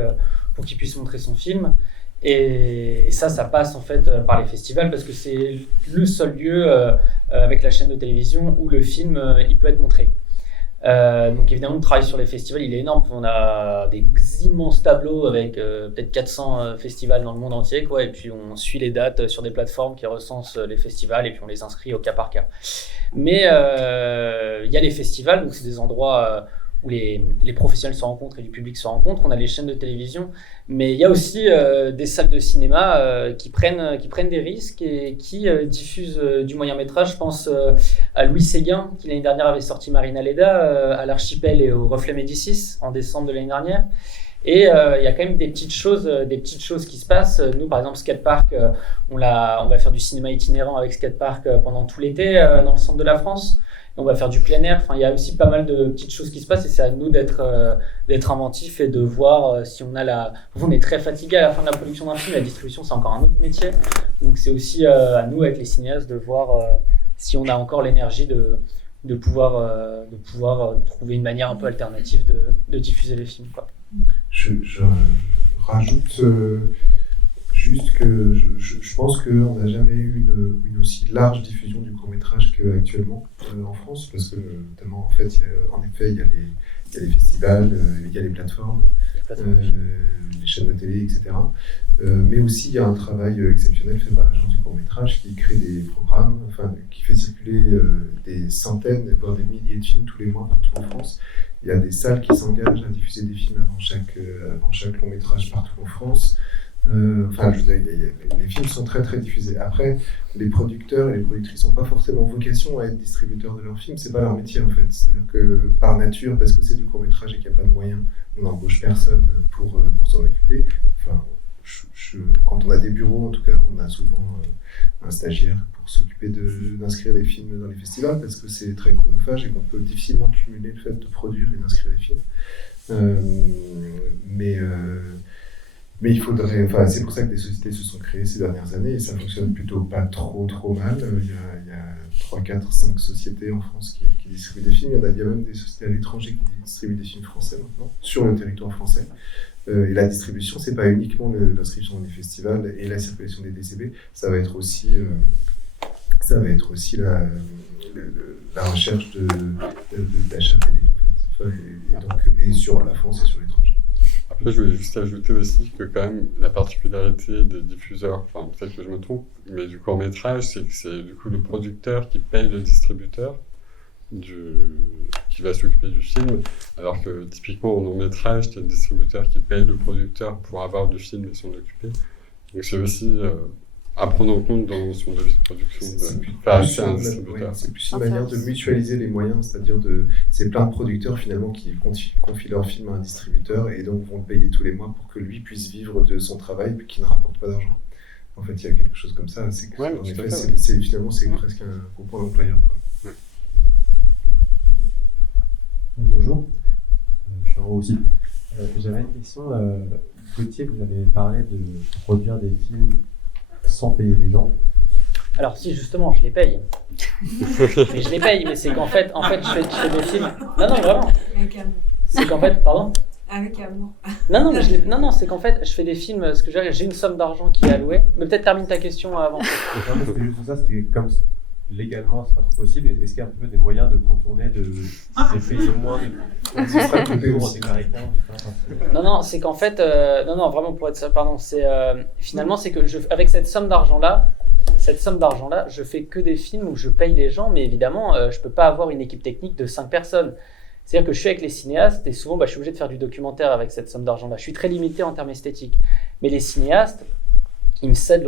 pour qu'il puisse montrer son film. Et ça passe en fait par les festivals parce que c'est le seul lieu avec la chaîne de télévision où le film il peut être montré. Donc évidemment, le travail sur les festivals, il est énorme. On a des immenses tableaux avec peut-être 400 festivals dans le monde entier, quoi. Et puis on suit les dates sur des plateformes qui recensent les festivals et puis on les inscrit au cas par cas. Mais il y a les festivals, donc c'est des endroits où les professionnels se rencontrent et du public se rencontrent. On a les chaînes de télévision, mais il y a aussi des salles de cinéma qui prennent des risques et qui diffusent du moyen-métrage. Je pense à Louis Séguin, qui l'année dernière avait sorti Marina Leda à l'Archipel et au Reflet Médicis en décembre de l'année dernière. Et il y a quand même des petites choses qui se passent. Nous, par exemple, Skatepark, on va faire du cinéma itinérant avec Skatepark pendant tout l'été dans le centre de la France. Et on va faire du plein air. Enfin, il y a aussi pas mal de petites choses qui se passent et c'est à nous d'être inventifs et de voir si on a on est très fatigué à la fin de la production d'un film. La distribution, c'est encore un autre métier. Donc, c'est aussi à nous, avec les cinéastes, de voir si on a encore l'énergie de pouvoir trouver une manière un peu alternative de diffuser les films, quoi. Je rajoute juste que je pense qu'on n'a jamais eu une aussi large diffusion du court-métrage qu'actuellement en France, parce que notamment, en fait, il y a les festivals, il y a les plateformes, les chaînes de télé, etc. Mais aussi, il y a un travail exceptionnel fait par l'agence du court-métrage qui crée des programmes, qui fait circuler des centaines, voire des milliers de films tous les mois partout en France. Il y a des salles qui s'engagent à diffuser des films avant chaque long-métrage partout en France. Les films sont très très diffusés. Après, les producteurs et les productrices n'ont pas forcément vocation à être distributeurs de leurs films, c'est pas leur métier en fait. C'est-à-dire que par nature, parce que c'est du court-métrage et qu'il n'y a pas de moyens, on n'embauche personne pour s'en occuper. Quand on a des bureaux, en tout cas, on a souvent un stagiaire pour s'occuper d'inscrire les films dans les festivals, parce que c'est très chronophage et qu'on peut difficilement cumuler le fait de produire et d'inscrire les films. Mais il faudrait, c'est pour ça que des sociétés se sont créées ces dernières années et ça fonctionne plutôt pas trop mal. Il y a 3, 4, 5 sociétés en France qui distribuent des films. Il y a même des sociétés à l'étranger qui distribuent des films français maintenant, sur le territoire français. Et la distribution, c'est pas uniquement l'inscription dans les festivals et la circulation des DCB, ça va être aussi la recherche d'achat télé en fait. Et sur la France et sur l'étranger. Après, je voulais juste ajouter aussi que quand même la particularité des diffuseurs, peut-être que je me trompe, mais du court-métrage, c'est que c'est du coup le producteur qui paye le distributeur qui va s'occuper du film, alors que typiquement en long-métrage, c'est le distributeur qui paye le producteur pour avoir du film et s'en occuper. Donc c'est aussi à prendre en compte dans son devis de production de faire acheter un distributeur. C'est plus une manière de mutualiser les moyens, c'est-à-dire c'est plein de producteurs finalement qui confient leur film à un distributeur et donc vont le payer tous les mois pour que lui puisse vivre de son travail qui ne rapporte pas d'argent. En fait, il y a quelque chose comme ça. Finalement, c'est presque un gros point d'employeur. Bonjour, je suis en haut aussi. J'avais une question. Gauthier, vous avez parlé de produire des films sans payer les gens. Alors si, justement, je les paye. Mais je les paye, mais c'est qu'en fait, je fais des films... Non, vraiment. Avec amour. C'est qu'en fait, pardon ? Avec amour. Non, c'est qu'en fait, je fais des films, ce que j'ai une somme d'argent qui est allouée. Mais peut-être termine ta question avant. C'était juste ça, c'était comme légalement, c'est pas trop possible. Est-ce qu'il y a un peu des moyens de contourner, de payer moins Non, c'est qu'en fait, vraiment pour être ça, pardon, c'est finalement c'est que avec cette somme d'argent-là, je fais que des films où je paye les gens, mais évidemment, je peux pas avoir une équipe technique de 5 personnes. C'est-à-dire que je suis avec les cinéastes et souvent, je suis obligé de faire du documentaire avec cette somme d'argent-là. Je suis très limité en termes esthétiques. Mais les cinéastes, ils me cèdent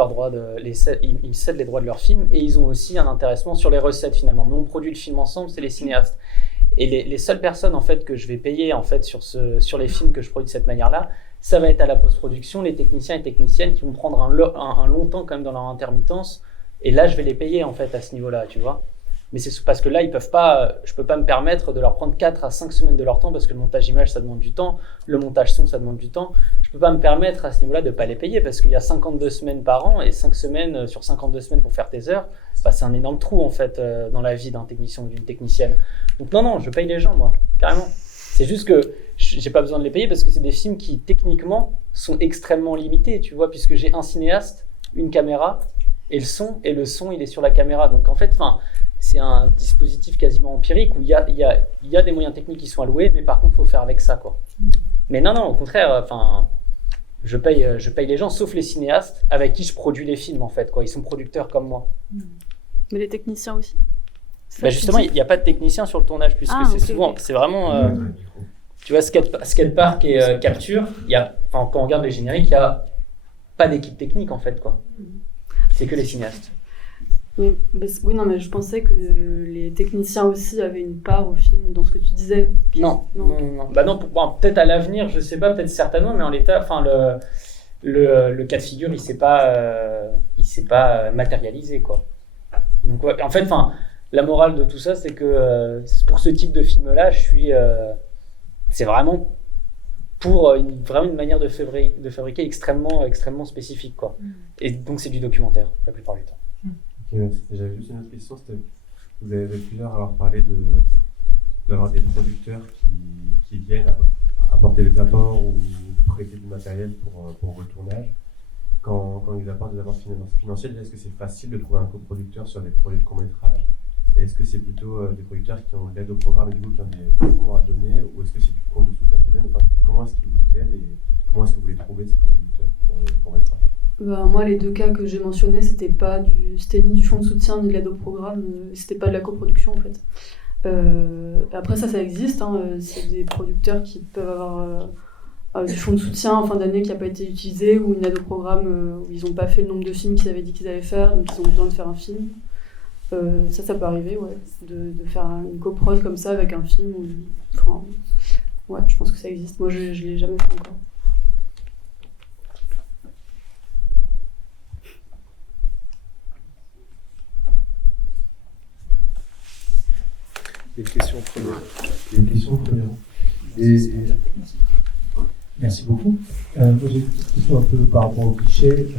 ils me cèdent les droits de leurs films et ils ont aussi un intéressement sur les recettes finalement. Mais on produit le film ensemble, c'est les cinéastes. Et les seules personnes en fait que je vais payer en fait sur les films que je produis de cette manière-là, ça va être à la post-production, les techniciens et techniciennes qui vont prendre un long temps quand même dans leur intermittence. Et là, je vais les payer en fait à ce niveau-là, tu vois. Mais c'est parce que là, je peux pas me permettre de leur prendre 4 à 5 semaines de leur temps parce que le montage image, ça demande du temps, le montage son, ça demande du temps. Je peux pas me permettre à ce niveau-là de pas les payer parce qu'il y a 52 semaines par an et 5 semaines sur 52 semaines pour faire tes heures, c'est un énorme trou en fait dans la vie d'un technicien ou d'une technicienne. Donc non, je paye les gens moi, carrément. C'est juste que j'ai pas besoin de les payer parce que c'est des films qui techniquement sont extrêmement limités, tu vois, puisque j'ai un cinéaste, une caméra et le son il est sur la caméra. Donc en fait, c'est un dispositif quasiment empirique où il y a des moyens techniques qui sont alloués, mais par contre, il faut faire avec ça, quoi. Mais non, au contraire, je paye les gens, sauf les cinéastes avec qui je produis les films, en fait, quoi. Ils sont producteurs comme moi. Mais les techniciens aussi. Bah justement, il n'y a pas de technicien sur le tournage, puisque c'est vraiment... tu vois, skatepark et capture, quand on regarde les génériques, il n'y a pas d'équipe technique en fait, quoi. C'est que les cinéastes. Oui, non, mais je pensais que les techniciens aussi avaient une part au film dans ce que tu disais. Non. Bah non, peut-être à l'avenir, je sais pas, peut-être certainement, mais en l'état, enfin le cas de figure, il s'est pas matérialisé, quoi. Donc ouais, en fait, la morale de tout ça, c'est que pour ce type de film-là, c'est vraiment pour vraiment une manière de fabriquer extrêmement spécifique, quoi. Et donc c'est du documentaire la plupart du temps. Ok, merci. J'avais juste une autre question. Vous avez plusieurs à avoir parlé d'avoir des producteurs qui viennent apporter des apports ou prêter du matériel pour le tournage. Quand ils apportent des apports financiers, est-ce que c'est facile de trouver un coproducteur sur des projets de court-métrage? Et est-ce que c'est plutôt des producteurs qui ont l'aide au programme et du coup qui ont des fonds à donner, ou est-ce que c'est du compte de soutien qui viennent? Comment est-ce qu'ils vous aident et comment est-ce que vous les trouvez, ces coproducteurs, pour le court-métrage? Moi, les 2 cas que j'ai mentionnés, c'était ni du fonds de soutien ni de l'aide au programme, c'était pas de la coproduction en fait. Après ça existe, c'est des producteurs qui peuvent avoir du fonds de soutien en fin d'année qui n'a pas été utilisé, ou une aide au programme où ils n'ont pas fait le nombre de films qu'ils avaient dit qu'ils allaient faire, donc ils ont besoin de faire un film. Ça peut arriver, ouais, de faire une coprod comme ça avec un film. Ouais, je pense que ça existe. Moi, je l'ai jamais fait encore. Les questions premières. Merci beaucoup. Moi, j'ai une petite question un peu par rapport au guichet.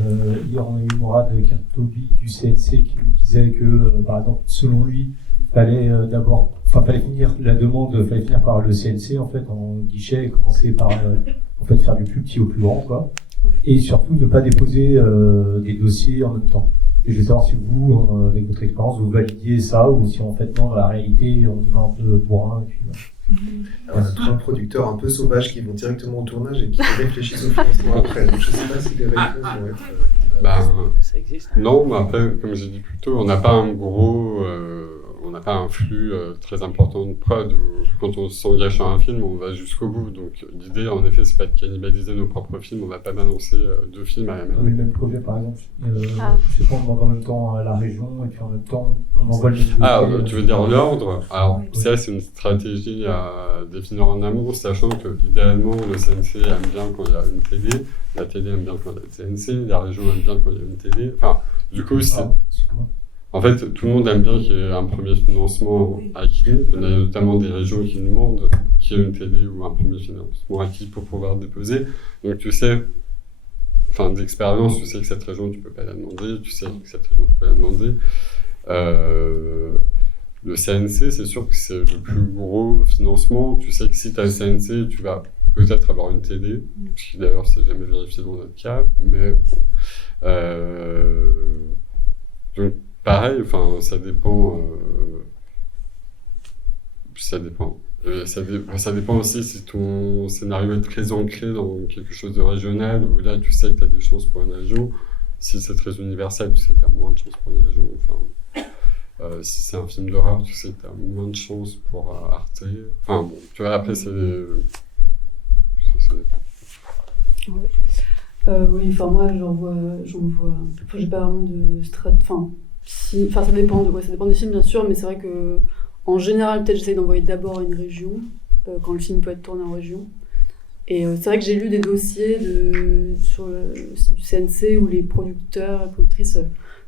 Hier, on a eu Mourad Kartobi du CNC qui nous disait que, par exemple, selon lui, fallait finir la demande, fallait finir par le CNC en fait en guichet et commencer par faire du plus petit au plus grand, quoi. Et surtout ne pas déposer des dossiers en même temps. Et je veux savoir si vous, avec votre expérience, vous validiez ça ou si en fait non, dans la réalité, on y va un peu bourrin et puis. On a 3 producteurs un peu sauvages qui vont directement au tournage et qui réfléchissent au financement après. Donc je ne sais pas si les réponses vont être... Ça existe. Non, mais après, comme j'ai dit plus tôt, on n'a pas un flux très important de prod où quand on s'engage sur un film, on va jusqu'au bout. Donc l'idée, en effet, c'est pas de cannibaliser nos propres films. On va pas balancer 2 films à la même. Le même projet, par exemple, je sais pas, on demande en même temps à la région et puis en même temps on envoie le dossier. Tu veux dire l'ordre? Alors ça, c'est une stratégie à définir en amont, sachant que idéalement le CNC aime bien quand il y a une télé, la télé aime bien quand il y a le CNC, la région aime bien quand il y a une télé. Enfin, du coup, en fait, tout le monde aime bien qu'il y ait un premier financement acquis. Il y a notamment des régions qui demandent qu'il y ait une télé ou un premier financement acquis pour pouvoir déposer. Donc tu sais, d'expérience, tu sais que cette région, tu peux pas la demander, tu sais que cette région, tu peux la demander. Le CNC, c'est sûr que c'est le plus gros financement. Tu sais que si tu as le CNC, tu vas peut-être avoir une télé, ce qui d'ailleurs, c'est jamais vérifié dans notre cas, mais bon. Donc, pareil, ça dépend. Ça dépend aussi si ton scénario est très ancré dans quelque chose de régional, où là, tu sais que tu as des chances pour une région. Si c'est très universel, tu sais que tu as moins de chances pour une région. Si c'est un film d'horreur, tu sais que tu as moins de chances pour Arte. Tu vois, après, ça dépend. Ouais. Oui, moi, j'en vois. J'ai pas vraiment de strat. Ça dépend des films, bien sûr, mais c'est vrai que en général, peut-être j'essaie d'envoyer d'abord à une région, quand le film peut être tourné en région. Et c'est vrai que j'ai lu des dossiers sur le site du CNC où les producteurs et productrices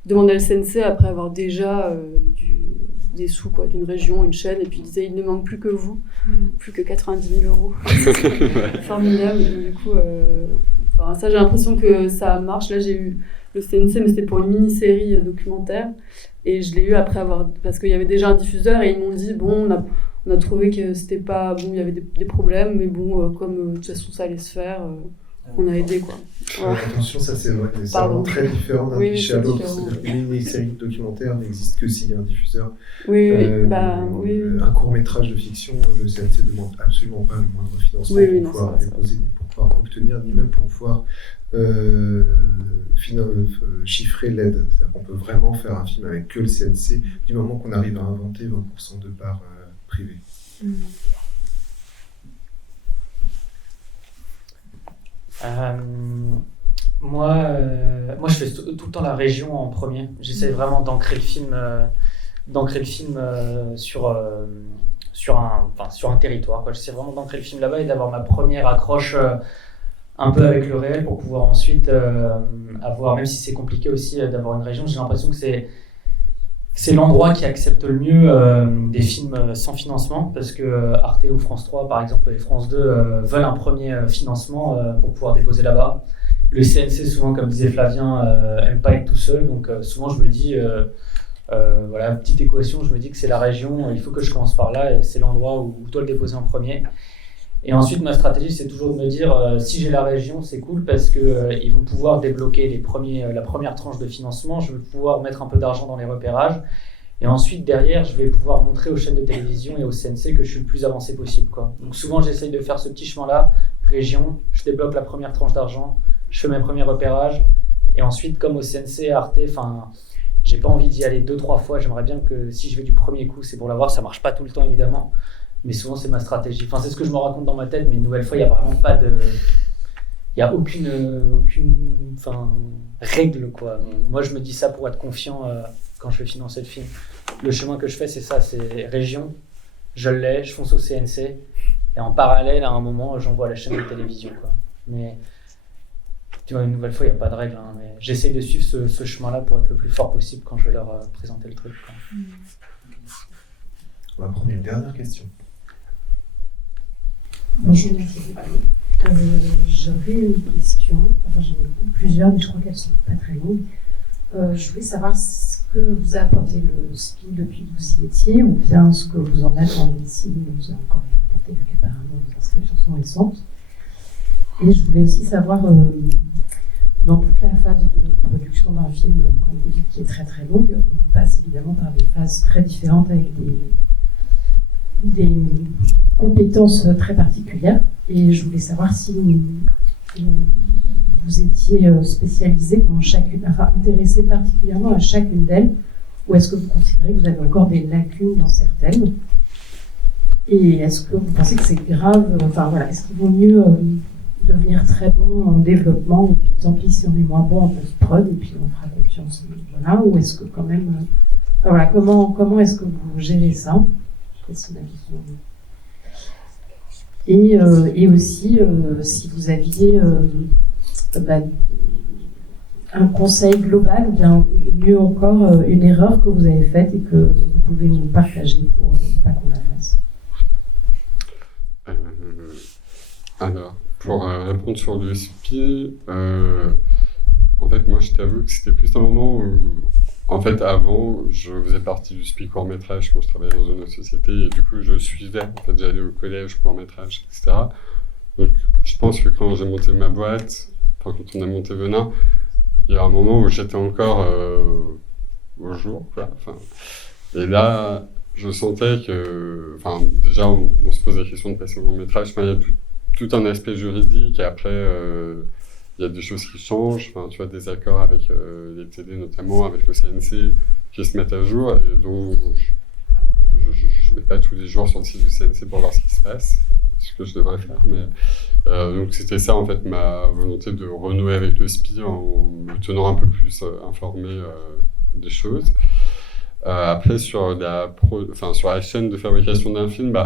demandaient le CNC après avoir déjà des sous d'une région, une chaîne, et puis ils disaient il ne manque plus que vous, plus que 90 000 €. Formidable. Et du coup, ça, j'ai l'impression que ça marche. Là, j'ai eu le CNC, mais c'était pour une mini-série documentaire. Et je l'ai eu après parce qu'il y avait déjà un diffuseur et ils m'ont dit on a trouvé que c'était pas bon, il y avait des problèmes, mais bon, comme de toute façon ça allait se faire. on a aidé quoi. Voilà. Attention, ça c'est vrai, c'est Pardon. vraiment très différent d'un Oui, fichier c'est à l'autre. différent. C'est-à-dire qu'une série de documentaires n'existe que s'il y a un diffuseur. Oui, oui. Un court-métrage de fiction, le CNC ne demande absolument pas le moindre financement Oui, pour non, pouvoir c'est vrai. déposer, ni pour pouvoir obtenir, ni même pour pouvoir chiffrer l'aide. C'est-à-dire qu'on peut vraiment faire un film avec que le CNC du moment qu'on arrive à inventer 20% de parts privées. Moi, je fais tout le temps la région en premier. J'essaie vraiment d'ancrer le film, sur un territoire, quoi. J'essaie vraiment d'ancrer le film là-bas et d'avoir ma première accroche un peu avec le réel pour pouvoir ensuite avoir, même si c'est compliqué aussi d'avoir une région, j'ai l'impression que c'est l'endroit qui accepte le mieux des films sans financement, parce que Arte ou France 3, par exemple, et France 2 veulent un premier financement pour pouvoir déposer là-bas. Le CNC, souvent, comme disait Flavien, aime pas être tout seul, donc souvent je me dis, voilà, petite équation, je me dis que c'est la région, il faut que je commence par là, et c'est l'endroit où je dois le déposer en premier. Et ensuite, ma stratégie, c'est toujours de me dire, si j'ai la région, c'est cool, parce qu'ils vont pouvoir débloquer la première tranche de financement, je vais pouvoir mettre un peu d'argent dans les repérages, et ensuite, derrière, je vais pouvoir montrer aux chaînes de télévision et au CNC que je suis le plus avancé possible, quoi. Donc souvent, j'essaye de faire ce petit chemin-là, région, je débloque la première tranche d'argent, je fais mes premiers repérages, et ensuite, comme au CNC, Arte, j'ai pas envie d'y aller 2-3 fois, j'aimerais bien que si je vais du premier coup, c'est pour l'avoir, ça marche pas tout le temps, évidemment, mais souvent c'est ma stratégie. C'est ce que je me raconte dans ma tête, mais une nouvelle fois, il n'y a vraiment pas de... Il n'y a aucune règle, quoi. Moi, je me dis ça pour être confiant quand je vais financer le film. Le chemin que je fais, c'est ça, c'est région, je l'ai, je fonce au CNC, et en parallèle, à un moment, j'envoie à la chaîne de télévision, quoi. Mais tu vois, une nouvelle fois, il n'y a pas de règle, hein, mais j'essaie de suivre ce chemin-là pour être le plus fort possible quand je vais leur présenter le truc, quoi. On va prendre une dernière question. Bonjour, merci. J'aurais une question, j'en ai plusieurs, mais je crois qu'elles ne sont pas très longues. Je voulais savoir ce que vous a apporté le SPI depuis que vous y étiez, ou bien ce que vous en attendez s'il ne vous a encore rien apporté, vu qu'apparemment vos inscriptions sont récentes. Et je voulais aussi savoir, dans toute la phase de production d'un film, comme vous dites, qui est très très longue, on passe évidemment par des phases très différentes avec des compétences très particulières. Et je voulais savoir si vous étiez spécialisé dans chacune, intéressé particulièrement à chacune d'elles, ou est-ce que vous considérez que vous avez encore des lacunes dans certaines? Et est-ce que vous pensez que c'est grave, est-ce qu'il vaut mieux devenir très bon en développement, et puis tant pis si on est moins bon en post-prod, et puis on fera confiance, voilà, ou est-ce que quand même... comment est-ce que vous gérez ça? C'est ma question. Et aussi, si vous aviez un conseil global, ou bien mieux encore, une erreur que vous avez faite et que vous pouvez nous partager pour pas qu'on la fasse. Alors, pour répondre sur le SPI, en fait, moi, je t'avoue que c'était plus un moment où, en fait, avant, je faisais partie du SPI court-métrage quand je travaillais dans une autre société, et du coup, je suivais, en fait, j'allais au collège, court-métrage, etc. Donc, je pense que quand j'ai monté ma boîte, quand on a monté Venin, il y a un moment où j'étais encore au jour, quoi. Et là, je sentais que, déjà, on se pose la question de passer au long-métrage, il y a tout un aspect juridique, et après, il y a des choses qui changent, tu vois, des accords avec les TD notamment, avec le CNC, qui se mettent à jour, et donc je ne vais pas tous les jours sur le site du CNC pour voir ce qui se passe, ce que je devrais faire, mais donc c'était ça en fait ma volonté de renouer avec le SPI en me tenant un peu plus informé des choses. Après sur la chaîne de fabrication d'un film,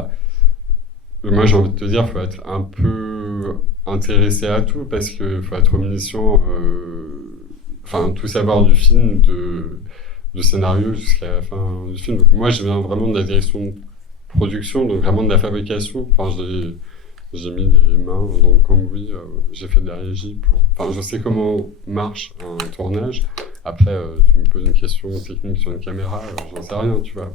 moi j'ai envie de te dire, il faut être un peu intéressé à tout, parce qu'il faut être omniscient, tout savoir du film, du scénario jusqu'à la fin du film. Donc moi je viens vraiment de la direction de production, donc vraiment de la fabrication. J'ai mis les mains dans le cambouis, j'ai fait de la régie je sais comment marche un tournage. Après, tu me poses une question technique sur une caméra, j'en sais rien, tu vois.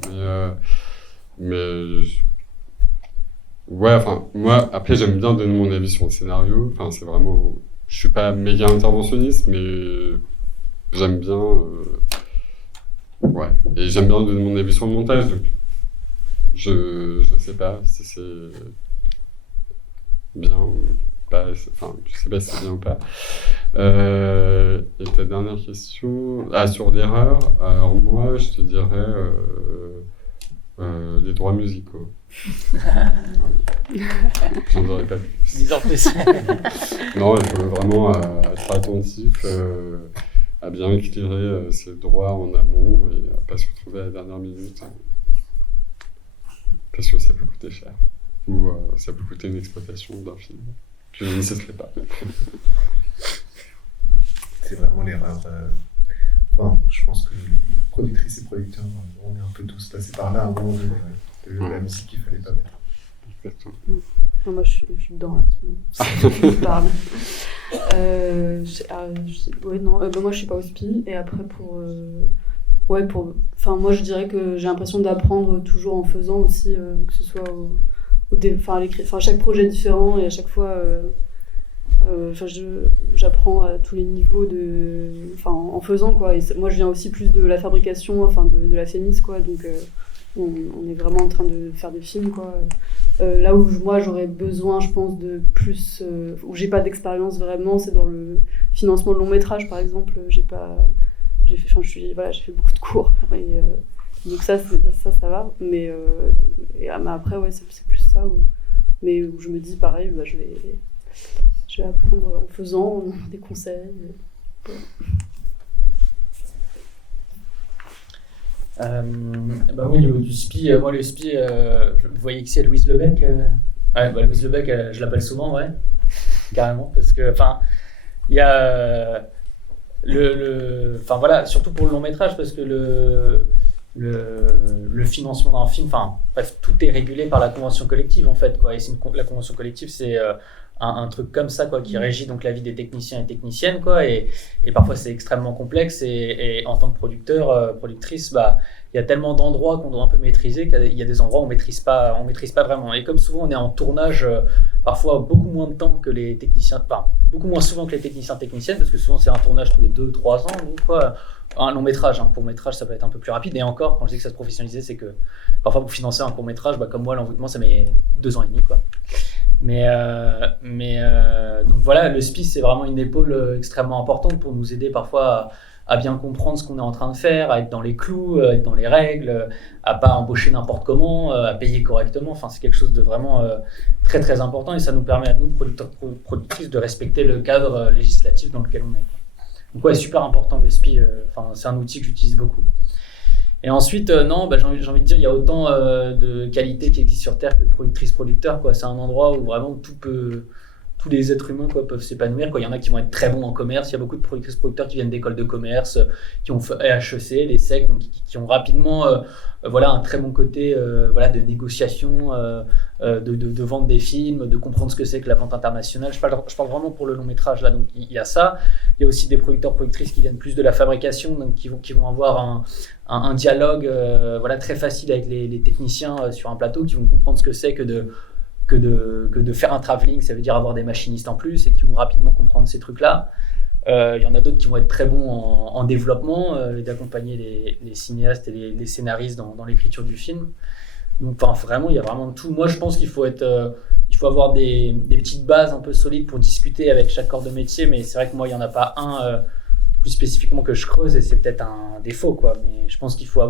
Ouais, moi, après, j'aime bien donner mon avis sur le scénario. C'est vraiment je suis pas méga interventionniste, mais j'aime bien. Ouais, et j'aime bien donner mon avis sur le montage, donc je sais pas si c'est bien ou pas, enfin, je sais pas si c'est bien ou pas. Et ta dernière question, sur l'erreur, alors moi, je te dirais les droits musicaux. J'en aurais pas plus. 10 ans plus. Non, il faut vraiment être attentif à bien éclairer ses droits en amont et à pas se retrouver à la dernière minute. Parce que ça peut coûter cher. Ou ça peut coûter une exploitation d'un film que je ne cesserai pas. C'est vraiment l'erreur. Enfin, je pense que productrices et producteurs, on est un peu tous passés par là à un moment donné, de la musique qu'il fallait pas mettre. Exactement. Non, moi je suis dedans là, en ce moment. Je parle. Ouais, non, moi je suis pas au SPI et après enfin moi je dirais que j'ai l'impression d'apprendre toujours en faisant aussi, que ce soit à chaque projet est différent et à chaque fois j'apprends à tous les niveaux en faisant quoi. Et moi je viens aussi plus de la fabrication, enfin de la FEMIS quoi, donc on est vraiment en train de faire des films quoi. Là où moi j'aurais besoin, je pense, de plus, où j'ai pas d'expérience vraiment, c'est dans le financement de long métrage par exemple. J'ai fait beaucoup de cours et donc ça va, mais après ouais c'est plus ça mais où je me dis pareil, je vais apprendre en faisant, en donnant des conseils. Oui, du SPI, moi le SPI, vous voyez que c'est Louise Lebec. Louise Lebec, je l'appelle souvent, ouais, carrément, parce que, il y a surtout pour le long métrage, parce que le financement d'un film, bref, tout est régulé par la convention collective en fait, quoi. Et la convention collective, c'est un truc comme ça quoi, qui régit donc la vie des techniciens et techniciennes quoi, et parfois c'est extrêmement complexe et en tant que producteur, productrice, il y a tellement d'endroits qu'on doit un peu maîtriser qu'il y a des endroits où on maîtrise pas vraiment. Et comme souvent on est en tournage, parfois beaucoup moins de temps que les techniciens, beaucoup moins souvent que les techniciens techniciennes, parce que souvent c'est un tournage tous les 2-3 ans ou quoi. Un long métrage, un court métrage ça peut être un peu plus rapide, et encore quand je dis que ça se professionnalise, c'est que parfois pour financer un court métrage, comme moi l'envoûtement ça met 2 ans et demi quoi. Mais donc voilà, le SPI c'est vraiment une épaule extrêmement importante pour nous aider parfois à bien comprendre ce qu'on est en train de faire, à être dans les clous, à être dans les règles, à pas embaucher n'importe comment, à payer correctement. Enfin, c'est quelque chose de vraiment très très important, et ça nous permet à nous, producteurs productrices, de respecter le cadre législatif dans lequel on est. Donc ouais, super important le SPI, c'est un outil que j'utilise beaucoup. Et ensuite, j'ai envie de dire, il y a autant de qualités qui existent sur Terre que de productrices-producteurs, quoi. C'est un endroit où vraiment tous les êtres humains quoi, peuvent s'épanouir, quoi. Il y en a qui vont être très bons en commerce, il y a beaucoup de productrices-producteurs qui viennent d'écoles de commerce, qui ont fait HEC, les SEC, donc qui ont rapidement un très bon côté de négociation, de vente des films, de comprendre ce que c'est que la vente internationale. Je parle vraiment pour le long métrage là, donc il y a ça. Il y a aussi des producteurs-productrices qui viennent plus de la fabrication, donc qui vont avoir un dialogue très facile avec les techniciens sur un plateau, qui vont comprendre ce que c'est que de faire un travelling, ça veut dire avoir des machinistes en plus, et qui vont rapidement comprendre ces trucs-là. Il y en a d'autres qui vont être très bons en développement, d'accompagner les cinéastes et les scénaristes dans l'écriture du film. Donc vraiment, il y a vraiment tout. Moi, je pense qu'il faut avoir des petites bases un peu solides pour discuter avec chaque corps de métier, mais c'est vrai que moi, il n'y en a pas un plus spécifiquement que je creuse, et c'est peut-être un défaut, quoi. Mais je pense qu'il faut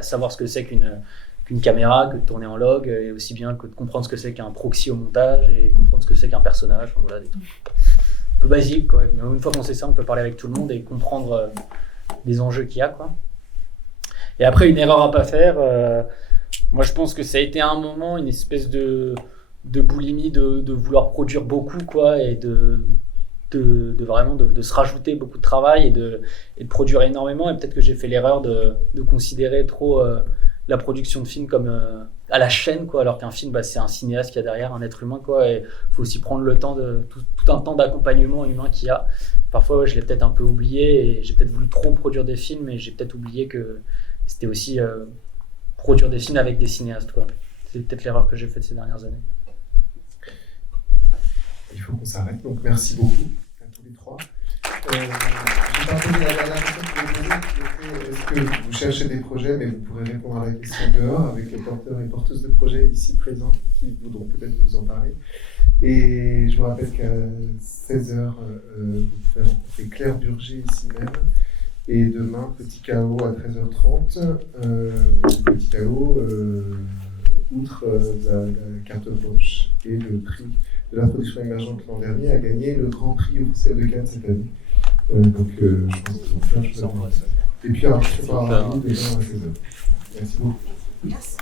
savoir ce que c'est qu'une caméra, que de tourner en log, et aussi bien que de comprendre ce que c'est qu'un proxy au montage, et comprendre ce que c'est qu'un personnage, des trucs un peu basiques, quoi. Mais une fois qu'on sait ça, on peut parler avec tout le monde et comprendre les enjeux qu'il y a, quoi. Et après, une erreur à pas faire, moi je pense que ça a été à un moment une espèce de boulimie de vouloir produire beaucoup, quoi, et de se rajouter beaucoup de travail et de produire énormément, et peut-être que j'ai fait l'erreur de considérer trop la production de films comme à la chaîne, quoi, alors qu'un film, c'est un cinéaste qui a derrière, un être humain, quoi, et il faut aussi prendre le temps tout un temps d'accompagnement humain qu'il y a. Parfois, je l'ai peut-être un peu oublié, et j'ai peut-être voulu trop produire des films, et j'ai peut-être oublié que c'était aussi produire des films avec des cinéastes, quoi. C'est peut-être l'erreur que j'ai faite ces dernières années. Il faut qu'on s'arrête, donc merci beaucoup. les trois. Je vais pas poser la dernière question que je voulais poser, qui était est-ce que vous cherchez des projets, mais vous pourrez répondre à la question dehors avec les porteurs et porteuses de projets ici présents qui voudront peut-être vous en parler. Et je vous rappelle qu'à 16h, vous pouvez rencontrer Claire Burger ici même. Et demain, petit chaos à 13h30. Petit chaos, outre la carte blanche et le prix de la production émergente l'an dernier, a gagné le grand prix officiel de Cannes cette année. Donc je pense que c'est plein de choses. Et puis alors, je sais pas, demain à 16h. Merci beaucoup. Merci.